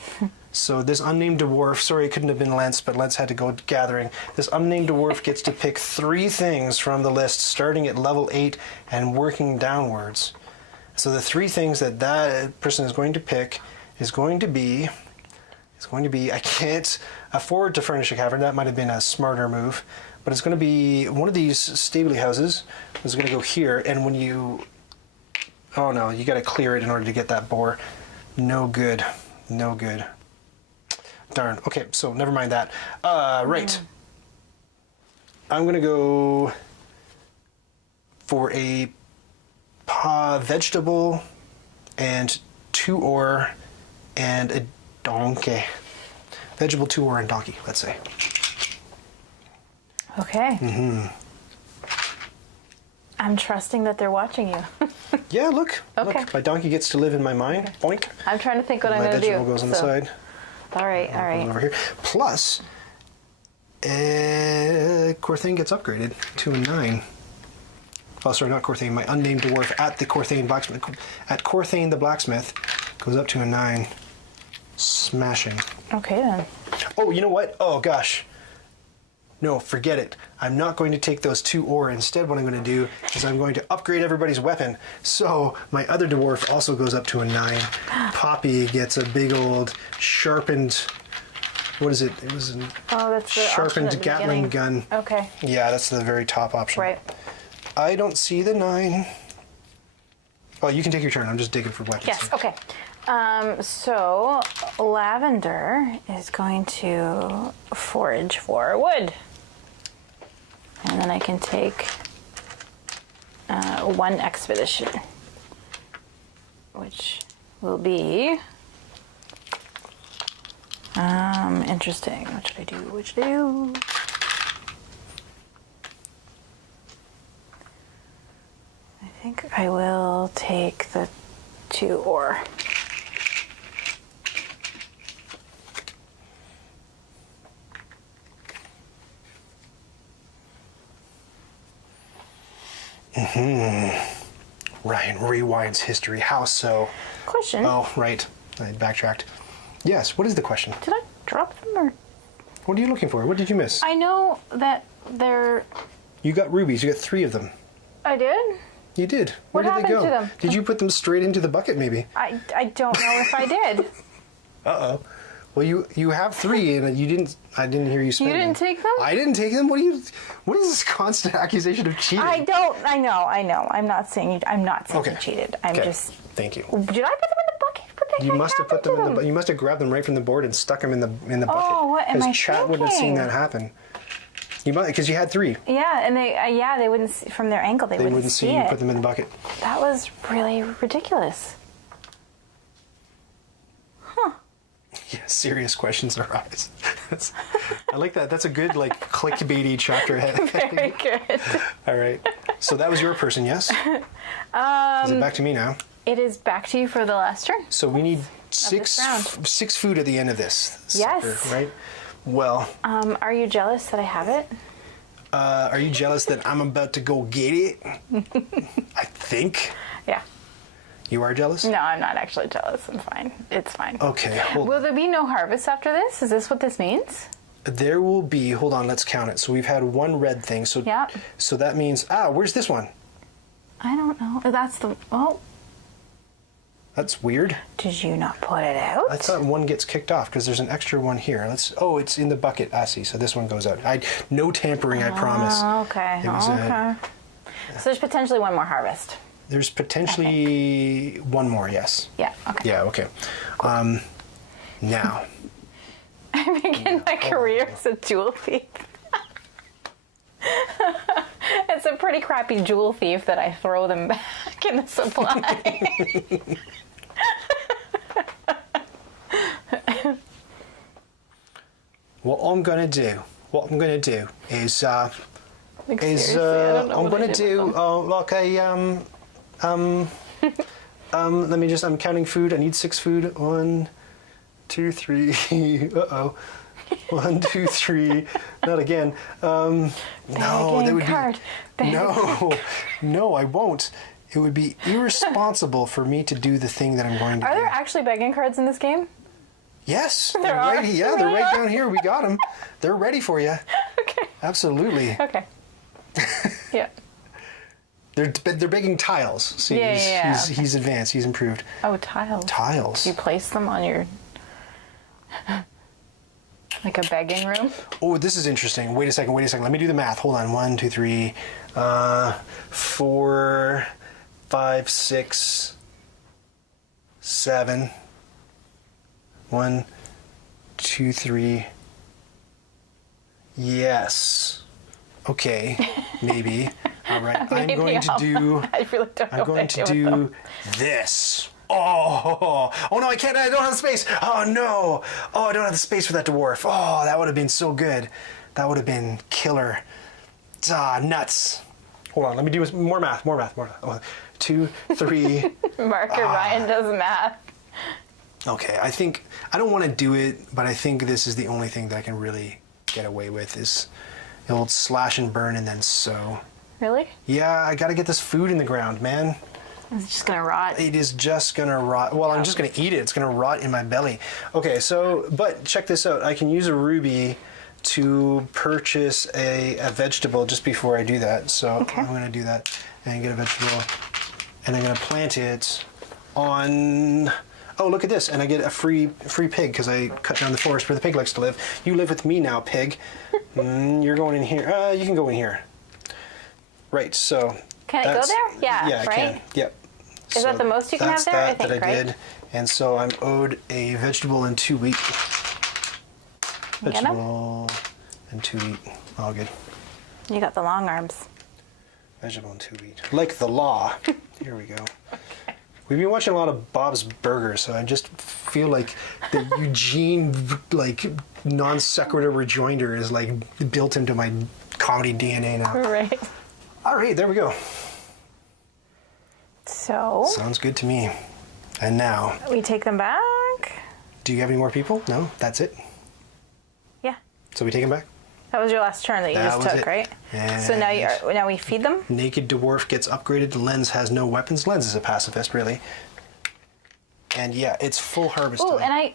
this unnamed dwarf, sorry it couldn't have been Lance, but Lance had to go gathering. This unnamed dwarf gets to pick 3 things from the list starting at level 8 and working downwards. So the 3 things that person is going to pick is going to be, I can't afford to furnish a cavern, that might have been a smarter move, but it's going to be one of these stably houses. It's going to go here, and when you, oh no, you got to clear it in order to get that boar. No good. Darn. Okay, so never mind that. Right. I'm going to go for a vegetable and 2 ore and a donkey. Vegetable, 2 ore, and donkey, let's say. Okay. I'm trusting that they're watching you. Yeah, look. Okay. Look, my donkey gets to live in my mind. Boink. I'm trying to think what I'm My going to do. vegetable goes on the side. All right. Over here. Plus, Corthane gets upgraded to a 9. Oh, sorry, not Corthane. My unnamed dwarf at the Corthane blacksmith. At Corthane the blacksmith goes up to a 9. Smashing. Okay then. Oh, you know what? Oh gosh. No, forget it. I'm not going to take those 2 ore. Instead, what I'm going to do is I'm going to upgrade everybody's weapon. So my other dwarf also goes up to a 9. Poppy gets a big old sharpened. What is it? It was a that's the sharpened Gatling gun. Okay. Yeah, that's the very top option. Right. I don't see the 9. Oh, you can take your turn. I'm just digging for weapons. Yes. Okay. So Lavender is going to forage for wood. And then I can take 1 expedition, which will be interesting. What should I do? What should I do? I think I will take the 2 ore. Ryan rewinds history. How so? Question. Oh, right. I backtracked. Yes, what is the question? Did I drop them or? What are you looking for? What did you miss? I know that they're. You got rubies. You got 3 of them. I did? You did. Where What did they happened go? to them? Did you put them straight into the bucket, maybe? I don't know if I did. Uh-oh. Well, you have 3, and you didn't. I didn't hear you spend You didn't take them? I didn't take them. What is this constant accusation of cheating? I know. I'm not saying you cheated. I'm Okay. just. Thank you. Did I put them in the bucket? What the You heck must have put happened them to in the. You must have grabbed them right from the board and stuck them in the bucket. Oh, what am I Chat wouldn't have seen thinking? that happen. You might, because you had 3. Yeah, and they wouldn't see, from their angle. They wouldn't see see you it. put them in the bucket. That was really ridiculous. Yeah, serious questions arise. I like that. That's a good clickbaity chapter head. Very good. All right. So that was your person, yes? Is it back to me now? It is back to you for the last turn. So we need this round. 6 food at the end of this. Yes. Sucker, right? Well. Are you jealous that I have it? Are you jealous that I'm about to go get it? I think. Yeah. You are jealous? No, I'm not actually jealous. I'm fine. It's fine. Okay. Will there be no harvest after this? Is this what this means? There will be. Hold on. Let's count it. So we've had 1 red thing. So Yeah. So that means. Where's this one? I don't know. That's the. Oh. That's weird. Did you not put it out? I thought 1 gets kicked off because there's an extra one here. It's in the bucket. I see. So this one goes out. No tampering, I promise. Okay. It was, okay. So there's potentially 1 more harvest. There's potentially 1 more, yes. Yeah. Okay. Yeah, okay. Now. I begin my career as a jewel thief. It's a pretty crappy jewel thief that I throw them back in the supply. What I'm gonna do is I'm gonna do let me just. I'm counting food. I need 6 food. 1, 2, 3. Uh-oh. 1, 2, 3. Not again. No, that would card. be no. I won't. It would be irresponsible for me to do the thing that I'm going to do. Are there actually begging cards in this game? Yes, There are? right. Yeah, There they're really right are? down here. We got them. They're ready for you. Okay. Absolutely. Okay. Yeah. They're begging tiles. See, Yeah. he's advanced. He's improved. Oh, tiles. Tiles. You place them on your. Like a begging room? Oh, this is interesting. Wait a second. Let me do the math. Hold on. 1, 2, 3, 4, 5, 6, 7. 1, 2, 3. Yes. Okay. Maybe. All right. I'm going to do. I really don't know. I'm going to do this. Oh no, I can't. I don't have the space. Oh no. Oh, I don't have the space for that dwarf. Oh, that would have been so good. That would have been killer. Nuts. Hold on. Let me do more math. Oh, 2, 3. Marker Ryan does math. Okay. I don't want to do it, but I think this is the only thing that I can really get away with is the old slash and burn and then sow. Really? Yeah, I got to get this food in the ground, man. It's just gonna rot. It is just gonna rot. Well, I'm just gonna eat it. It's gonna rot in my belly. Okay, but check this out. I can use a ruby to purchase a vegetable just before I do that. So Okay. I'm gonna do that and get a vegetable, and I'm gonna plant it on. Oh, look at this! And I get a free pig because I cut down the forest where the pig likes to live. You live with me now, pig. You're going in here. You can go in here. Right. So. Can it go there? Yeah. Yeah, right? I can. Yep. Is that the most you can have there? I think, that I right? did. And so I'm owed a vegetable and 2 wheat. Get 'em? Vegetable and 2 wheat. All good. You got the long arms. Vegetable and 2 wheat. Like the law. Here we go. Okay. We've been watching a lot of Bob's Burgers, so I just feel like the Eugene, like, non sequitur rejoinder is, like, built into my comedy DNA now. Right. All right, there we go. So. Sounds good to me. And now. We take them back. Do you have any more people? No? That's it? Yeah. So we take them back? That was your last turn that you just took, right? And so now we feed them? Naked Dwarf gets upgraded. Lens has no weapons. Lens is a pacifist, really. And yeah, it's full harvest Oh, time. and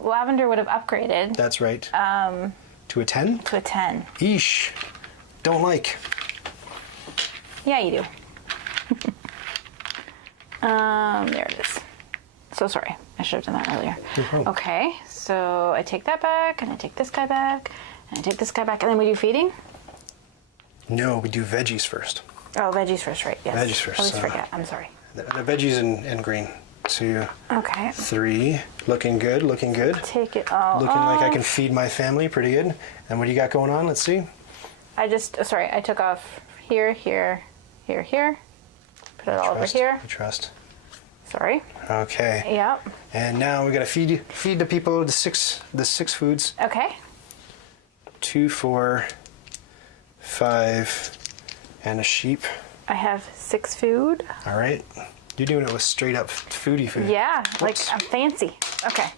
Lavender would have upgraded. That's right. To a 10? To a 10. Eesh. Don't like. Yeah, you do. There it is. So sorry. I should have done that earlier. Mm-hmm. Okay, so I take that back, and I take this guy back, and I take this guy back, and then we do feeding? No, we do veggies first. Oh, veggies first, right, yes. Veggies first. I always forget. I'm sorry. The veggies and green. 2, Okay. 3. Looking good, looking good. Take it all Looking off. like I can feed my family pretty good. And what do you got going on? Let's see. I took off here, here, here, here. Put it all over here. I trust. Sorry. Okay. Yep. And now we gotta feed the people the six foods. Okay. 2, 4, 5, and a sheep. I have 6 food. All right. You're doing it with straight up foodie food. Yeah, Whoops. like I'm fancy. Okay.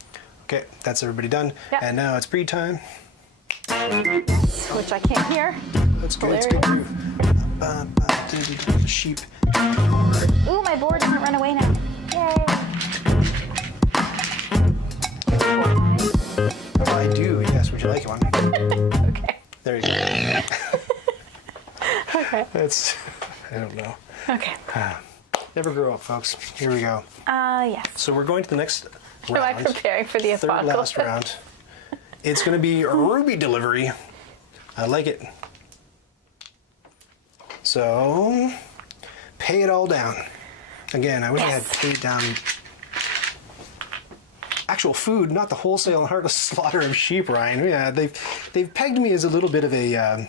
Okay, that's everybody done. Yep. And now it's breed time. Which I can't hear. That's good. It's good. Sheep. Ooh, my board doesn't run away now. Yay. I do, yes. Would you like one? Okay. There you go. Okay. I don't know. Okay. Never grow up, folks. Here we go. Yes. So we're going to the next Am I round. preparing for the Third apocalypse? last round. It's going to be a ruby delivery. I like it. So, pay it all down. Again, I wish I had paid down actual food, not the wholesale and heartless slaughter of sheep, Ryan. Yeah, they've pegged me as a little bit of a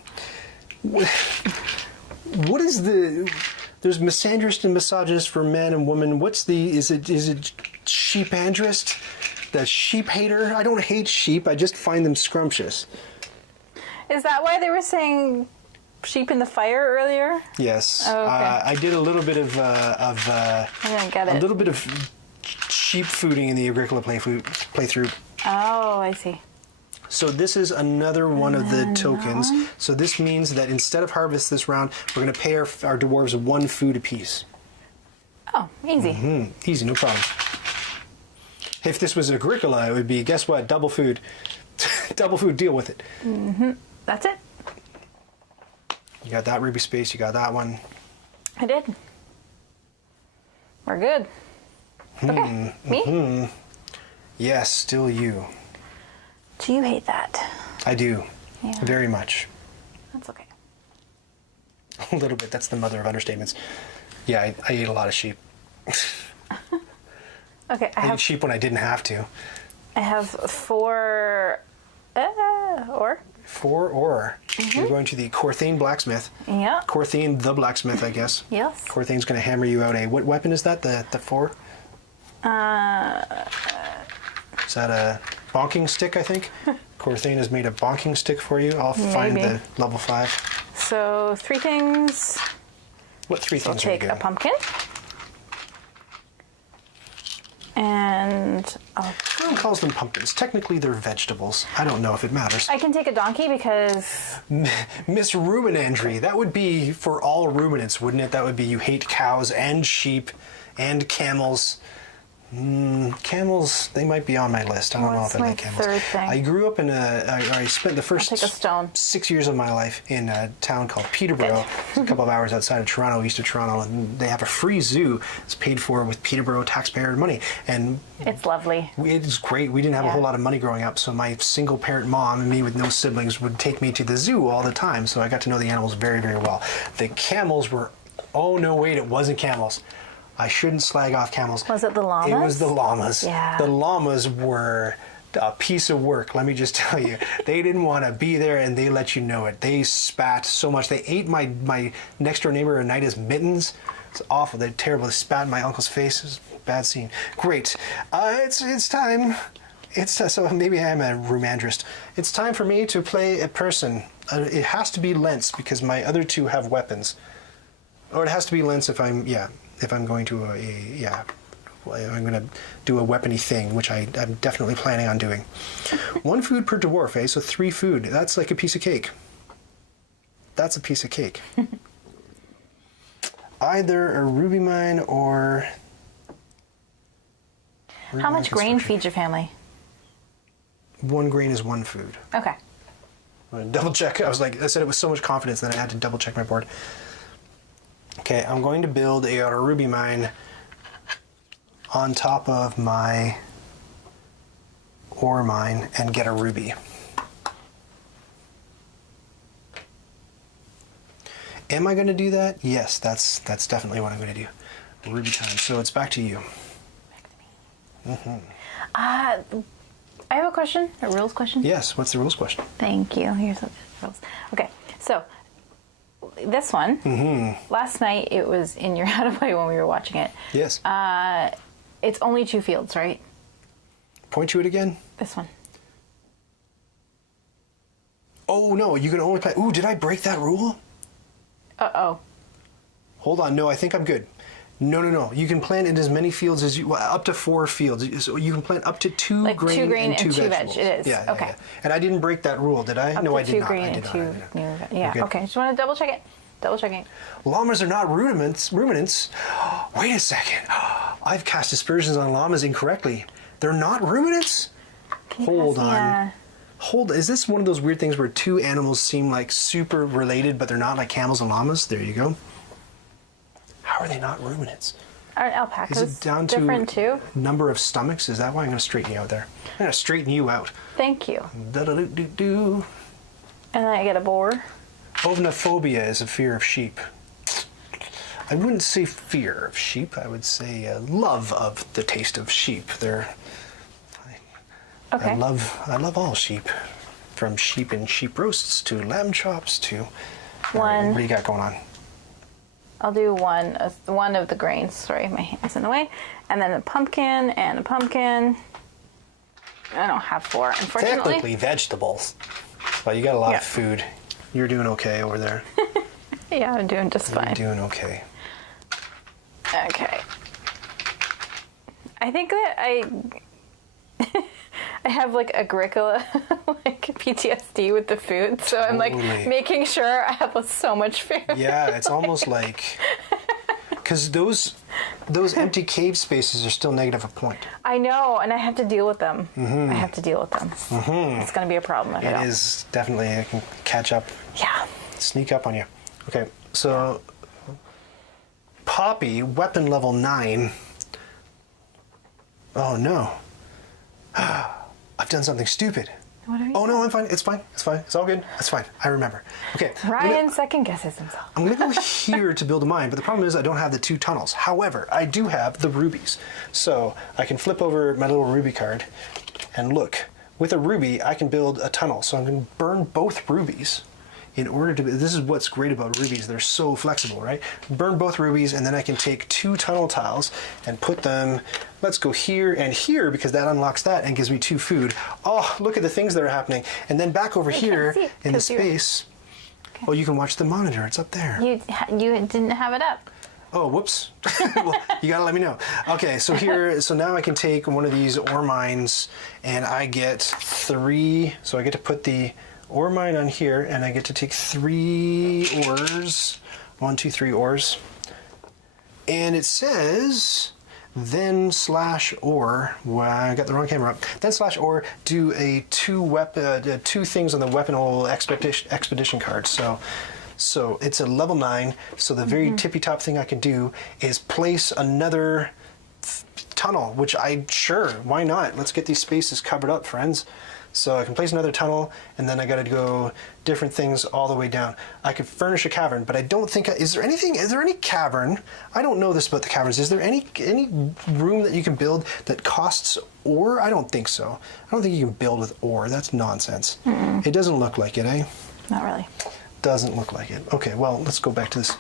what is the? There's misandrist and misogynist for man and woman. What's the? Is it sheepandrist? The sheep hater? I don't hate sheep. I just find them scrumptious. Is that why they were saying sheep in the fire earlier? Yes. Oh, okay. I did a little bit of I didn't get it. a little bit of sheep fooding in the Agricola playthrough. Oh, I see. So this is another one of the tokens. So this means that instead of harvest this round, we're going to pay our dwarves 1 food apiece. Oh, easy. Easy, no problem. If this was Agricola, it would be, guess what, double food. Double food, deal with it. That's it. You got that ruby space, you got that one. I did. We're good. Okay. Me? Yes, still you. Do you hate that? I do. Yeah. Very much. That's okay. A little bit. That's the mother of understatements. Yeah, I ate a lot of sheep. Okay, I ate sheep when I didn't have to. I have 4 or? 4 or. You're going to the Corthane blacksmith. Yeah. Corthane the blacksmith, I guess. Yes. Corthane's going to hammer you out what weapon is that? The 4? Is that a bonking stick, I think? Corthane has made a bonking stick for you. I'll find the level 5. So 3 things. What 3 I'll things are you take a getting? pumpkin. And Everyone calls them pumpkins. Technically, they're vegetables. I don't know if it matters. I can take a donkey because... Miss Ruminandry, that would be for all ruminants, wouldn't it? That would be you hate cows and sheep and camels. Camels, they might be on my list. I don't know if I like camels. Third thing? I grew up in I spent the first I'll take a stone. 6 years of my life in a town called Peterborough. It's a couple of hours outside of Toronto, east of Toronto, and they have a free zoo. It's paid for with Peterborough taxpayer money. And It's lovely. it's great. We didn't have a whole lot of money growing up, so my single parent mom and me with no siblings would take me to the zoo all the time, so I got to know the animals very, very well. The camels were, oh no, wait, it wasn't camels. I shouldn't slag off camels. Was it the llamas? It was the llamas. Yeah. The llamas were a piece of work, let me just tell you. They didn't want to be there, and they let you know it. They spat so much. They ate my next door neighbor Anita's mittens. It's awful. They're terrible. They spat in my uncle's face. It was a bad scene. Great. It's time. So maybe I am a rumandrist. It's time for me to play a person. It has to be Lance because my other two have weapons. Or it has to be Lance if I'm going to I'm going to do a weapony thing, which I'm definitely planning on doing. 1 food per dwarf, eh? So 3 food. That's like a piece of cake. That's a piece of cake. Either a ruby mine or... How much grain feeds your family? 1 grain is 1 food. Okay. I'm gonna double check. I said it with so much confidence that I had to double check my board. Okay, I'm going to build a ruby mine on top of my ore mine and get a ruby. Am I going to do that? Yes, that's definitely what I'm going to do. Ruby time. So it's back to you. Back to me. I have a question, a rules question. Yes, what's the rules question? Thank you. Here's the rules. Okay, so this one, last night it was in your how to play when we were watching it. Yes. It's only 2 fields, right? Point to it again. This one. Oh no, you can only play. Ooh, did I break that rule? Uh-oh. Hold on, no, I think I'm good. No. You can plant in as many fields as you, up to 4 fields. So you can plant up to 2 Like grain, 2 grain and 2 vegetables. veg. It is. Yeah, okay. Yeah. And I didn't break that rule, did I? Up No, to I did 2 not. grain I and did 2 not. new veg. Yeah. Good. Okay. Just want to double check it. Double checking. Llamas are not ruminants. Wait a second. I've cast aspersions on llamas incorrectly. They're not ruminants? Hold on. Yeah. Is this one of those weird things where 2 animals seem like super related, but they're not, like camels and llamas? There you go. How are they not ruminants? Aren't alpacas Is it down to different too? number of stomachs? Is that why I'm going to straighten you out there? I'm going to straighten you out. Thank you. Da-da-do-do-do. And then I get a boar. Ovnophobia is a fear of sheep. I wouldn't say fear of sheep. I would say love of the taste of sheep. Okay. I love all sheep, from sheep and sheep roasts to lamb chops to. One. What do you got going on? I'll do one of the grains. Sorry, my hand's in the way. And then a pumpkin and a pumpkin. I don't have 4, unfortunately. Technically vegetables, but you got a lot Yeah. of food. You're doing okay over there. Yeah, I'm doing just fine. You're doing okay. Okay. I think that I have like Agricola like PTSD with the food, so I'm like Totally. making sure I have so much food. Yeah, it's almost like, because those empty cave spaces are still negative a point. I know, and I have to deal with them. I have to deal with them. It's going to be a problem if I It don't. is definitely, it can catch up, Yeah. sneak up on you. Okay, so Poppy, weapon level 9. Oh no. I've done something stupid. What are you Oh no, I'm fine. It's fine. It's fine. It's all good. It's fine. I remember. Okay. Ryan second guesses himself. I'm going to go here to build a mine, but the problem is I don't have the 2 tunnels. However, I do have the rubies. So I can flip over my little ruby card and look. With a ruby, I can build a tunnel. So I'm going to burn both rubies in order to... This is what's great about rubies. They're so flexible, right? Burn both rubies, and then I can take 2 tunnel tiles and put them... Let's go here and here, because that unlocks that and gives me 2 food. Oh, look at the things that are happening. And then back over here see it, in the 'cause you're- space... Oh, you can watch the monitor. It's up there. You didn't have it up. Oh, whoops. Well, you gotta let me know. Okay, so here, so now I can take one of these ore mines and I get 3, so I get to put the ore mine on here and I get to take 3 ores. 1, 2, 3 ores. And it says, then / ore, well, I got the wrong camera up, then / ore, do a 2 things on the weaponable expedition card. So it's a level 9, so the very tippy top thing I can do is place another tunnel, which sure, why not? Let's get these spaces covered up, friends. So I can place another tunnel, and then I got to go different things all the way down. I could furnish a cavern, but I don't think. Is there any cavern? I don't know this about the caverns. Is there any room that you can build that costs ore? I don't think so. I don't think you can build with ore. That's nonsense. It doesn't look like it, eh? Not really. Doesn't look like it. Okay, well, let's go back to this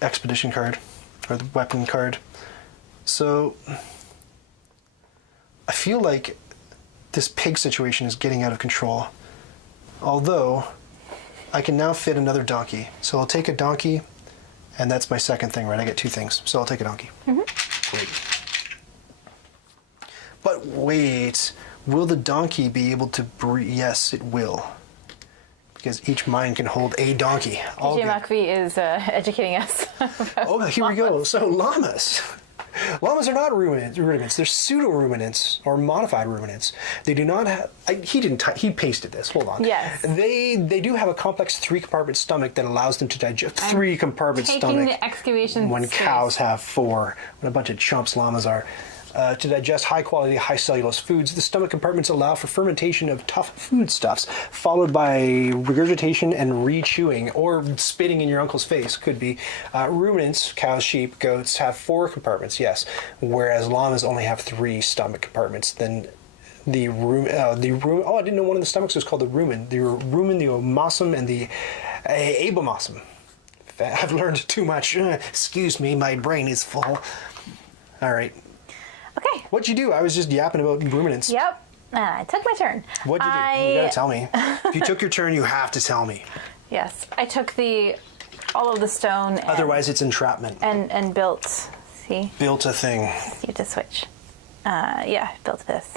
expedition card, or the weapon card. So I feel like this pig situation is getting out of control. Although, I can now fit another donkey. So I'll take a donkey, and that's my second thing, right? I get two things. So I'll take a donkey. Great. But wait, will the donkey be able to breathe? Yes, it will. Because each mine can hold a donkey. djmachv is educating us. Oh, here we go. So llamas. Llamas are not ruminants. They're pseudo-ruminants or modified ruminants. They do not have. He pasted this. Hold on. Yes. They do have a complex 3-compartment stomach that allows them to digest 3-compartment stomach. The excavation. When space. cows have 4. When a bunch of chumps llamas are. To digest high-quality, high-cellulose foods, the stomach compartments allow for fermentation of tough foodstuffs, followed by regurgitation and re-chewing, or spitting in your uncle's face, could be. Ruminants, cows, sheep, goats, have 4 compartments, yes, whereas llamas only have 3 stomach compartments. Then I didn't know one of the stomachs was called the rumen. The rumen, the omasum, and the abomasum. I've learned too much. Excuse me, my brain is full. All right. Okay. What'd you do? I was just yapping about ruminants. Yep. I took my turn. What'd you do? You gotta tell me. If you took your turn, you have to tell me. Yes. I took all of the stone. Otherwise, it's entrapment. And built. See? Built a thing. You have to switch. Yeah, built this.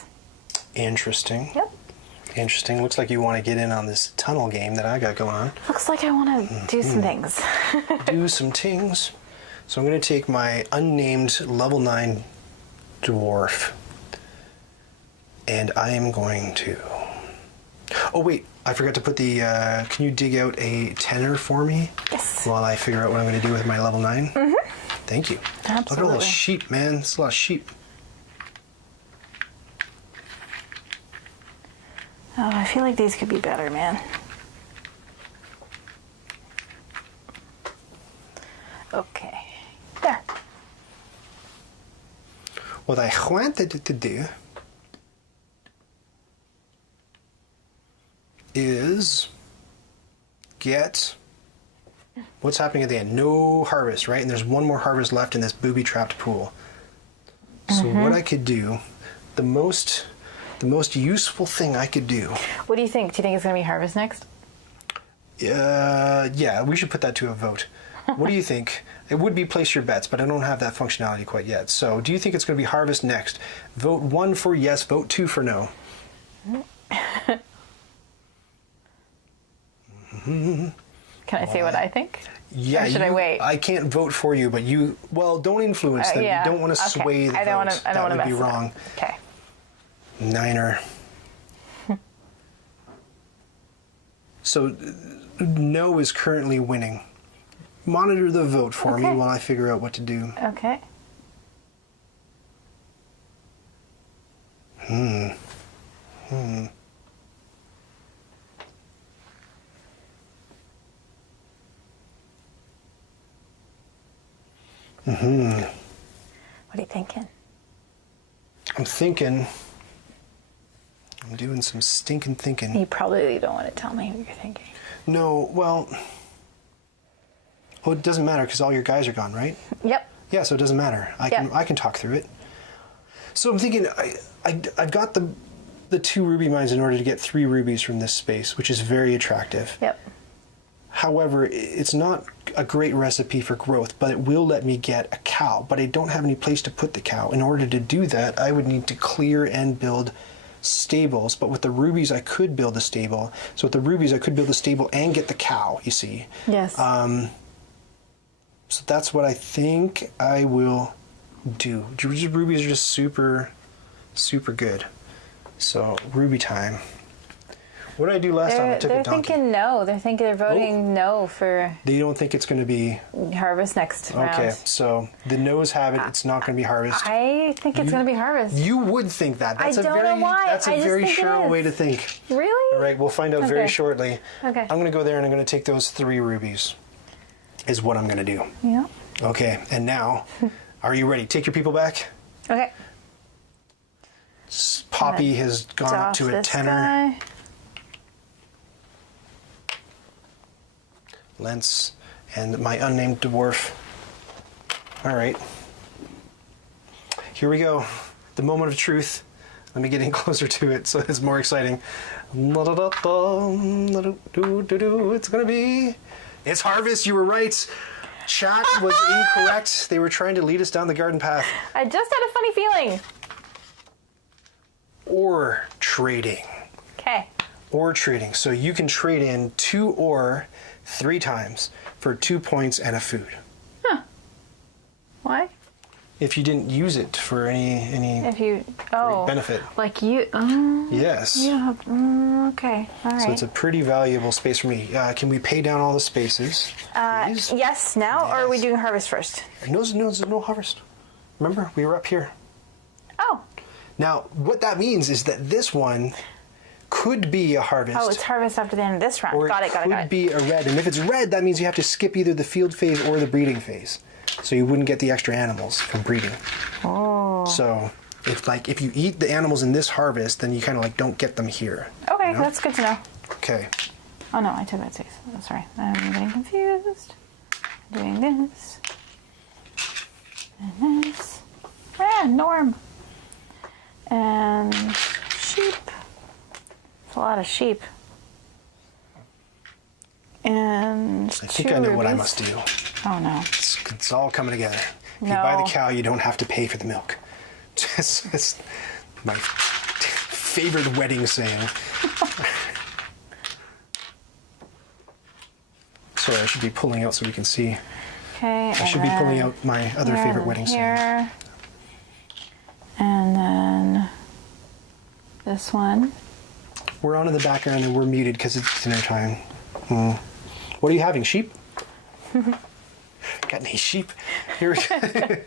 Interesting. Yep. Interesting. Looks like you want to get in on this tunnel game that I got going on. Looks like I want to do some things. Do some things. So I'm going to take my unnamed level 9 dwarf, and I am going to. Oh wait, I forgot to put the. Can you dig out a tenor for me? Yes. While I figure out what I'm going to do with my level 9. Thank you. Absolutely. Look at all those sheep, man. That's a lot of sheep. Oh, I feel like these could be better, man. Okay. There. What I wanted to do is get what's happening at the end. No harvest, right? And there's one more harvest left in this booby-trapped pool. So what I could do, the most useful thing I could do. What do you think? Do you think it's going to be harvest next? Yeah, we should put that to a vote. What do you think? It would be place your bets, but I don't have that functionality quite yet. So do you think it's going to be harvest next? Vote 1 for yes, vote 2 for no. Can I say what I think? Yeah. Or should I wait? I can't vote for you, but you. Well, don't influence them. Yeah. You don't want to sway the vote. I don't want to. I don't want to mess mess be it up. wrong. Okay. Niner. So, no is currently winning. Monitor the vote for me while I figure out what to do. Okay. What are you thinking? I'm doing some stinking thinking. You probably don't want to tell me what you're thinking. No, well, it doesn't matter because all your guys are gone, right? Yep. Yeah, so it doesn't matter. I can talk through it. So I'm thinking I've got the 2 ruby mines in order to get 3 rubies from this space, which is very attractive. Yep. However, it's not a great recipe for growth, but it will let me get a cow. But I don't have any place to put the cow. In order to do that, I would need to clear and build stables. But with the rubies, I could build a stable. So with the rubies, I could build a stable and get the cow, you see. Yes. So that's what I think I will do. Rubies are just super, super good. So, ruby time. What did I do last time? I took a donkey. They're thinking no. They're voting no for. They don't think it's going to be harvest next round. Okay, so the no's have it. It's not going to be harvest. I think it's going to be harvest. You would think that. That's I don't know why. That's a very Cheryl way to think. Really? All right, we'll find out very shortly. Okay. I'm going to go there and I'm going to take those 3 rubies. Is what I'm going to do. Yeah. Okay, and now, are you ready? Take your people back. Okay. Poppy has gone up to a tenor. Guy. Lentz and my unnamed dwarf. All right. Here we go. The moment of truth. Let me get in closer to it so it's more exciting. It's going to be... It's harvest. You were right. Chat was incorrect. They were trying to lead us down the garden path. I just had a funny feeling. Ore trading. Okay. Ore trading. So you can trade in 2 ore 3 times for 2 points and a food. Huh. Why? If you didn't use it for any benefit. Like you. Yes. Yeah. Okay. All right. So it's a pretty valuable space for me. Can we pay down all the spaces? Yes. Now, or are we doing harvest first? No harvest. Remember, we were up here. Oh. Now, what that means is that this one could be a harvest. Oh, it's harvest after the end of this round. Or Got it. it could be a red. And if it's red, that means you have to skip either the field phase or the breeding phase. So you wouldn't get the extra animals from breeding. Oh. So if you eat the animals in this harvest, then you kind of like don't get them here. Okay, you know? that's good to know. Okay. Oh no, I took that 6. Oh, sorry, I'm getting confused. Doing this. And this. Norm. And sheep. It's a lot of sheep. And I think I know what I must do. Oh no. It's all coming together. If you buy the cow, you don't have to pay for the milk. It's my favorite wedding saying. Sorry, I should be pulling out so we can see. Okay. I should be pulling out my other favorite wedding saying. And then this one. We're on in the background and we're muted because it's dinner time. What are you having? Sheep? Got any sheep? Here we go.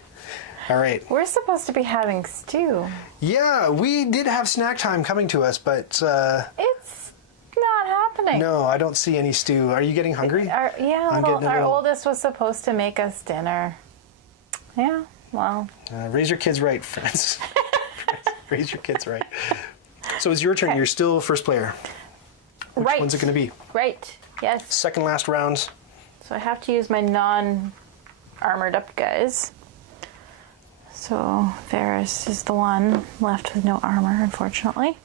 All right. We're supposed to be having stew. Yeah, we did have snack time coming to us, but... it's not happening. No, I don't see any stew. Are you getting hungry? Our oldest was supposed to make us dinner. Yeah, well... raise your kids right, friends. Raise your kids right. So it's your turn. Okay. You're still first player. Which one's it going to be? Right, yes. Second last round. So I have to use my non-armored up guys. So Varys is the one left with no armor, unfortunately.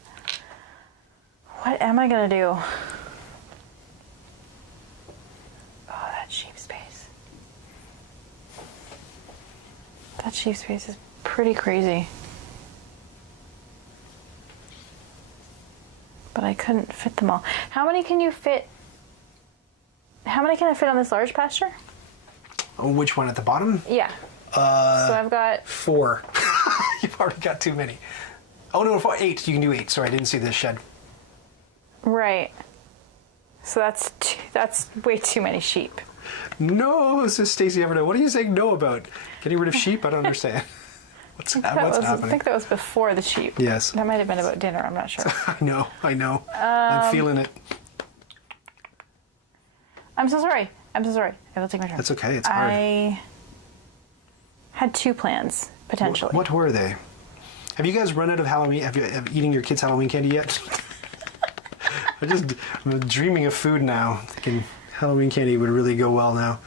What am I going to do? Oh, that sheep space. That sheep space is pretty crazy. But I couldn't fit them all. How many can you fit? How many can I fit on this large pasture? Oh, which one at the bottom? Yeah. So I've got 4. You've already got too many. Oh no, 4, 8. You can do 8. Sorry, I didn't see this shed. Right. So that's way too many sheep. No, says Stacey Everett. What are you saying no about? Getting rid of sheep? I don't understand. What's happening? I think that was before the sheep. Yes. That might have been about dinner. I'm not sure. I know. I'm feeling it. I'm so sorry. I will take my turn. That's okay. It's hard. I had 2 plans, potentially. What were they? Have you guys run out of Halloween? Have you eating your kids' Halloween candy yet? I'm dreaming of food now. Thinking Halloween candy would really go well now.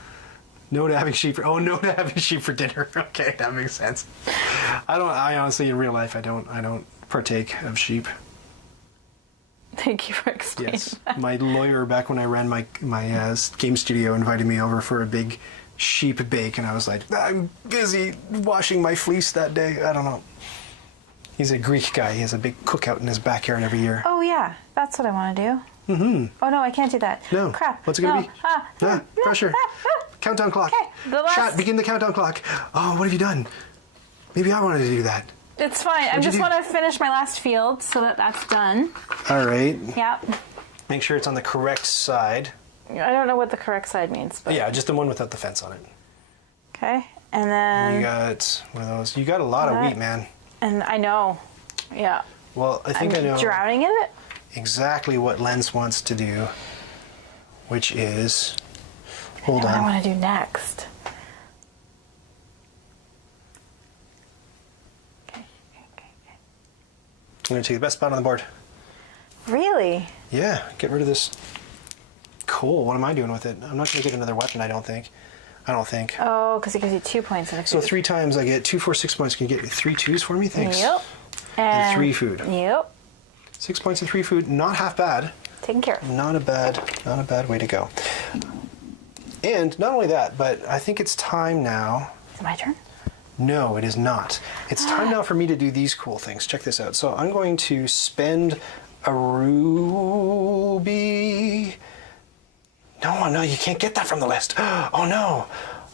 No to having sheep. No to having sheep for dinner. Okay, that makes sense. I honestly, in real life, I don't partake of sheep. Thank you for explaining. Yes, my lawyer back when I ran my game studio invited me over for a big sheep bake, and I was like, I'm busy washing my fleece that day. I don't know. He's a Greek guy. He has a big cookout in his backyard every year. Oh yeah, that's what I want to do. Mm-hmm. Oh no, I can't do that. No. Crap. What's it gonna be? Pressure. Countdown clock. Okay. Chat, begin the countdown clock. Oh, what have you done? Maybe I wanted to do that. It's fine. I just want to finish my last field so that that's done. All right. Yep. Make sure it's on the correct side. I don't know what the correct side means, but Yeah, just the one without the fence on it. okay. And then You got one of those. You got a lot of wheat, man. And I know. Yeah. Well, I think I know Drowning in it? exactly what Lens wants to do, which is, hold What I on. want to do next. Okay. I'm going to take the best spot on the board. Really? Yeah, get rid of this coal. What am I doing with it? I'm not going to get another weapon, I don't think. Oh, because it gives you 2 points. So 3 times I get 2, 4, 6 points. Can you get 3 2s for me? Thanks. Yep. And 3 food. Yep. 6 points and 3 food. Not half bad. Taken care of. Not a bad way to go. And not only that, but I think it's time now. Is it my turn? No, it is not. It's time now for me to do these cool things. Check this out. So I'm going to spend a ruby. No, you can't get that from the list. Oh no.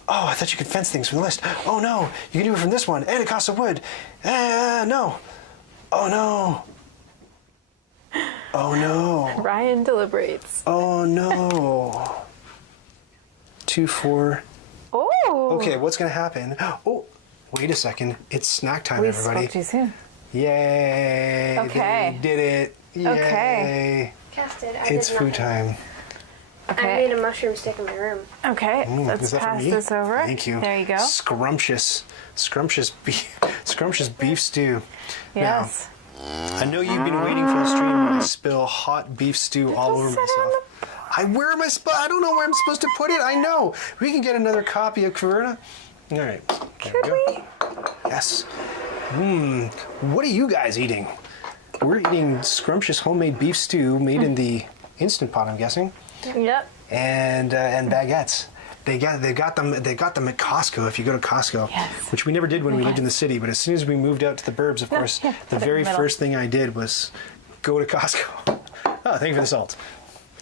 Oh, I thought you could fence things from the list. Oh no, you can do it from this one, and it costs a wood. No. Oh no. Oh no. Ryan deliberates. Oh no. 2, 4. Oh. Okay, what's gonna happen? Oh, wait a second. It's snack time, We everybody. spoke too soon. Yay! Okay. They did it. Yay! Okay. Casted. It's food time. I made a mushroom stick in my room. Okay, Is let's that for pass me? this over. Thank you. There you go. Scrumptious beef stew. Yes. Now, I know you've been waiting for the stream when I spill hot beef stew all over Set it on myself. Where am I I don't know where I'm supposed to put it. I know. We can get another copy of Caverna. All right. There Could go. we? Yes. What are you guys eating? We're eating scrumptious homemade beef stew made in the Instant Pot, I'm guessing, Yep. and baguettes. They got them at Costco. If you go to Costco, Yes. which we never did when we lived in the city, but as soon as we moved out to the burbs, of course, yeah, the put it in very the middle. first thing I did was go to Costco. Oh, thank you for the salt.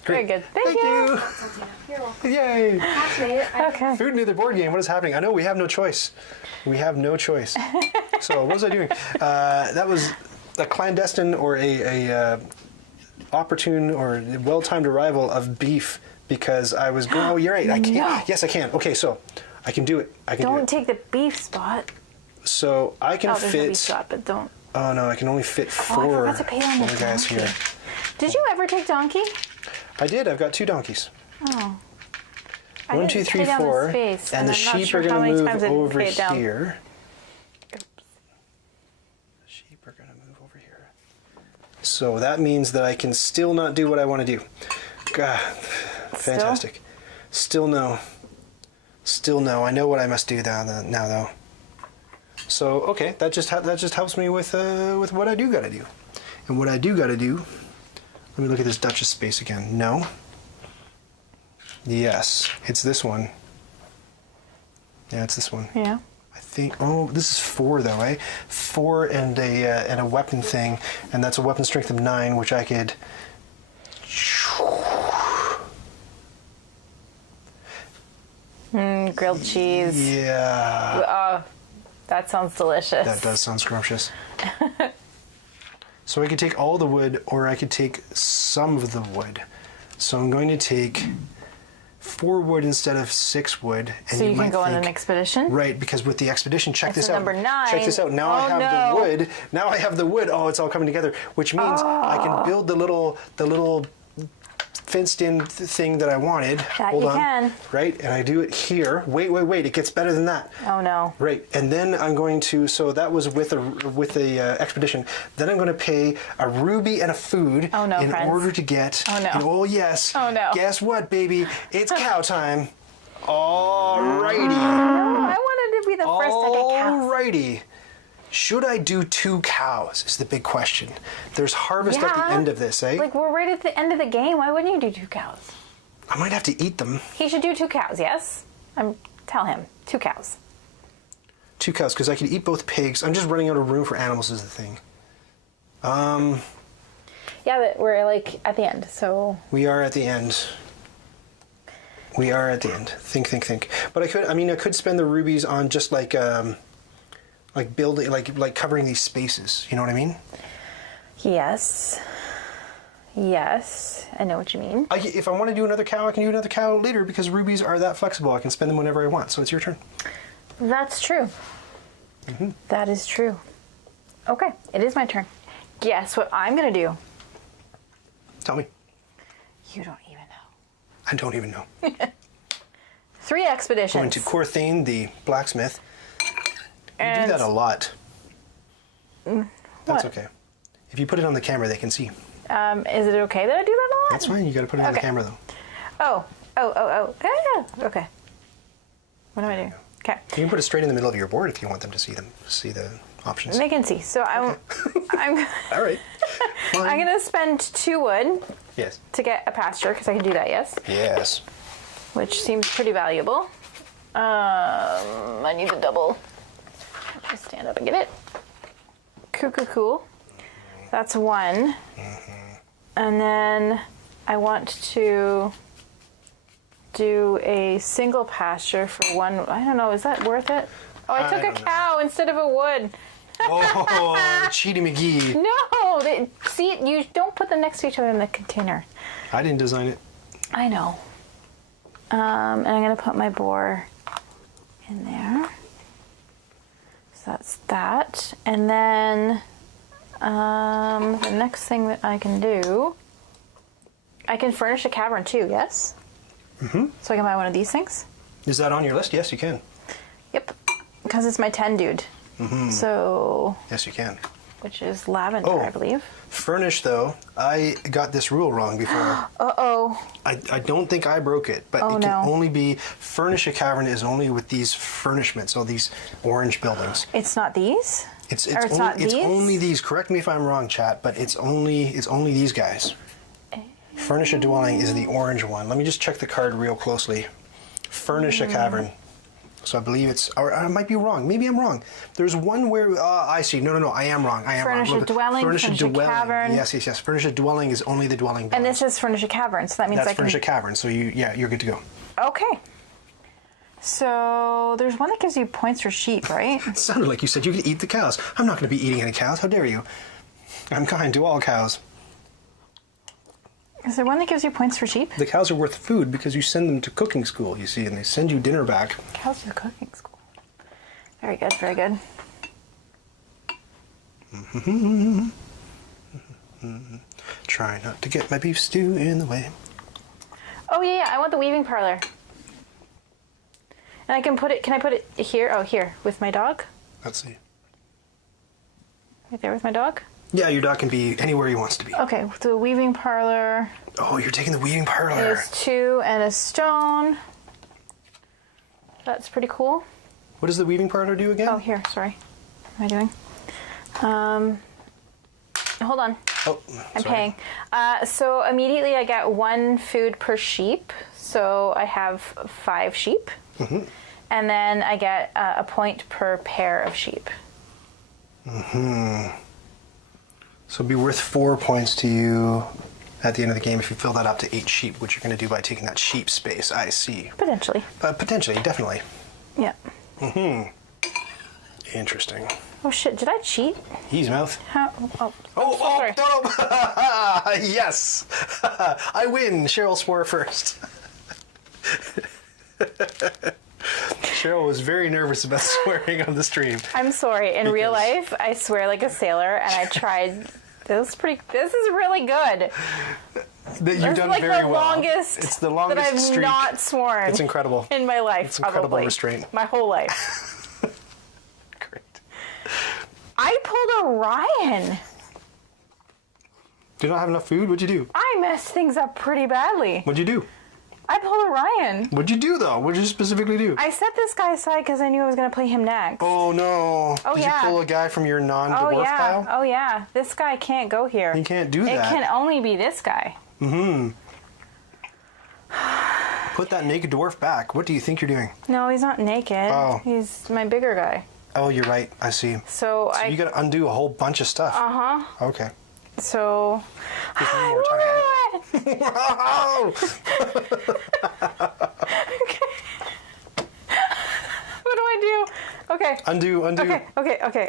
Very Great. good. Thank you. You're welcome. Yay! Cass made it. Okay. Food and the board game. What is happening? I know we have no choice. We have no choice. So what was I doing? That was a clandestine or a opportune or well-timed arrival of beef because I was going. Oh, you're right. I can't. No. Yes, I can. Okay, so I can do it. I can do Don't it. take the beef spot. So I can Oh, there's no beef fit. spot, but don't. Oh no, I can only fit Oh, I four forgot to pay on the guys donkey. here. Did you ever take donkey? I did. I've got 2 donkeys. Oh. I 1, didn't 2, 3, pay down the 4, space, and the I'm not sheep sure are how going many to times move I didn't over pay it down. here. The sheep are going to move over here. So that means that I can still not do what I want to do. God, fantastic. Still no. Still no. I know what I must do now though. So okay, that just helps me with what I do got to do. And what I do got to do. Let me look at this Duchess space again. No. Yes, it's this one. Yeah, it's this one. Yeah. I think. Oh, this is 4 though, eh? 4 and a weapon thing, and that's a weapon strength of 9, which I could. Grilled cheese. Yeah, Oh, that sounds delicious. that does sound scrumptious. So I could take all the wood, or I could take some of the wood. So I'm going to take 4 wood instead of 6 wood. And So you can might go on think- an expedition? Right, because with the expedition, check That's this out. number 9. Check this out. Now I Oh, have no. the wood. Now I have the wood. Oh, it's all coming together, which means I can build the little fenced-in thing that I wanted. That Hold you on. can. Right, and I do it here. Wait. It gets better than that. Oh no. Right, and then I'm going to. So that was with the expedition. Then I'm going to pay a ruby and a food Oh, no, in friends. order to get. Oh, no. Oh yes. Oh, no. Guess what, baby? It's cow time. Alrighty. No, I wanted to be the first to get cows. Alrighty. Should I do 2 cows is the big question. There's harvest at the Yeah. end of this, eh? Like, we're right at the end of the game. Why wouldn't you do 2 cows? I might have to eat them. He should do 2 cows, yes? Tell him. 2 cows. 2 cows, because I could eat both pigs. I'm just running out of room for animals is the thing. Yeah, but we're, like, at the end, so... We are at the end. We are at the end. Think. But I could spend the rubies on just like building, like covering these spaces. You know what I mean? Yes. Yes, I know what you mean. If I want to do another cow, I can do another cow later because rubies are that flexible. I can spend them whenever I want. So it's your turn. That's true. That is true. Okay, it is my turn. Guess what I'm going to do? Tell me. You don't even know. I don't even know. 3 expeditions. Going to Corthane, the blacksmith. You do that a lot. That's What? okay. If you put it on the camera, they can see. Is it okay that I do that a lot? That's fine. You got to put it on the Okay. camera, though. Oh. Yeah. Okay. What do I do? Okay. You can put it straight in the middle of your board if you want them to see the options. They can see. So I'm All right. Fine. I'm gonna spend 2 wood Yes. to get a pasture because I can do that. Yes. Yes. Which seems pretty valuable. I need the double. I'll just stand up and get it. Cool. That's 1. And then I want to do a single pasture for 1. I don't know, is that worth it? Oh, I took a cow instead of a wood. Oh, Cheaty McGee. No! See, you don't put them next to each other in the container. I didn't design it. I know. And I'm going to put my boar in there. So that's that. And then the next thing that I can do, I can furnish a cavern too, yes? Mm-hmm. So I can buy one of these things? Is that on your list? Yes, you can. Yep. Because it's my 10 dude. Mm-hmm. So, Yes, you can. which is lavender, I believe. Furnish, though, I got this rule wrong before. Uh-oh. I don't think I broke it, but it can only be furnish a cavern is only with these furnishments, all these orange buildings. It's not these? It's not it's these? only these. Correct me if I'm wrong, chat, but it's only these guys. Furnish a dwelling is the orange one. Let me just check the card real closely. Furnish a cavern. So I believe it's, or I might be wrong. Maybe I'm wrong. There's one where, I see. No, I am wrong. I am Furnish wrong. a dwelling, furnish a cavern. Yes. Furnish a dwelling is only the dwelling. And this is furnish a cavern, so that means That's I can... furnish a cavern. So you're good to go. Okay. So there's one that gives you points for sheep, right? It sounded like you said you could eat the cows. I'm not going to be eating any cows. How dare you? I'm kind to all cows. Is there one that gives you points for sheep? The cows are worth food because you send them to cooking school, you see, and they send you dinner back. Cows to cooking school. Very good, very good. Try not to get my beef stew in the way. Oh yeah, I want the weaving parlor. And I can put it, can I put it here? Oh, here, with my dog? Let's see. Right there with my dog? Yeah, your dog can be anywhere he wants to be. Okay, the weaving parlor Oh, you're taking the weaving parlor. is 2 and a stone. That's pretty cool. What does the weaving parlor do again? Oh, here, sorry. What am I doing? Hold on. Oh, I'm sorry. paying. So immediately I get 1 food per sheep. So I have 5 sheep. Mm-hmm. And then I get a point per pair of sheep. So it'd be worth 4 points to you at the end of the game if you fill that up to 8 sheep, which you're going to do by taking that sheep space. I see. Potentially. Potentially, definitely. Yeah. Interesting. Oh shit, did I cheat? Ease mouth. How? Oh, sorry. No. Yes. I win. Cheryl swore first. Cheryl was very nervous about swearing on the stream. I'm sorry. In real life, I swear like a sailor, and I tried. This is really good. You've This is done like very the well. longest It's the longest that I've streak. not sworn. It's incredible. In my life, It's incredible probably. restraint. My whole life. Great. I pulled a Ryan. Do you not have enough food? What'd you do? I messed things up pretty badly. What'd you do? I pulled a Ryan. What'd you do, though? What'd you specifically do? I set this guy aside because I knew I was going to play him next. Oh, no. Oh, Did yeah. you pull a guy from your non-dwarf Oh, yeah. pile? Oh, yeah. This guy can't go here. You can't do It that. can only be this guy. Put that naked dwarf back. What do you think you're doing? No, he's not naked. Oh. He's my bigger guy. Oh, you're right. I see. So You got to undo a whole bunch of stuff. Uh-huh. Okay. So... Give me I more time. won! Wow! What do I do? Okay. Undo. Okay.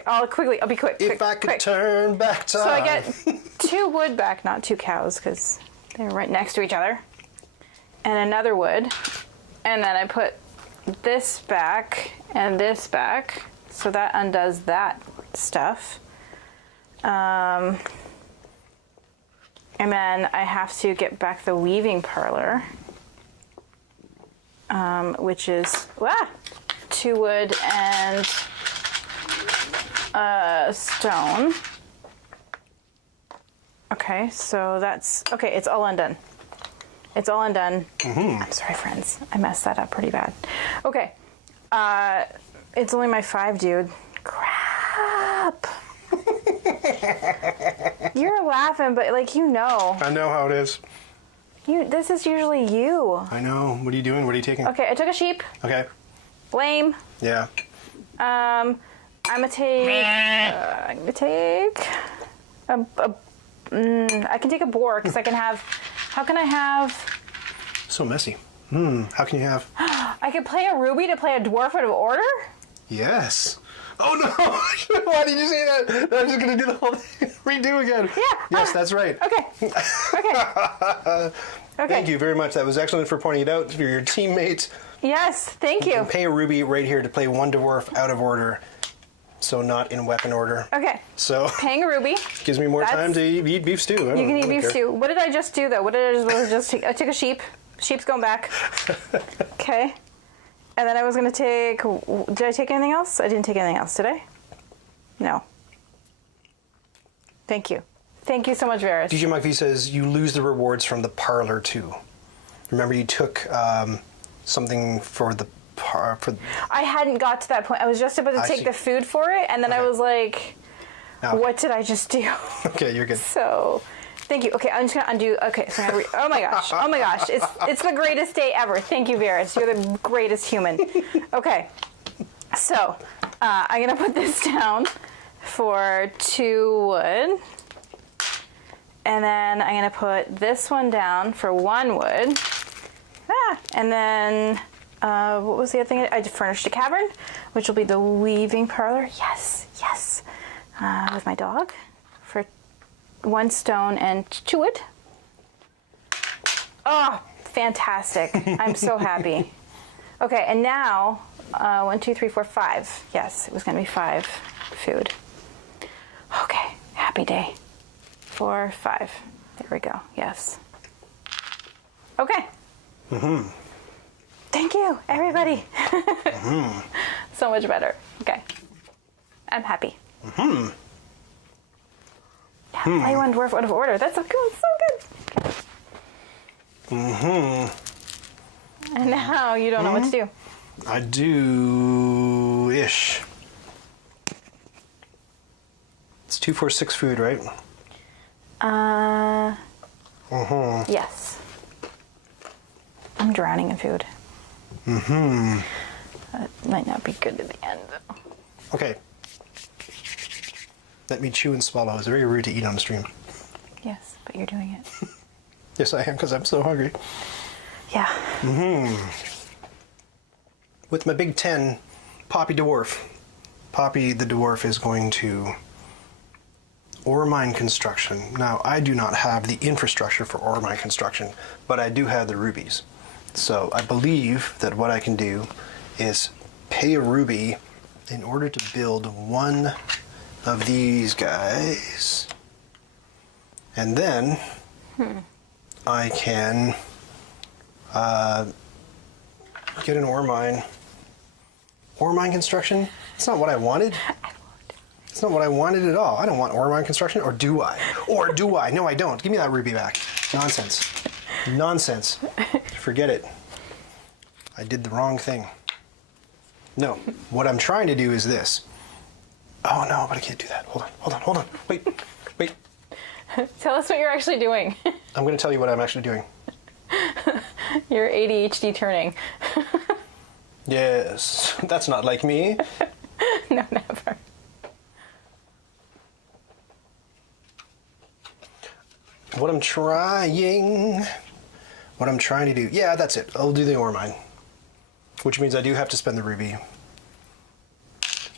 I'll be quick. If I could turn back time. So I get 2 wood back, not 2 cows, because they're right next to each other. And another wood. And then I put this back and this back. So that undoes that stuff. And then I have to get back the weaving parlor, which is 2 wood and stone. Okay, so that's okay. It's all undone. It's all undone. I'm sorry, friends. I messed that up pretty bad. Okay, it's only my 5, dude. Crap. You're laughing, but like you know. I know how it is. This is usually you. I know. What are you doing? What are you taking? Okay, I took a sheep. Okay. Lame. Yeah. I'm gonna take. I can take a boar because I can have. How can I have? So messy. How can you have? I could play a ruby to play a dwarf out of order. Yes. Oh no! Why did you say that? I'm just gonna do the whole thing. Redo again. Yeah. Yes, that's right. Okay. Okay. Thank you very much. That was excellent for pointing it out for your teammates. Yes, thank you. Pay a ruby right here to play 1 dwarf out of order, so not in weapon order. Okay. So Paying a ruby. gives me more time to eat beef stew. You can eat beef stew. What did I just do though? What did I just take? I took a sheep. Sheep's going back. Okay. And then I was going to take... Did I take anything else? I didn't take anything else, did I? No. Thank you. Thank you so much, Varys. djmachv says you lose the rewards from the parlor too. Remember you took something for the I hadn't got to that point. I was just about to take the food for it, and then I was like, what did I just do? Okay, you're good. So... Thank you. Okay, I'm just gonna undo. Okay, so I'm gonna oh my gosh, it's the greatest day ever. Thank you, Varys. You're the greatest human. Okay, so I'm gonna put this down for 2 wood, and then I'm gonna put this one down for 1 wood. And then what was the other thing? I furnished a cavern, which will be the weaving parlor. Yes, with my dog. 1 stone and 2 wood. Oh, fantastic. I'm so happy. Okay, and now, 1, 2, 3, 4, 5. Yes, it was going to be 5 food. Okay, happy day. 4, 5. There we go. Yes. Okay. Thank you, everybody. So much better. Okay. I'm happy. Play 1 dwarf out of order. That's so good. And now you don't know what to do. I do-ish. It's 2, 4, 6 food, right? Yes. I'm drowning in food. That might not be good at the end, though. Okay. Let me chew and swallow. It's very rude to eat on the stream. Yes, but you're doing it. Yes, I am, because I'm so hungry. Yeah. With my big 10, Poppy Dwarf. Poppy the Dwarf is going to ore mine construction. Now, I do not have the infrastructure for ore mine construction, but I do have the rubies. So I believe that what I can do is pay a ruby in order to build 1 of these guys, and then I can get an ore mine construction. It's not what I wanted. It's not what I wanted at all. I don't want ore mine construction, or do I? Or do I? No, I don't. Give me that ruby back. Nonsense. Nonsense. Forget it. I did the wrong thing. No, what I'm trying to do is this. Oh no, but I can't do that. Hold on. Wait. Tell us what you're actually doing. I'm going to tell you what I'm actually doing. You're ADHD turning. Yes, that's not like me. No, never. What I'm trying to do. Yeah, that's it. I'll do the ore mine. Which means I do have to spend the ruby.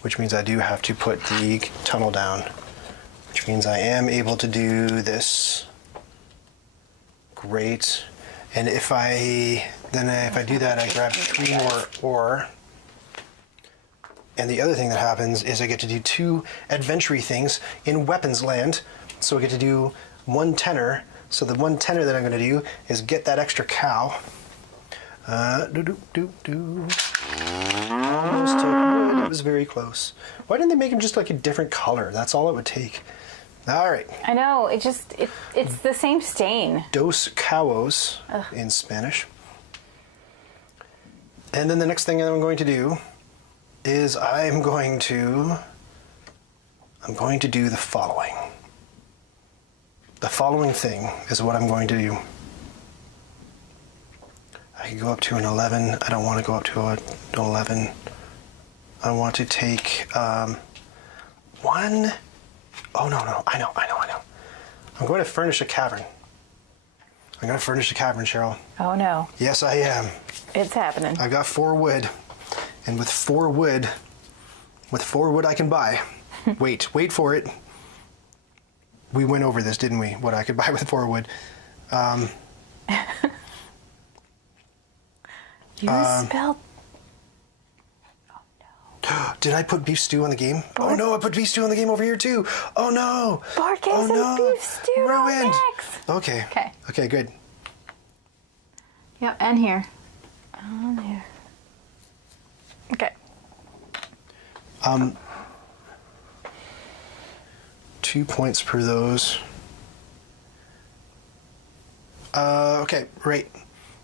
which means I do have to put the tunnel down, which means I am able to do this. Great. And if I do that, I grab 3 more ore. And the other thing that happens is I get to do 2 adventure things in weapons land. So I get to do 1 tenor. So the 1 tenor that I'm going to do is get that extra cow. Almost took wood. It was very close. Why didn't they make him just like a different color? That's all it would take. All right. I know. It's the same stain. Dos cows in Spanish. And then the next thing I'm going to do is I'm going to do the following. The following thing is what I'm going to do. I can go up to an 11. I don't want to go up to an 11. I want to take 1. Oh, no. I know. I'm going to furnish a cavern. I'm going to furnish a cavern, Cheryl. Oh, no. Yes, I am. It's happening. I've got 4 wood. And with 4 wood I can buy. Wait for it. We went over this, didn't we? What I could buy with 4 wood. You spelled... Oh, no. Did I put beef stew on the game? Oh, no, I put beef stew on the game over here, too. Oh, no. Board games and beef stew. Ruined. Next. Okay. Okay, good. Yep, and here. On here. Okay. 2 points per those. Okay, right.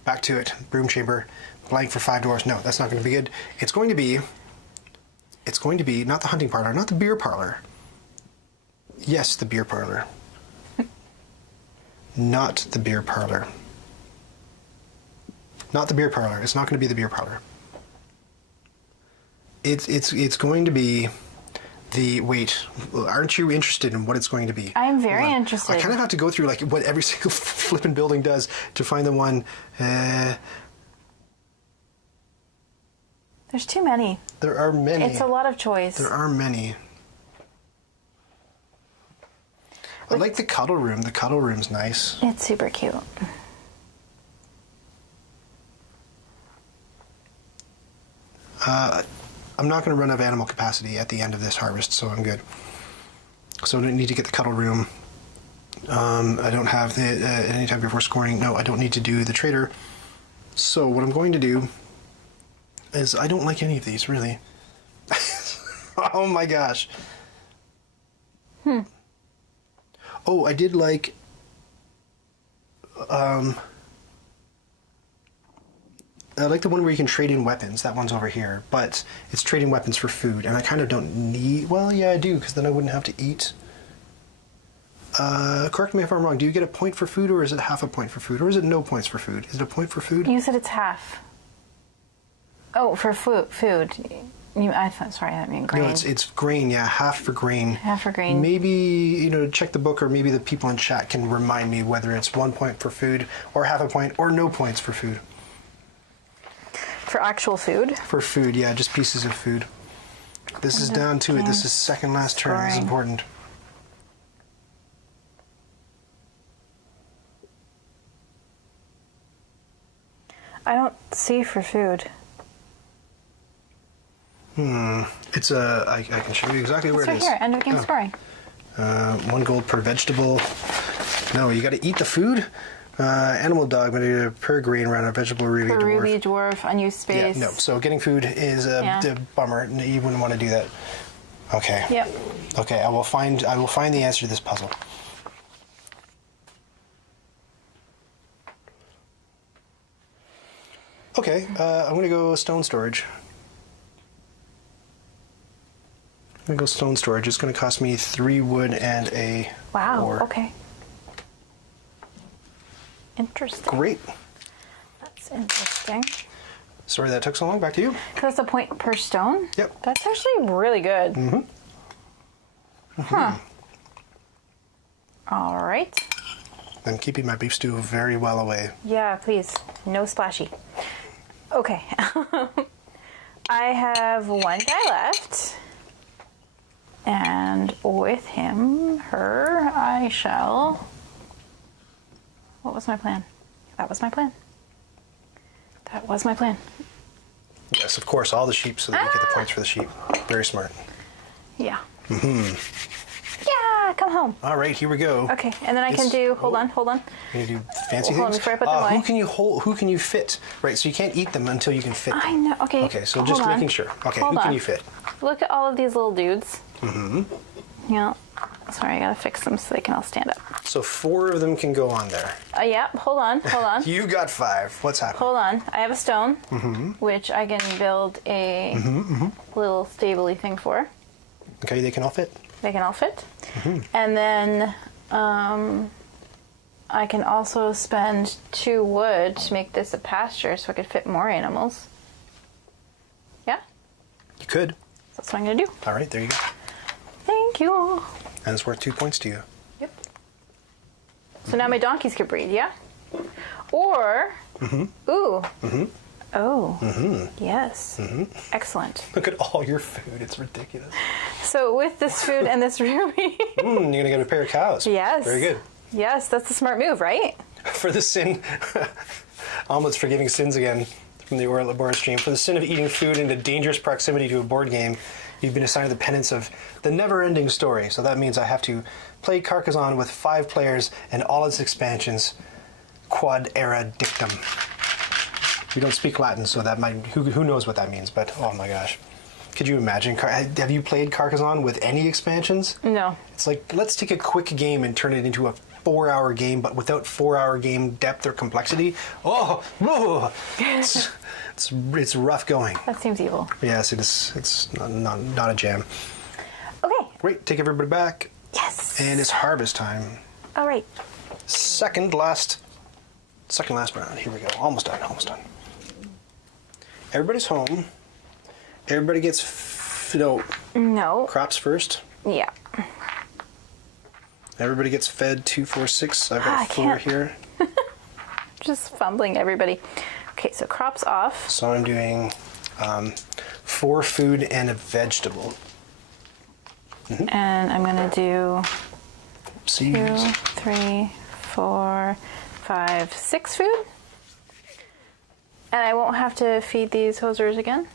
Back to it. Broom chamber. Blank for 5 dwarfs. No, that's not going to be good. It's going to be not the hunting parlor, not the beer parlor. Yes, the beer parlor. Not the beer parlor. Not the beer parlor. It's not going to be the beer parlor. It's going to be the wait. Aren't you interested in what it's going to be? I'm very interested. I kind of have to go through like what every single flipping building does to find the one. There's too many. There are many. It's a lot of choice. There are many. I like the cuddle room. The cuddle room's nice. It's super cute. I'm not going to run out of animal capacity at the end of this harvest, so I'm good. So I don't need to get the cuddle room. I don't have the any time before scoring. No, I don't need to do the trader. So what I'm going to do is I don't like any of these, really. Oh my gosh. Oh, I did like... I like the one where you can trade in weapons. That one's over here. But it's trading weapons for food. And I kind of don't need... Well, yeah, I do, because then I wouldn't have to eat. Correct me if I'm wrong. Do you get a point for food, or is it half a point for food? Or is it no points for food? Is it a point for food? You said it's half. Oh, for food. I thought, sorry, that meant grain. No, it's grain, yeah. Half for grain. Half for grain. Maybe, check the book, or maybe the people in chat can remind me whether it's 1 point for food, or half a point, or no points for food. For actual food? For food, yeah, just pieces of food. This is down to it. This is second last turn. This is important. I don't see for food. It's I can show you exactly where It's it right is. here, end of game scoring. 1 gold per vegetable. No, you got to eat the food. Animal dog, but per grain around a vegetable ruby For dwarf. ruby dwarf, unused space. Yeah, no. So getting food is a bummer. You wouldn't want to do that. Okay. Yep. Okay, I will find the answer to this puzzle. Okay, I'm gonna go stone storage. It's gonna cost me 3 wood and a ore. Okay. Interesting. Great. That's interesting. Sorry that took so long. Back to you. That's a point per stone? Yep. That's actually really good. Huh. All right. I'm keeping my beef stew very well away. Yeah, please. No splashy. Okay. I have 1 guy left. And with him, her, I shall... What was my plan? That was my plan. That was my plan. Yes, of course, all the sheep so that we get the points for the sheep. Very smart. Yeah. Yeah, come home. All right, here we go. Okay, and then I can do, hold on. Can you do fancy Hold on, things? before I put them away. Who can you fit? Right, so you can't eat them until you can fit them. I know, okay. Okay, so hold just on. making sure. Okay, Hold who can on. you fit? Look at all of these little dudes. Yeah. Sorry, I gotta fix them so they can all stand up. So 4 of them can go on there. Yeah, hold on. You got 5. What's happening? Hold on. I have a stone, which I can build a little stably thing for. Okay, they can all fit. They can all fit. And then I can also spend 2 wood to make this a pasture so I could fit more animals. Yeah? You could. That's what I'm gonna do. All right, there you go. Thank you. And it's worth 2 points to you. Yep. So now my donkeys could breed, yeah? Or, yes. Excellent. Look at all your food. It's ridiculous. So with this food and this ruby, You're going to get a pair of cows. yes. Very good. Yes, that's a smart move, right? For the sin, Omelet's forgiving sins again from the Boar stream. For the sin of eating food into dangerous proximity to a board game, you've been assigned the penance of the never-ending story. So that means I have to play Carcassonne with 5 players and all its expansions, quad era dictum. We don't speak Latin, so that might, who knows what that means, but oh my gosh. Could you imagine, have you played Carcassonne with any expansions? No. It's like, let's take a quick game and turn it into a 4-hour game, but without 4-hour game depth or complexity. It's rough going. That seems evil. Yes, it is. It's not a jam. Okay. Great, take everybody back. Yes. And it's harvest time. All right. Second last round. Here we go. Almost done. Everybody's home. Everybody gets No. crops first. Yeah. Everybody gets fed 2, 4, 6. I've I got 4 can't. here. Just fumbling everybody. Okay, so crops off. So I'm doing 4 food and a vegetable. And I'm gonna do 2, Seeds. 3, 4, 5, 6 food. And I won't have to feed these hosers again?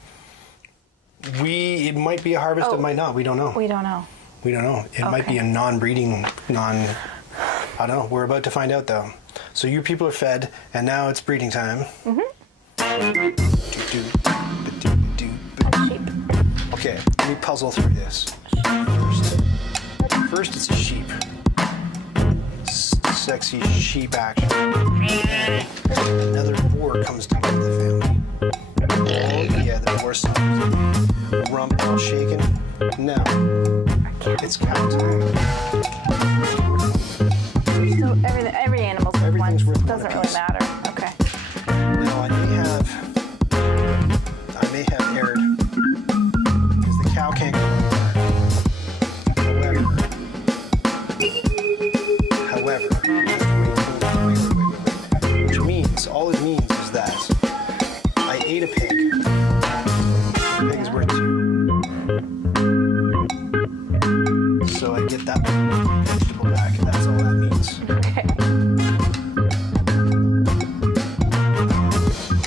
It might be a harvest, it might not. We don't know. We don't know. We don't know. It might be a non-breeding, I don't know. We're about to find out, though. So you people are fed, and now it's breeding time. Sheep. Okay, let me puzzle through this. First it's a sheep. Sexy sheep action. Another boar comes to the family. Oh yeah, the boar sounds rump all shaken. Now, it's cow time. So every animal's worth Everything's one. worth one Doesn't really apiece. matter. Okay. Now I may have erred because the cow can't go anywhere. However, which means all it means is that I ate a pig. The pig is worth 2. So I get that vegetable back, and that's all that means. Okay.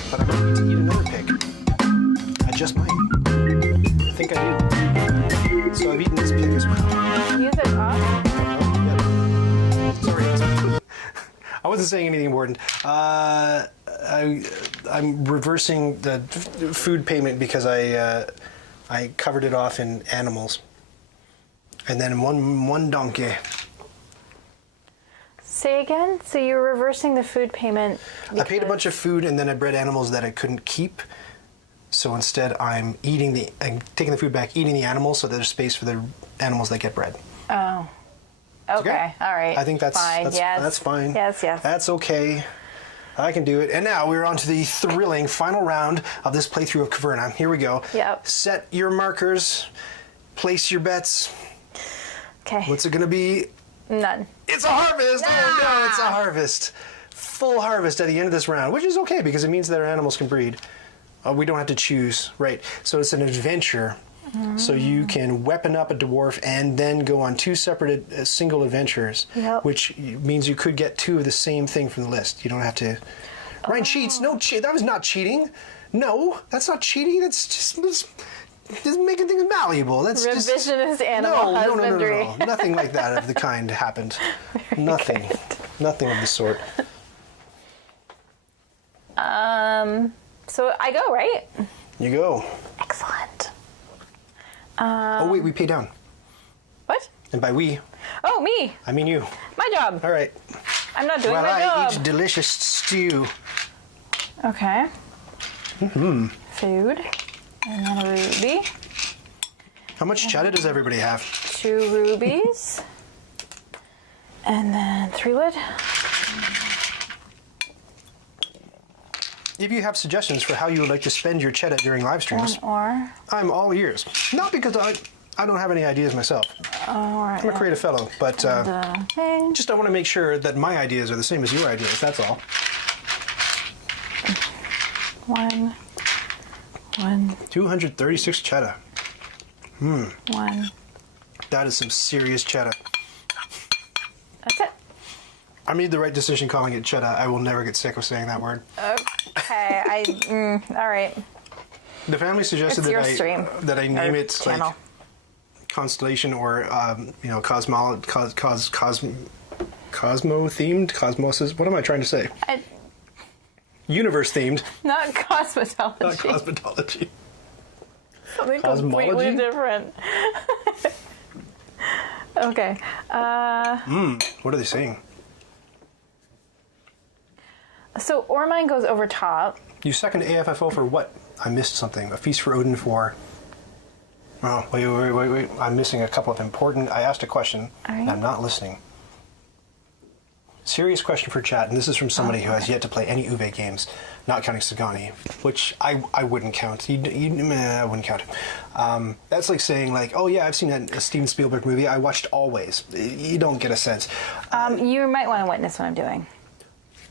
But I'm going to eat another pig. I just might. I think I do. So I've eaten this pig as well. Use it off. Sorry. I wasn't saying anything important. I'm reversing the food payment because I covered it off in animals. And then one donkey. Say again? So you're reversing the food payment I paid a bunch of food and then I bred animals that I couldn't keep. So instead I'm taking the food back, eating the animals so there's space for the animals that get bred. Oh. Okay. All right. I think that's fine. that's fine. Yes. That's okay. I can do it. And now we're on to the thrilling final round of this playthrough of Caverna. Here we go. Yep. Set your markers. Place your bets. Okay. What's it going to be? None. It's a harvest! Oh no, it's a harvest. Full harvest at the end of this round, which is okay because it means that our animals can breed. We don't have to choose. Right. So it's an adventure So you can weapon up a dwarf and then go on 2 separate single adventures, which means you could get 2 of the same thing from the list. You don't have to... Ryan cheats. No, that was not cheating. No, that's not cheating. That's just making things malleable. That's revisionist animal husbandry. No. Nothing like that of the kind happened. Nothing. Nothing of the sort. So I go, right? You go. Excellent. Oh, wait, we pay down. What? And by we... Oh, me. I mean you. My job. All right. I'm not doing While my job. I eat delicious stew. Okay. Food. And then a ruby. How much cheddar does everybody have? 2 rubies. And then 3 wood. If you have suggestions for how you would like to spend your cheddar during live streams, 1 ore. I'm all ears. Not because I don't have any ideas myself. All right. I'm a creative fellow, but Thing. just I want to make sure that my ideas are the same as your ideas, that's all. 1. 236 cheddar. 1. That is some serious cheddar. That's it. I made the right decision calling it cheddar. I will never get sick of saying that word. Okay. All right. The family suggested It's your stream. that I name Or it channel. like constellation or cosmo themed, cosmos. What am I trying to say? Universe themed, Not cosmetology. not cosmetology. Something Cosmology? completely different. Okay. What are they saying? So Ormine goes over top. You second AFFO for what? I missed something. A feast for Odin for... Oh, wait. I'm missing a couple of important... I asked a question, and I'm not listening. Serious question for chat, and this is from somebody who has yet to play any Uwe games, not counting Sagani, which I wouldn't count. I wouldn't count him. That's like saying, like, oh yeah, I've seen a Steven Spielberg movie. I watched Always. You don't get a sense. You might want to witness what I'm doing.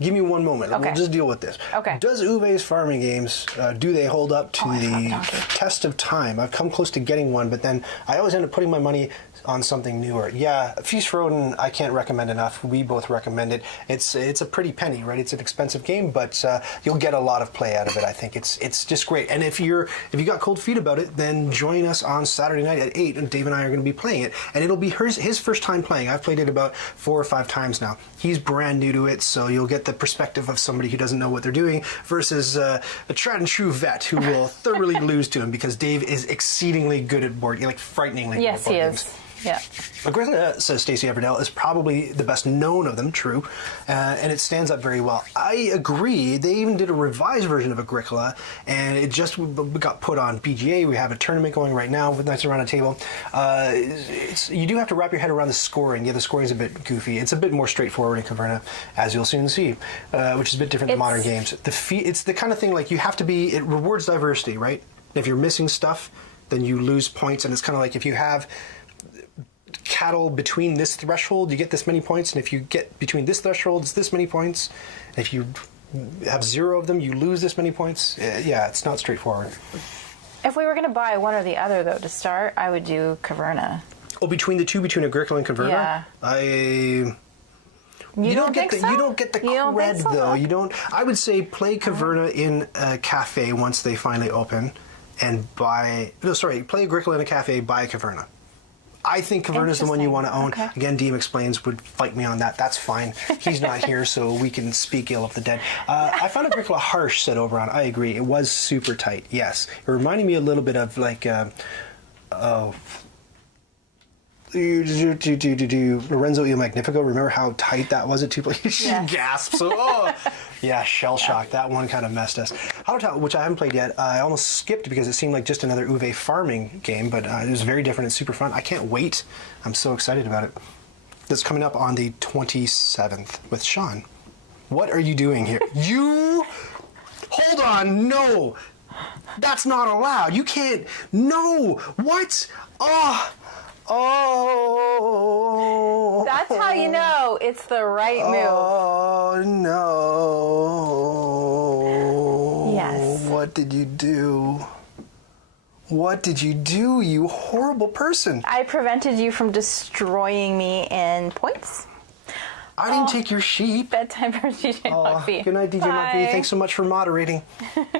Give me one moment. Okay. We'll just deal with this. Okay. Does Uwe's farming games, do they hold up to the test of time? I've come close to getting one, but then I always end up putting my money on something newer. Yeah, Feast for Odin, I can't recommend enough. We both recommend it. It's a pretty penny, right? It's an expensive game, but you'll get a lot of play out of it. I think it's just great. And if you got cold feet about it, then join us on Saturday night at 8, and Dave and I are going to be playing it. And it'll be his first time playing. I've played it about 4 or 5 times now. He's brand new to it, so you'll get the perspective of somebody who doesn't know what they're doing versus a tried and true vet who will thoroughly lose to him, because Dave is exceedingly good at board, like frighteningly good at board games. Yes, he is. Yeah. Agricola, says Stacey Everdell, is probably the best known of them, true, and it stands up very well. I agree. They even did a revised version of Agricola, and it just got put on BGA. We have a tournament going right now with Knights Around a Table. You do have to wrap your head around the scoring. Yeah, the scoring is a bit goofy. It's a bit more straightforward in Caverna, as you'll soon see, which is a bit different than modern games. It's the kind of thing like you have to be, it rewards diversity, right? If you're missing stuff, then you lose points, and it's kind of like if you have cattle between this threshold, you get this many points, and if you get between this threshold, it's this many points. And if you have 0 of them, you lose this many points. Yeah, it's not straightforward. If we were going to buy one or the other, though, to start, I would do Caverna. Oh, between the two, between Agricola and Caverna? Yeah. You don't think get so? You don't get the You don't cred, think so? though. You don't. I would say play Caverna in a cafe once they finally open, and play Agricola in a cafe, buy Caverna. I think Caverna is the one you want to own. Okay. Again, DM Explains would fight me on that. That's fine. He's not here, so we can speak ill of the dead. I found Agricola harsh, said Oberon. I agree. It was super tight, yes. It reminded me a little bit of, like, Lorenzo Il Magnifico. Remember how tight that was at 2 players? She gasps. Oh. Yeah, shell shock. That one kind of messed us. Which I haven't played yet. I almost skipped because it seemed like just another Uwe farming game, but it was very different and super fun. I can't wait. I'm so excited about it. That's coming up on the 27th with Sean. What are you doing here? Hold on, no! That's not allowed. You can't. No! What? Oh, That's how you know it's the right move. Oh, no. Yes. What did you do? What did you do, you horrible person? I prevented you from destroying me in points. I didn't take your sheep. Bedtime for djmachv. Good night, djmachv. Thanks so much for moderating.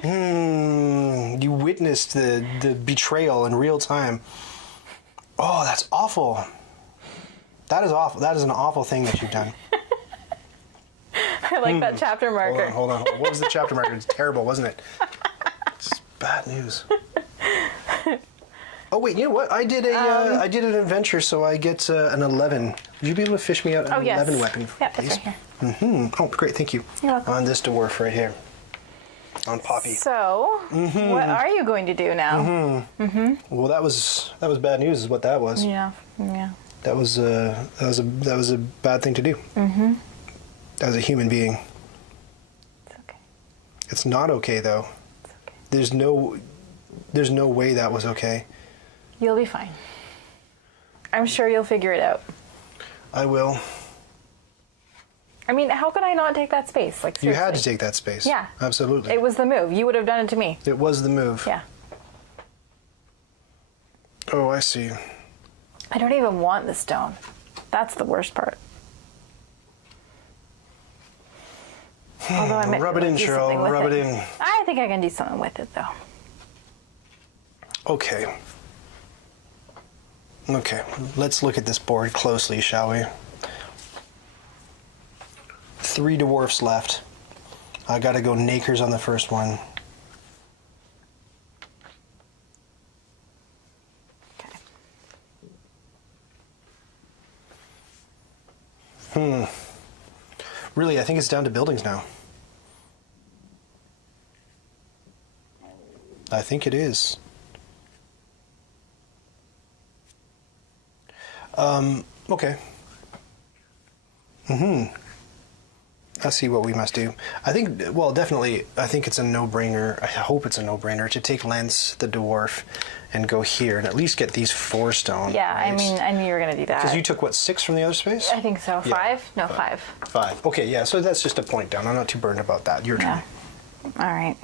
You witnessed the betrayal in real time. Oh, that's awful. That is awful. That is an awful thing that you've done. I like that chapter marker. Hold on. What was the chapter marker? It's terrible, wasn't it? It's bad news. Oh wait, you know what? I did an adventure, so I get an 11. Would you be able to fish me out an 11 weapon? Yep, it's right here. Oh, great, thank you. You're welcome. On this dwarf right here. On Poppy. So, what are you going to do now? Well, that was bad news, is what that was. Yeah. That was a bad thing to do. As a human being. It's okay. It's not okay though. It's okay. There's no way that was okay. You'll be fine. I'm sure you'll figure it out. I will. I mean, how could I not take that space? Like, seriously. You had to take that space. Yeah. Absolutely. It was the move. You would have done it to me. It was the move. Yeah. Oh, I see. I don't even want the stone. That's the worst part. Although I might Rub it in, do Cheryl. something with Rub it in. I think I can do something with it, though. Okay. Okay, let's look at this board closely, shall we? 3 dwarfs left. I gotta go nakers on the first one. Okay. Really, I think it's down to buildings now. I think it is. Okay. I see what we must do. I think, well, definitely, I think it's a no-brainer. I hope it's a no-brainer to take Lance, the dwarf, and go here and at least get these 4 stone. Yeah, right? I mean, I knew you were going to do that. Because you took, what, 6 from the other space? I think so. Yeah. 5? No, 5. 5. Okay, yeah, so that's just a point down. I'm not too burdened about that. Your turn. Yeah. All right.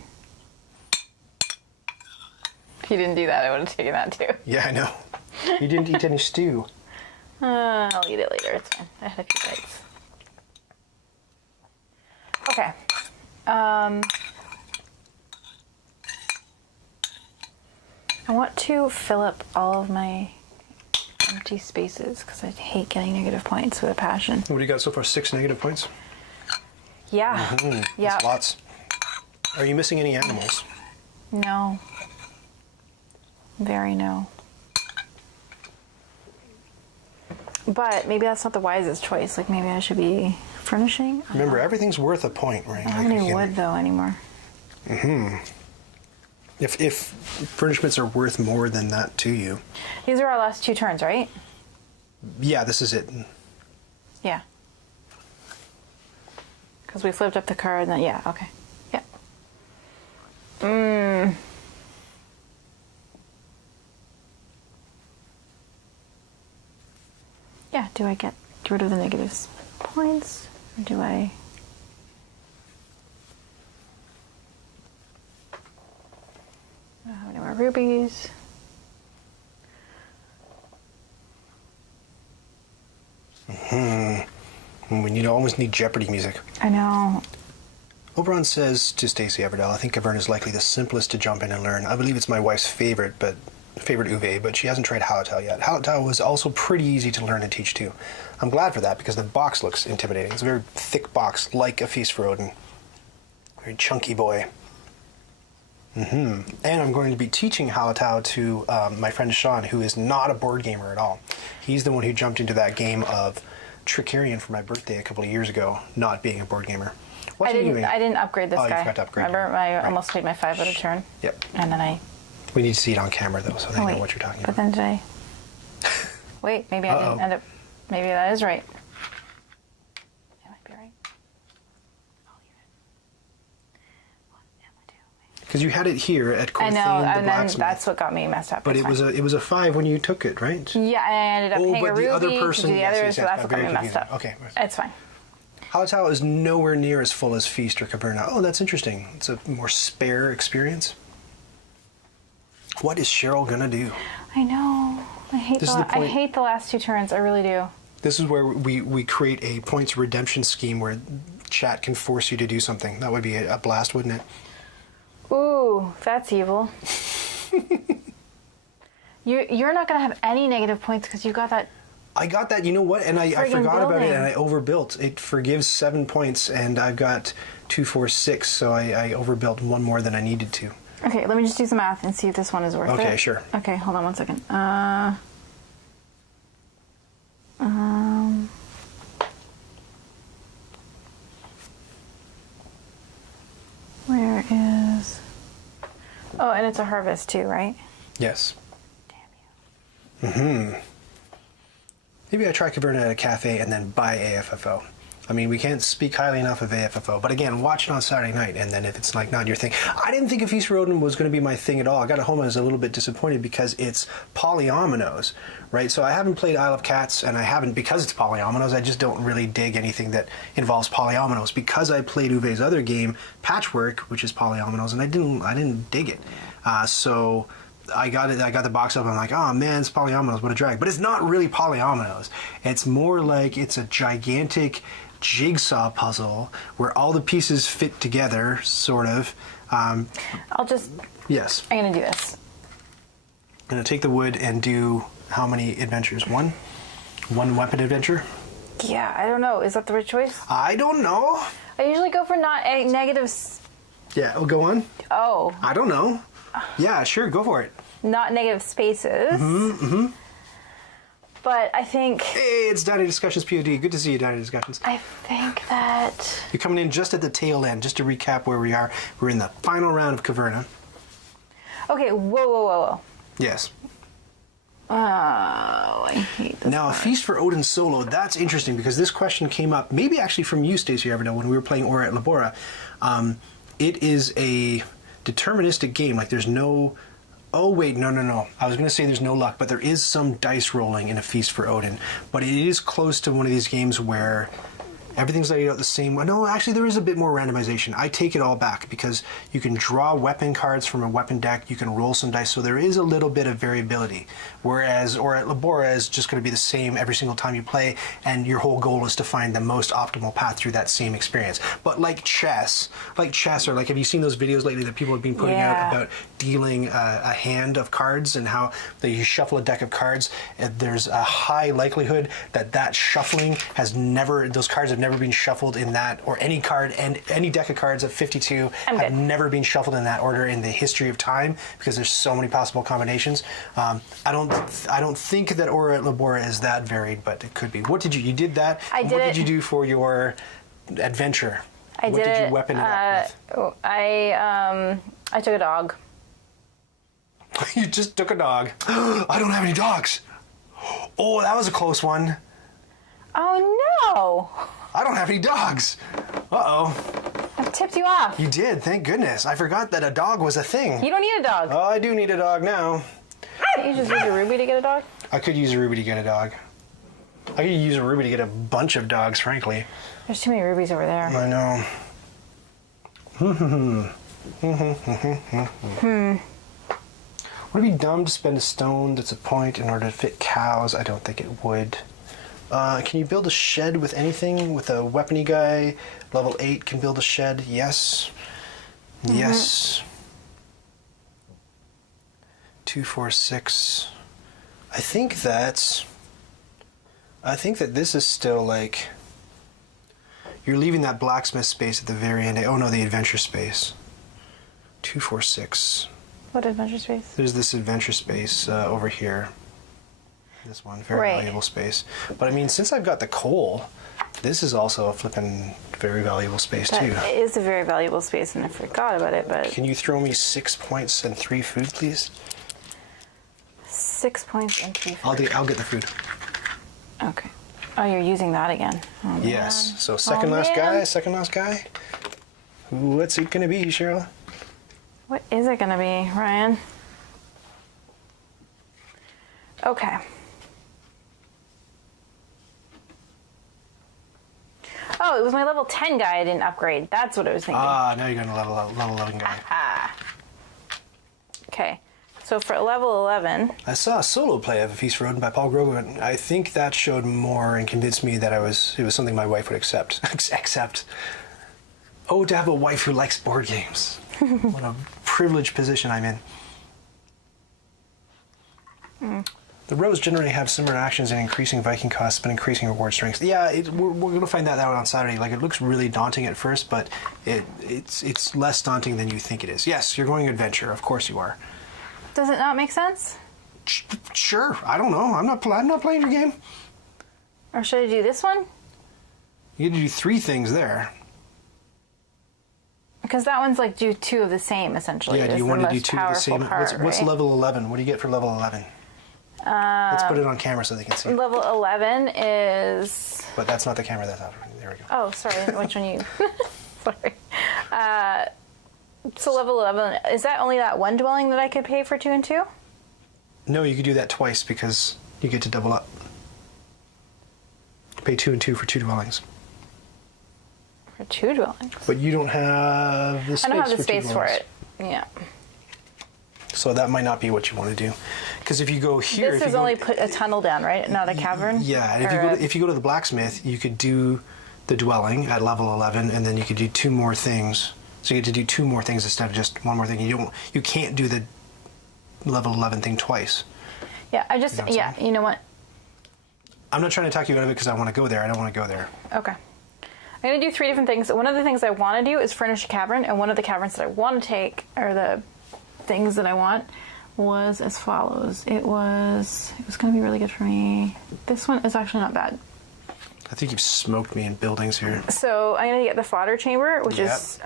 If you didn't do that, I would have taken that too. Yeah, I know. You didn't eat any stew. I'll eat it later. It's fine. I had a few bites. Okay. I want to fill up all of my empty spaces because I hate getting negative points with a passion. What do you got so far? 6 negative points? Yeah. Yeah. That's lots. Are you missing any animals? No. Very no. But maybe that's not the wisest choice. Like maybe I should be furnishing. Remember, everything's worth a point, right? I don't have any wood though anymore. If furnishments are worth more than that to you. These are our last 2 turns, right? Yeah, this is it. Yeah. Because we flipped up the card and then, yeah, okay. Yeah. Yeah, do I get rid of the negative points? Or do I... I don't have any more rubies. We almost need Jeopardy music. I know. Oberon says to Stacey Everdell, I think Caverna is likely the simplest to jump in and learn. I believe it's my wife's favorite Uwe, but she hasn't tried Halotau yet. Halotau was also pretty easy to learn and teach too. I'm glad for that because the box looks intimidating. It's a very thick box, like a Feast for Odin. Very chunky boy. And I'm going to be teaching Halotau to my friend Sean, who is not a board gamer at all. He's the one who jumped into that game of Tricarion for my birthday a couple of years ago, not being a board gamer. What's he doing? I didn't upgrade this guy. You forgot to upgrade. Remember, I almost played my 5 out of turn. Yep. And then I... We need to see it on camera, though, so they know what you're talking But about. then did I... Wait, maybe I didn't end up... Maybe that is right. It might be right. I'll leave it. What am I doing? Because you had it here at Corthane, I know, the and then blacksmith. that's what got me messed up. But It's it fine. was a 5 when you took it, right? Yeah, I ended up paying a but ruby the other to person, do the yes, others, yes, so yes, that's what got very me messed confusing. up. Okay. It's fine. Halotau is nowhere near as full as Feast or Caverna. Oh, that's interesting. It's a more spare experience. What is Cheryl gonna do? I know. I hate the last 2 turns. I really do. This is where we create a points redemption scheme where chat can force you to do something. That would be a blast, wouldn't it? Ooh, that's evil. You're not gonna have any negative points because you got that. I got that. You know what? And I forgot about it, and I overbuilt. It forgives 7 points, and I've got 2, 4, 6, so I overbuilt 1 more than I needed to. Okay, let me just do some math and see if this one is worth it. Okay, sure. Okay, hold on 1 second. Where is... Oh, and it's a harvest too, right? Yes. Damn you. Maybe I try Caverna at a cafe and then buy AFFO. I mean, we can't speak highly enough of AFFO, but again, watch it on Saturday night, and then if it's like not your thing. I didn't think A Feast for Odin was going to be my thing at all. I got it home and I was a little bit disappointed because it's polyominoes, right? So I haven't played Isle of Cats, and I haven't because it's polyominoes. I just don't really dig anything that involves polyominoes because I played Uwe's other game, Patchwork, which is polyominoes, and I didn't dig it. So I got it. I got the box up. I'm like, oh man, it's polyominoes. What a drag! But it's not really polyominoes. It's more like it's a gigantic jigsaw puzzle where all the pieces fit together, sort of. Yes. I'm gonna do this. I'm gonna take the wood and do how many adventures? One weapon adventure. Yeah, I don't know. Is that the right choice? I don't know. I usually go for not negatives. Yeah. Oh, go on. Oh. I don't know. Yeah, sure. Go for it. Not negative spaces. But I think... Hey, it's Dining Discussions POD. Good to see you, Dining Discussions. I think that... You're coming in just at the tail end. Just to recap where we are, we're in the final round of Caverna. Okay, whoa. Yes. Oh, I hate this Now, part. A Feast for Odin solo, that's interesting because this question came up, maybe actually from you, Stacey Everdo, when we were playing Ora et Labora. It is a deterministic game. Like, there's no... Oh, wait, no. I was going to say there's no luck, but there is some dice rolling in A Feast for Odin. But it is close to one of these games where everything's laid out the same way. No, actually, there is a bit more randomization. I take it all back because you can draw weapon cards from a weapon deck. You can roll some dice, so there is a little bit of variability. Whereas Ora et Labora is just going to be the same every single time you play, and your whole goal is to find the most optimal path through that same experience. But like chess, or like, have you seen those videos lately that people have been putting out about dealing a hand of cards and how you shuffle a deck of cards, and there's a high likelihood that shuffling those cards have never been shuffled in that, or any card and any deck of cards of 52 have never been shuffled in that order in the history of time because there's so many possible combinations. I don't think that Ora et Labora is that varied, but it could be. What did you did that? What did you do for your adventure? What did you weapon it up with? I took a dog. You just took a dog. I don't have any dogs. Oh, that was a close one. Oh no! I don't have any dogs. Uh-oh. I tipped you off. You did, thank goodness. I forgot that a dog was a thing. You don't need a dog. Oh, I do need a dog now. Can't you just use a ruby to get a dog? I could use a ruby to get a dog. I could use a ruby to get a bunch of dogs, frankly. There's too many rubies over there. I know. Would it be dumb to spend a stone that's a point in order to fit cows? I don't think it would. Can you build a shed with anything? With a weapony guy? Level 8 can build a shed? Yes. Yes. 2, 4, 6. I think that this is still like... You're leaving that blacksmith space at the very end. Oh no, the adventure space. 2, 4, 6. What adventure space? There's this adventure space over here. This one, very valuable space. But I mean, since I've got the coal, this is also a flippin' very valuable space too. That is a very valuable space, and I forgot about it, but... Can you throw me 6 points and 3 food, please? 6 points and 3 food. I'll get the food. Okay. Oh, you're using that again. Oh, yes. man. So second last guy. What's it gonna be, Cheryl? What is it gonna be, Ryan? Okay. Oh, it was my level 10 guy I didn't upgrade. That's what I was thinking. Ah, now you're gonna level 11 guy. Okay. So for level 11, I saw a solo play of A Feast for Odin by Paul Grogan. I think that showed more and convinced me that it was something my wife would accept. accept. Oh, to have a wife who likes board games. What a privileged position I'm in. The rows generally have similar actions in increasing Viking costs but increasing reward strengths. Yeah, we're going to find that out on Saturday. Like, it looks really daunting at first, but it's less daunting than you think it is. Yes, you're going adventure. Of course you are. does it not make sense? Sure. I don't know. I'm not playing your game. Or should I do this one? You get to do 3 things there. Because that one's like do 2 of the same, essentially. Yeah, do It's you want to do most 2 of the same? powerful What's part, right? level 11? What do you get for level 11? Let's put it on camera so they can see. Level 11 is... But that's not the camera. That's out. There we go. Oh, sorry. Which one you... Sorry. So level 11, is that only that one dwelling that I could pay for 2 and 2? No, you could do that twice because you get to double up. Pay 2 and 2 for 2 dwellings. For 2 dwellings? But you don't have the space. I don't have the for 2 space for dwellings. it. Yeah. So that might not be what you want to do. Because if you go here... This if is you go, only put a tunnel down, right? Not a cavern? Yeah, and Or if you go to the blacksmith, you could do the dwelling at level 11, and then you could do 2 more things. So you get to do 2 more things instead of just 1 more thing. You can't do the level 11 thing twice. Yeah, I just... You know what I'm yeah, saying? you know what? I'm not trying to talk you out of it because I want to go there. I don't want to go there. Okay. I'm going to do 3 different things. One of the things I want to do is furnish a cavern, and one of the caverns that I want to take, or the things that I want, was as follows. It was going to be really good for me. This one is actually not bad. I think you've smoked me in buildings here. So I'm going to get the fodder chamber, which Yep. is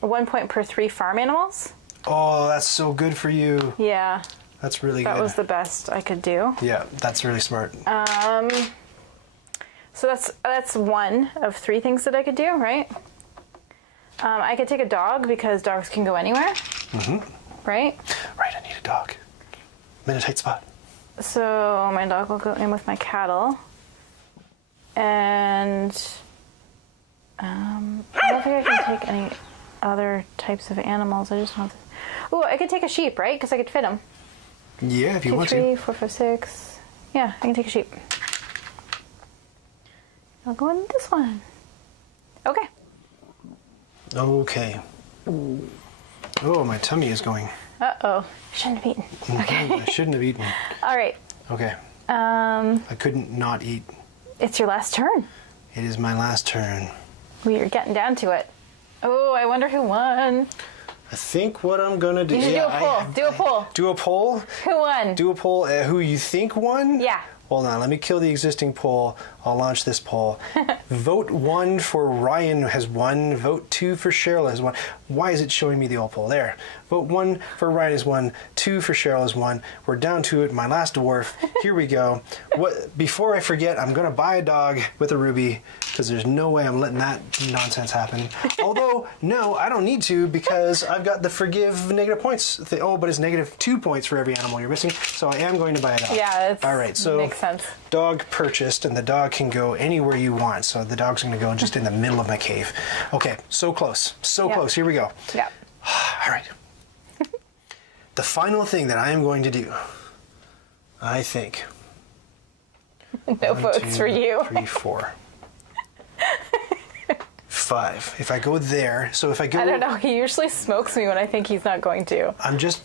1 point per 3 farm animals. Oh, that's so good for you. Yeah, That's really that good. was the best I could do. Yeah, that's really smart. So that's 1 of 3 things that I could do, right? I could take a dog because dogs can go anywhere. Mm-hmm. Right? Right, I need a dog. I'm in a tight spot. So my dog will go in with my cattle. And I don't think I can take any other types of animals. I just want to... Oh, I could take a sheep, right? Because I could fit them. Yeah, if you 2, want 3, to. 4, 5, 6. Yeah, I can take a sheep. I'll go in this one. Okay. Okay. Oh, my tummy is going. Uh-oh. Shouldn't have eaten. Okay. I shouldn't have eaten. All right. Okay. I couldn't not eat. It's your last turn. It is my last turn. We are getting down to it. Oh, I wonder who won. I think what I'm gonna do... You should do a poll. Do a poll. Do a poll? Who won? Do a poll who you think won? Yeah. Hold on, let me kill the existing poll. I'll launch this poll. Vote 1 for Ryan has won. Vote 2 for Cheryl has won. Why is it showing me the old poll? There. Vote 1 for Ryan has won. 2 for Cheryl has won. We're down to it. My last dwarf. Here we go. Before I forget, I'm going to buy a dog with a ruby because there's no way I'm letting that nonsense happen. Although, no, I don't need to because I've got the forgive negative points. Oh, but it's negative 2 points for every animal you're missing. So I am going to buy a dog. Yeah, it's... All right, so makes sense. dog purchased, and the dog can go anywhere you want. So the dog's going to go just in the middle of my cave. Okay, so close. So close. Here we go. Yeah. All right. The final thing that I am going to do, I think. No 1, votes 2, for you. 3, 4. 5. If I go there, so if I go... I don't know. He usually smokes me when I think he's not going to. I'm just...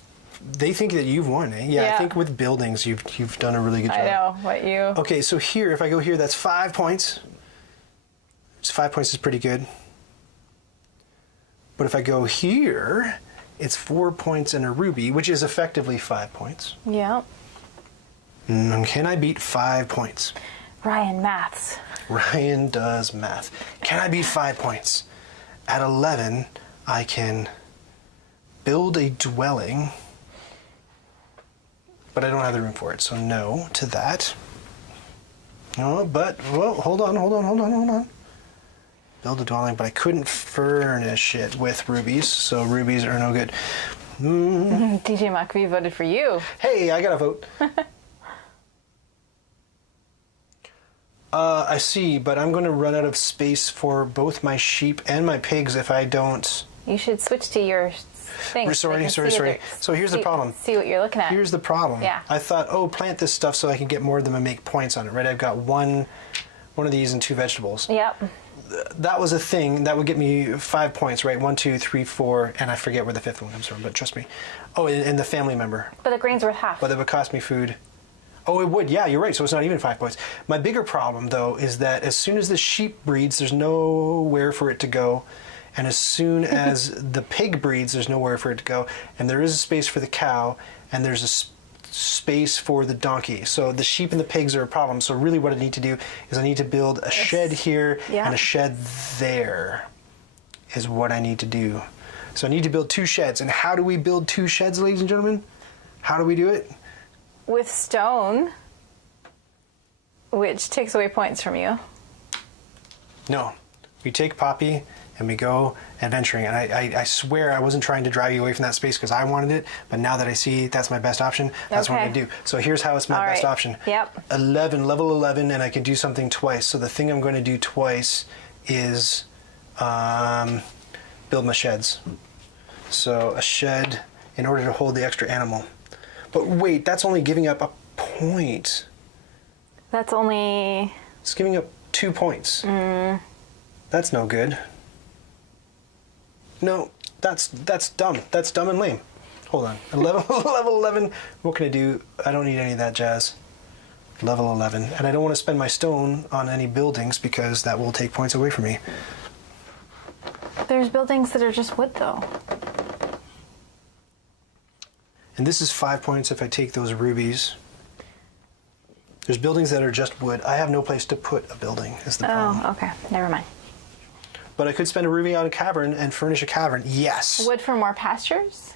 They think that you've won, eh? Yeah, Yeah. I think with buildings, you've done a really good job. I know. What you... Okay, so here, if I go here, that's 5 points. 5 points is pretty good. But if I go here, it's 4 points and a ruby, which is effectively 5 points. Yeah. Can I beat 5 points? Ryan maths. Ryan does math. Can I beat 5 points? At 11, I can build a dwelling, but I don't have the room for it, so no to that. No, but, well, hold on. Build a dwelling, but I couldn't furnish it with rubies, so rubies are no good. djmachv voted for you. Hey, I got a vote. I see, but I'm going to run out of space for both my sheep and my pigs if I don't You should switch to your thing. Sorry. So here's the problem. See what you're looking at. Here's the problem. Yeah. I thought, oh, plant this stuff so I can get more of them and make points on it, right? I've got one of these and 2 vegetables. Yep. That was a thing that would get me 5 points, right? 1, 2, 3, 4, and I forget where the 5th one comes from, but trust me. Oh, and the family member. But the grain's worth half. But that would cost me food. Oh, it would. Yeah, you're right. So it's not even 5 points. My bigger problem, though, is that as soon as the sheep breeds, there's nowhere for it to go. And as soon as the pig breeds, there's nowhere for it to go. And there is a space for the cow, and there's a space for the donkey. So the sheep and the pigs are a problem. So really what I need to do is I need to build a shed here and a shed there is what I need to do. So I need to build 2 sheds. And how do we build 2 sheds, ladies and gentlemen? How do we do it? With stone, which takes away points from you. No. We take Poppy and we go adventuring. And I swear I wasn't trying to drive you away from that space because I wanted it, but now that I see that's my best option, that's what I'm going to do. So here's how it's my best option. Yep. 11, level 11, and I can do something twice. So the thing I'm going to do twice is build my sheds. So a shed in order to hold the extra animal. But wait, that's only giving up a point. That's only... It's giving up 2 points. That's no good. No, that's dumb. That's dumb and lame. Hold on. Level 11. What can I do? I don't need any of that jazz. Level 11. And I don't want to spend my stone on any buildings because that will take points away from me. There's buildings that are just wood, though. And this is 5 points if I take those rubies. There's buildings that are just wood. I have no place to put a building, is the problem. Oh, okay. Never mind. But I could spend a ruby on a cavern and furnish a cavern. Yes! Wood for more pastures?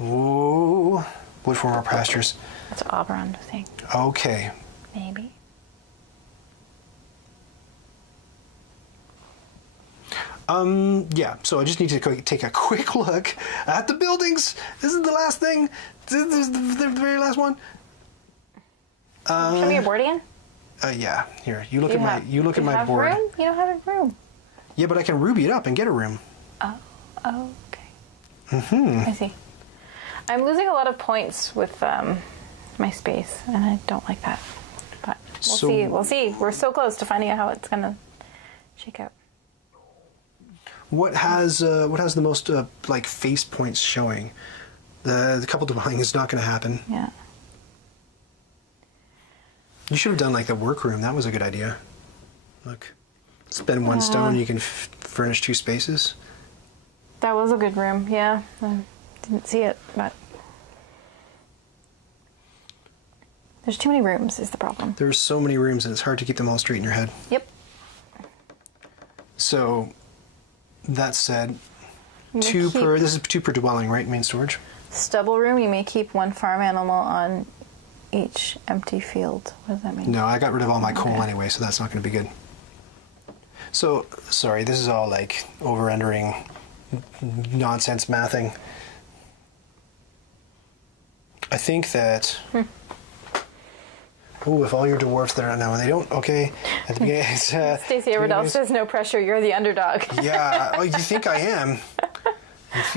Ooh. Wood for more pastures. That's what Oberon was saying. Okay. Maybe. Yeah, so I just need to take a quick look at the buildings. This is the last thing. This is the very last one. Show me your board again. Yeah. Here, you look at my board. Room? You don't have a room. Yeah, but I can ruby it up and get a room. Oh, okay. I see. I'm losing a lot of points with my space, and I don't like that. But we'll see. We'll see. We're so close to finding out how it's gonna shake out. What has the most like face points showing? The couple dwelling is not going to happen. Yeah. You should have done like the workroom. That was a good idea. Look, spend 1 stone, you can furnish 2 spaces. That was a good room. Yeah, I didn't see it, but there's too many rooms is the problem. There's so many rooms, and it's hard to keep them all straight in your head. Yep. So, that said, 2 per. This is 2 per dwelling, right? Main storage. Stubble room. You may keep 1 farm animal on each empty field. What does that mean? No, I got rid of all my coal anyway, so that's not going to be good. So, sorry, this is all like over-rendering nonsense mathing. I think that... Oh, if all your dwarfs there now, they don't, okay. At the beginning, it's... Stacey Everdell says, no pressure, you're the underdog. Yeah, oh, you think I am.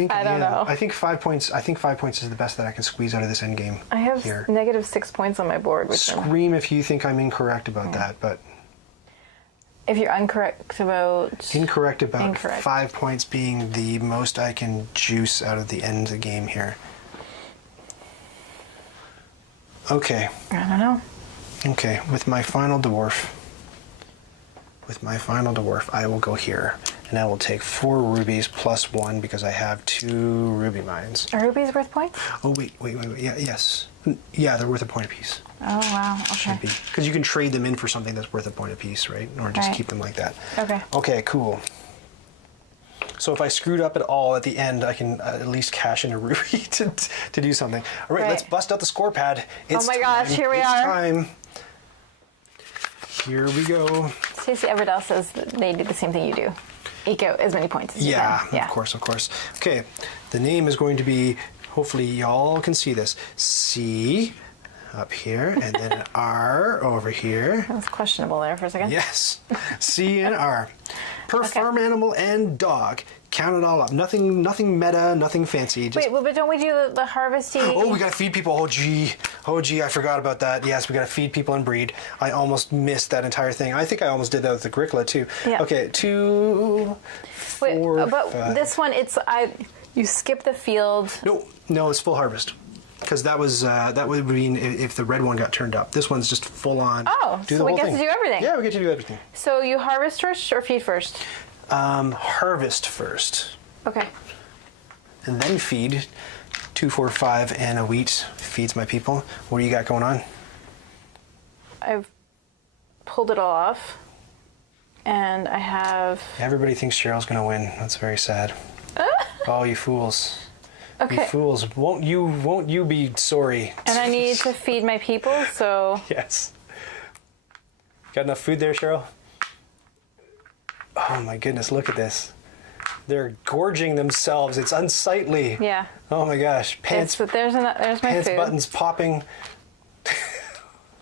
I don't know. I think 5 points. I think 5 points is the best that I can squeeze out of this end game. I have here. -6 points on my board. Which Scream if you think I'm incorrect about that, but... If you're incorrect about... Incorrect about 5 points being the most I can juice out of the end of the game here. Okay. I don't know. Okay, with my final dwarf, I will go here, and I will take 4 rubies plus 1 because I have 2 ruby mines. Are rubies worth points? Oh, wait. Yeah, yes. Yeah, they're worth a point apiece. Oh, wow. Okay. Should be. Because you can trade them in for something that's worth a point apiece, right? Or just keep them like that. Okay. Okay, cool. So if I screwed up at all at the end, I can at least cash in a ruby to do something. All right, let's bust out the score pad. It's oh my gosh, here we are. It's time. Here we go. Stacey Everdell says that they do the same thing you do. Eke out as many points as you can. Yeah, of course. Okay, the name is going to be, hopefully y'all can see this, C up here, and then an R over here. That was questionable there for a second. Yes, C and R. Per farm animal and dog. Count it all up. Nothing meta, nothing fancy. Just... Wait, but don't we do the harvesting? Oh, we gotta feed people. Oh gee, I forgot about that. Yes, we gotta feed people and breed. I almost missed that entire thing. I think I almost did that with the Agricola too. Yeah. Okay, 2, 4, Wait, but 5. this one, you skip the field. No, it's full harvest. Because that would mean if the red one got turned up. This one's just full on. Oh, do the so we whole get thing. to do everything. Yeah, we get to do everything. So you harvest first or feed first? Harvest first. Okay. And then feed. 2, 4, 5, and a wheat feeds my people. What do you got going on? I've pulled it all off, and I have. Everybody thinks Cheryl's gonna win. That's very sad. Oh, you fools! Okay. You fools! Won't you be sorry? And I need to feed my people, so. Yes. Got enough food there, Cheryl? Oh my goodness! Look at this. They're gorging themselves. It's unsightly. Yeah. Oh my gosh! Pants. There's my Pants food. buttons popping.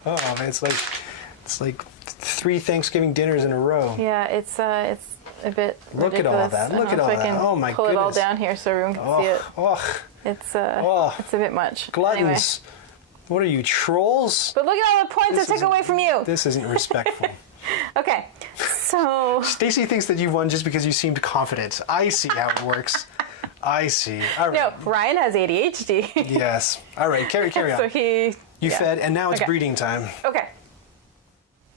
Oh man, it's like 3 Thanksgiving dinners in a row. Yeah, it's a bit. Look at ridiculous. all that. I don't Look at know all if I that. can Oh my pull it all goodness. down here so everyone can see it. Oh, It's a bit much. gluttons. Anyway. What are you, trolls? But look at all the points I took away from you. This isn't respectful. Okay, so. Stacy thinks that you won just because you seemed confident. I see how it works. I see. All right. No, Ryan has ADHD. Yes. All right, carry on. So he. You fed, and now it's Okay. breeding time. Okay.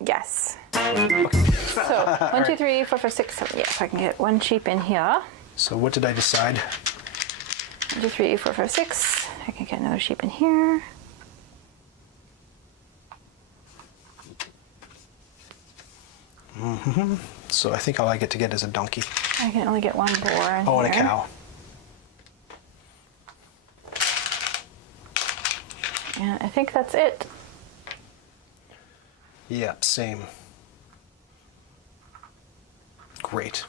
Yes. So 1, 2, 3, 4, 5, 6, 7. Yeah, if I can get 1 sheep in here. So what did I decide? 1, 2, 3, 4, 5, 6. I can get another sheep in here. So I think all I get to get is a donkey. I can only get 1 boar in Oh, here. and a cow. And I think that's it. Yep, same. Great.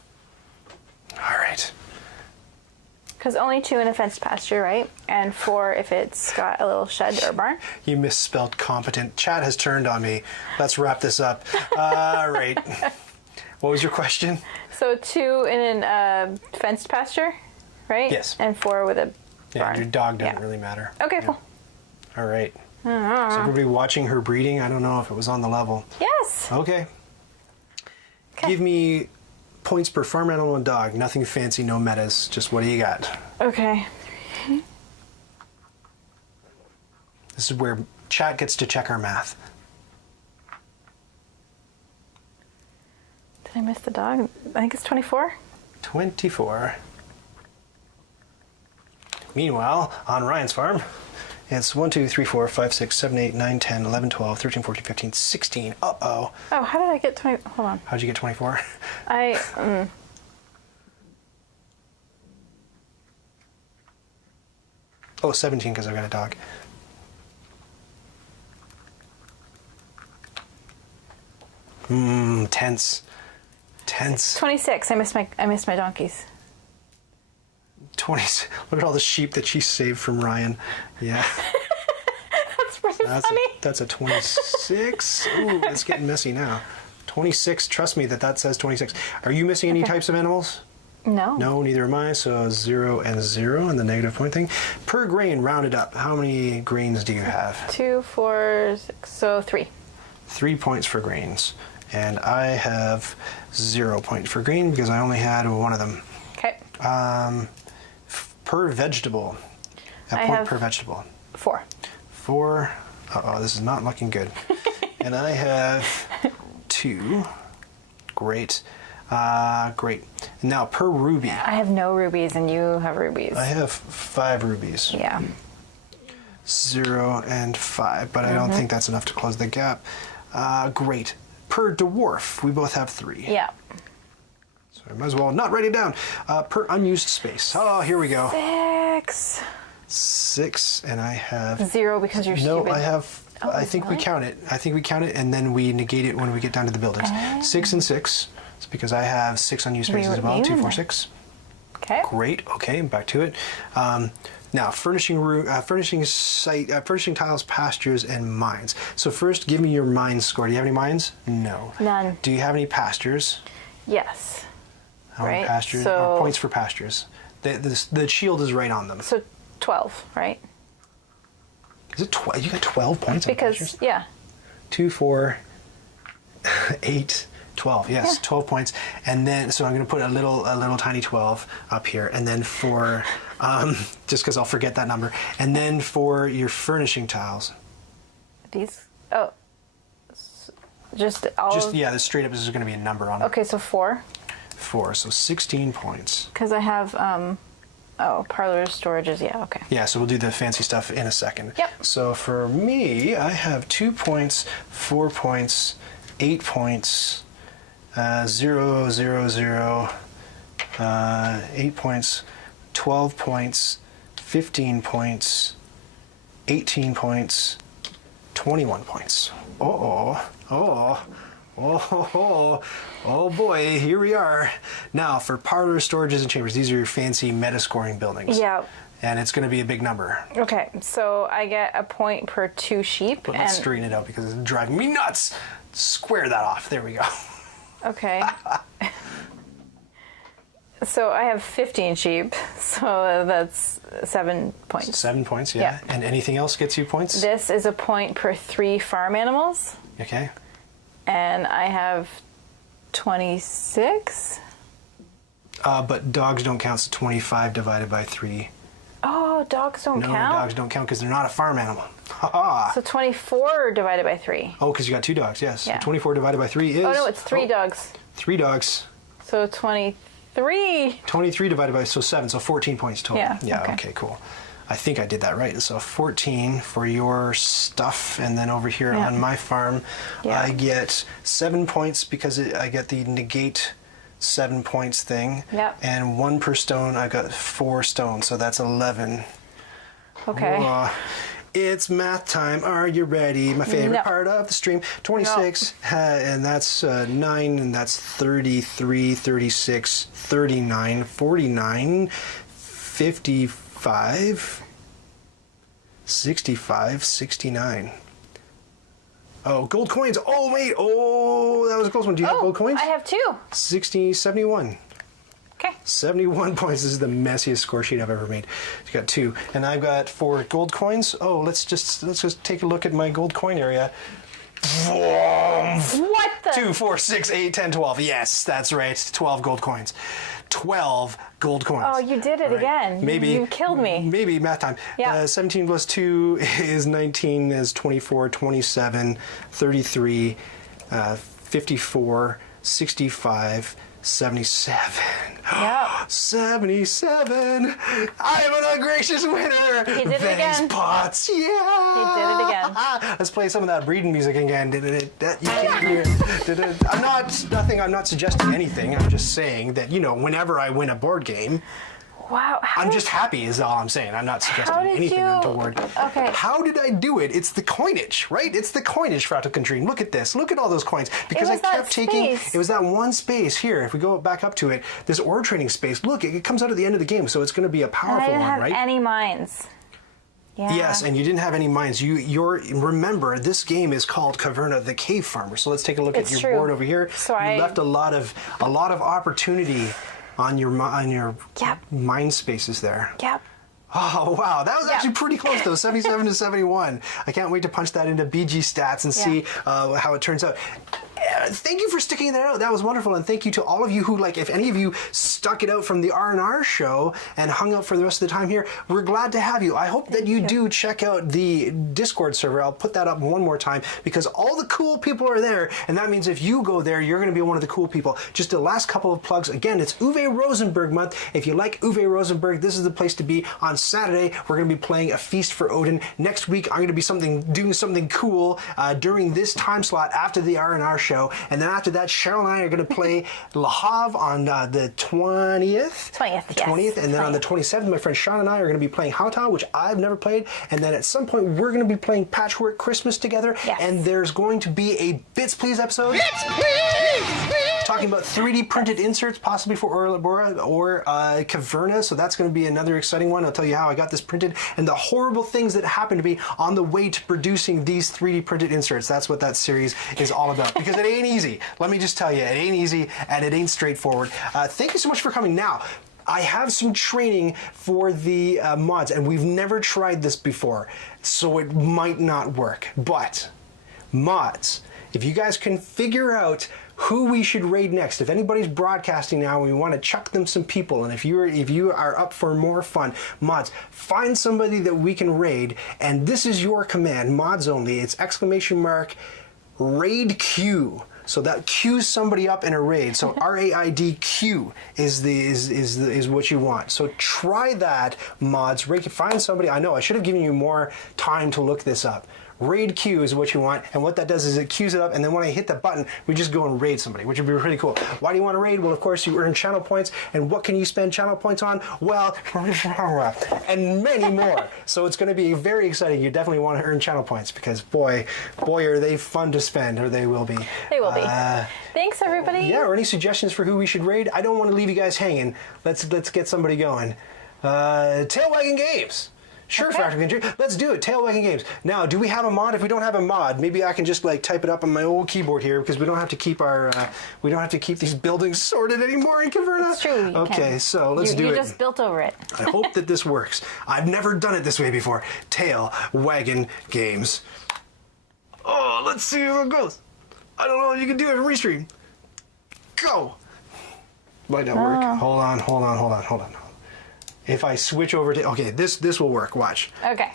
All right. Because only 2 in a fenced pasture, right? And 4 if it's got a little shed or barn. You misspelled competent. Chat has turned on me. Let's wrap this up. All right. What was your question? So 2 in a fenced pasture, right? Yes. And 4 with a Yeah, barn. your dog doesn't Yeah. really matter. Okay, Yeah. cool. All right. Is everybody watching her breeding? I don't know if it was on the level. Yes. Okay. Give me points per farm animal and dog. Nothing fancy, no metas. Just what do you got? Okay. This is where chat gets to check our math. Did I miss the dog? I think it's 24. 24. Meanwhile, on Ryan's farm, it's 1, 2, 3, 4, 5, 6, 7, 8, 9, 10, 11, 12, 13, 14, 15, 16. Uh-oh. Oh, how did I get 20? Hold on. How'd you get 24? Oh, 17 because I've got a dog. Tense. 26. I missed my donkeys. 20. Look at all the sheep that she saved from Ryan. Yeah. That's pretty funny. That's a 26. Ooh, it's getting messy now. 26. Trust me that says 26. Are you missing any types of animals? No. No, neither am I. So 0 and 0 and the negative point thing. Per grain, rounded up, how many grains do you have? 2, 4, 6. So 3. 3 points for grains. And I have 0 points for grain because I only had one of them. Okay. Per vegetable. A I point have per vegetable. 4. 4. Uh-oh, this is not looking good. And I have 2. Great. Great. Now, per ruby. I have no rubies and you have rubies. I have 5 rubies. Yeah. 0 and 5, but I don't think that's enough to close the gap. Great. Per dwarf, we both have 3. Yeah. So I might as well not write it down. Per unused space. Oh, here we go. 6. 6, and I have... 0 because you're No, stupid. I have... Oh, I think we really? count it. I think we count it, and then we negate it when we get down to the buildings. 6 and 6. It's because I have 6 unused spaces as well. 2, 4, 6. Okay. Great. Okay, back to it. Now, furnishing tiles, pastures, and mines. So first, give me your mines score. Do you have any mines? No. None. Do you have any pastures? Yes. How many right? pastures? So Or points for pastures. The shield is right on them. so 12, right? Is it 12? You got 12 points on Because pastures? yeah. 2, 4, 8, 12. Yes, Yeah. 12 points. And then, so I'm going to put a little tiny 12 up here. And then for, just because I'll forget that number. And then for your furnishing tiles. These just all Yeah, the straight up is going to be a number on it. okay, so 4. 4, so 16 points. Because I have parlor storages, yeah, okay. Yeah, so we'll do the fancy stuff in a second. Yep. So for me, I have 2 points, 4 points, 8 points, 0, 0, 0, 8 points, 12 points, 15 points, 18 points, 21 points. Oh boy, here we are. Now, for parlor, storages, and chambers, these are your fancy meta-scoring buildings. Yeah. And it's going to be a big number. Okay, so I get a point per 2 sheep. But let's straighten it out because it's driving me nuts. Square that off. There we go. Okay. So I have 15 sheep, so that's 7 points. 7 points, yeah. Yeah. And anything else gets you points? This is a point per 3 farm animals, Okay. and I have 26. But dogs don't count, so 25 divided by 3. Oh, dogs don't No, count? dogs don't count because they're not a farm animal. Ha-ha. So 24 divided by 3. Oh, because you got 2 dogs, yes. Yeah. So 24 divided by 3 is... Oh, no, it's 3 dogs. 3 dogs. So 23. 23 divided by, so 7, so 14 points total. Yeah, Yeah, okay. okay, cool. I think I did that right. So 14 for your stuff, and then over here Yeah. on my farm, Yeah. I get 7 points because I get the negate 7 points thing. Yep. And 1 per stone, I got 4 stones, so that's 11. Okay. It's math time. Are you ready? My favorite No. part of the stream. 26, and that's 9, and that's 33, 36, 39, 49, 55, 65, 69. Oh, gold coins. Oh, wait. Oh, that was a close one. Do you have gold coins? I have 2. 60, 71. Okay. 71 points. This is the messiest score sheet I've ever made. You got 2, and I've got 4 gold coins. Oh, let's just take a look at my gold coin area. What the? 2, 4, 6, 8, 10, 12. Yes, that's right. 12 gold coins. 12 gold coins. Oh, you did it All right. again. Maybe You killed me. Maybe math time. Yeah. 17 plus 2 is 19, is 24, 27, 33, 54, 65, 77. Yeah. 77. I am an ungracious winner. He did it Thanks, again. Potts. Yeah. He did it again. Let's play some of that breeding music again. You can't hear. I'm not suggesting anything. I'm just saying that, whenever I win a board game, Wow. I'm just happy is all I'm saying. I'm not suggesting How did anything you- untoward. Okay. How did I do it? It's the coinage, right? It's the coinage, Frauto Condrine. Look at this. Look at all those coins. Because I was that kept taking... space. It was that one space here. If we go back up to it, this ore trading space, look, it comes out at the end of the game, so it's going to be a And I powerful didn't one, have right? any mines. Yeah. Yes, and you didn't have any mines. Remember, this game is called Caverna the Cave Farmer. So let's take a look It's at your true. board over here. So you I- left a lot of opportunity on your Yep. mine spaces there. Yep. Oh, wow. That was Yeah. actually pretty close, though. 77 to 71. I can't wait to punch that into BG stats and see how it turns out. Thank you for sticking that out. That was wonderful. And thank you to all of you who, if any of you stuck it out from the R&R show and hung out for the rest of the time here, we're glad to have you. I hope that you do check out the Discord server. I'll put that up one more time because all the cool people are there. And that means if you go there, you're going to be one of the cool people. Just the last couple of plugs. Again, it's Uwe Rosenberg Month. If you like Uwe Rosenberg, this is the place to be. On Saturday, we're going to be playing A Feast for Odin. Next week, I'm going to be doing something cool during this time slot after the R&R show. And then after that, Cheryl and I are going to play Le Havre on the 20th. 20th, The yes. 20th. And then on the 27th, my friend Sean and I are going to be playing Hauta, which I've never played. And then at some point, we're going to be playing Patchwork Christmas together. Yes. And there's going to be a Bits Please episode. Bits, please! talking about 3D printed inserts, possibly for Bora or Caverna. So that's going to be another exciting one. I'll tell you how I got this printed and the horrible things that happened to me on the way to producing these 3D printed inserts. That's what that series is all about, because it ain't easy. Let me just tell you, it ain't easy and it ain't straightforward. Thank you so much for coming. Now, I have some training for the mods, and we've never tried this before, so it might not work. But mods, if you guys can figure out who we should raid next, if anybody's broadcasting now and we want to chuck them some people, and if you are up for more fun, mods, find somebody that we can raid, and this is your command, mods only. It's !raid Q. So that queues somebody up in a raid. So RAIDQ is what you want. So try that, mods. Find somebody. I know I should have given you more time to look this up. Raid Q is what you want, and what that does is it queues it up, and then when I hit the button, we just go and raid somebody, which would be pretty cool. Why do you want to raid? Well, of course, you earn channel points, and what can you spend channel points on? Well, and many more. So it's going to be very exciting. You definitely want to earn channel points, because boy, are they fun to spend, or they will be. They will be. Thanks, everybody. Yeah, or any suggestions for who we should raid? I don't want to leave you guys hanging. Let's get somebody going. Tail Wagging Games. Sure, okay. Factory Country. Let's do it. Tail Wagging Games. Now, do we have a mod? If we don't have a mod, maybe I can just like type it up on my old keyboard here, because we don't have to keep our these buildings sorted anymore in Caverna. It's true. Okay, so let's do it. You just built over it. I hope that this works. I've never done it this way before. Tail Wagging Games. Oh, let's see how it goes. I don't know if you can do it in restream. Go. Might not work. Hold on. If I switch over to, okay, this will work. Watch. Okay.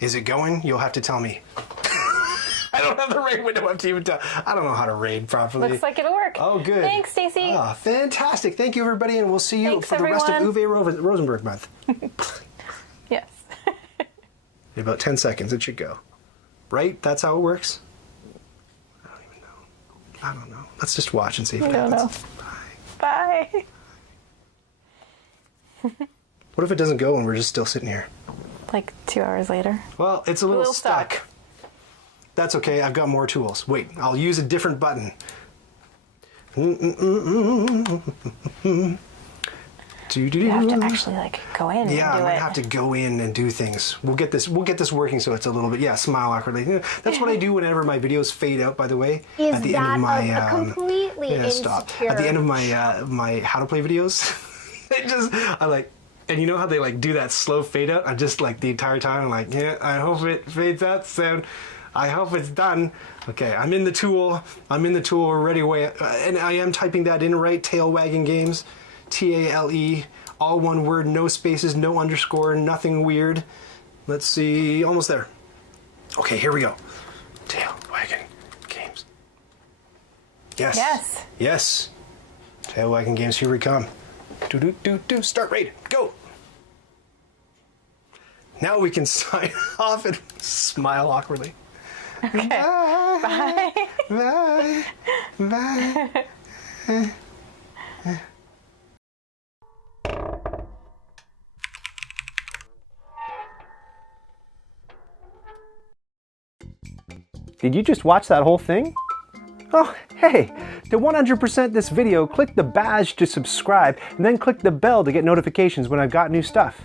Is it going? You'll have to tell me. I don't have the raid window up to even tell. I don't know how to raid properly. Looks like it'll work. Oh, good. Thanks, Stacy. Oh, fantastic. Thank you, everybody, and we'll see you Thanks, for the rest of everyone. Uwe Rosenberg Month. Yes. In about 10 seconds, it should go. Right? That's how it works? I don't know. Let's just watch and see if it happens. Bye. What if it doesn't go and we're just still sitting here? Like 2 hours later. Well, it's a little stuck. That's okay. I've got more tools. Wait, I'll use a different button. You have to actually like go in and do it. Yeah, I might have to go in and do things. We'll get this working so it's a little bit, smile awkwardly. That's what I do whenever my videos fade out, by the way. At the end of my completely insecure. At the end of my how to play videos, and you know how they like do that slow fade out? I'm just like the entire time I'm like, yeah, I hope it fades out soon. I hope it's done. Okay, I'm in the tool. We're ready. And I am typing that in right. Tail Wagging Games. TALE, all one word, no spaces, no underscore, nothing weird. Let's see, almost there. Okay, here we go. Tail Wagging Games. Yes. Yes. Yes. Tail Wagging Games, here we come. Start raid, go. Now we can sign off and smile awkwardly. Okay. Bye. Bye. Bye. Bye. Did you just watch that whole thing? Oh, hey, to 100% this video, click the badge to subscribe and then click the bell to get notifications when I've got new stuff.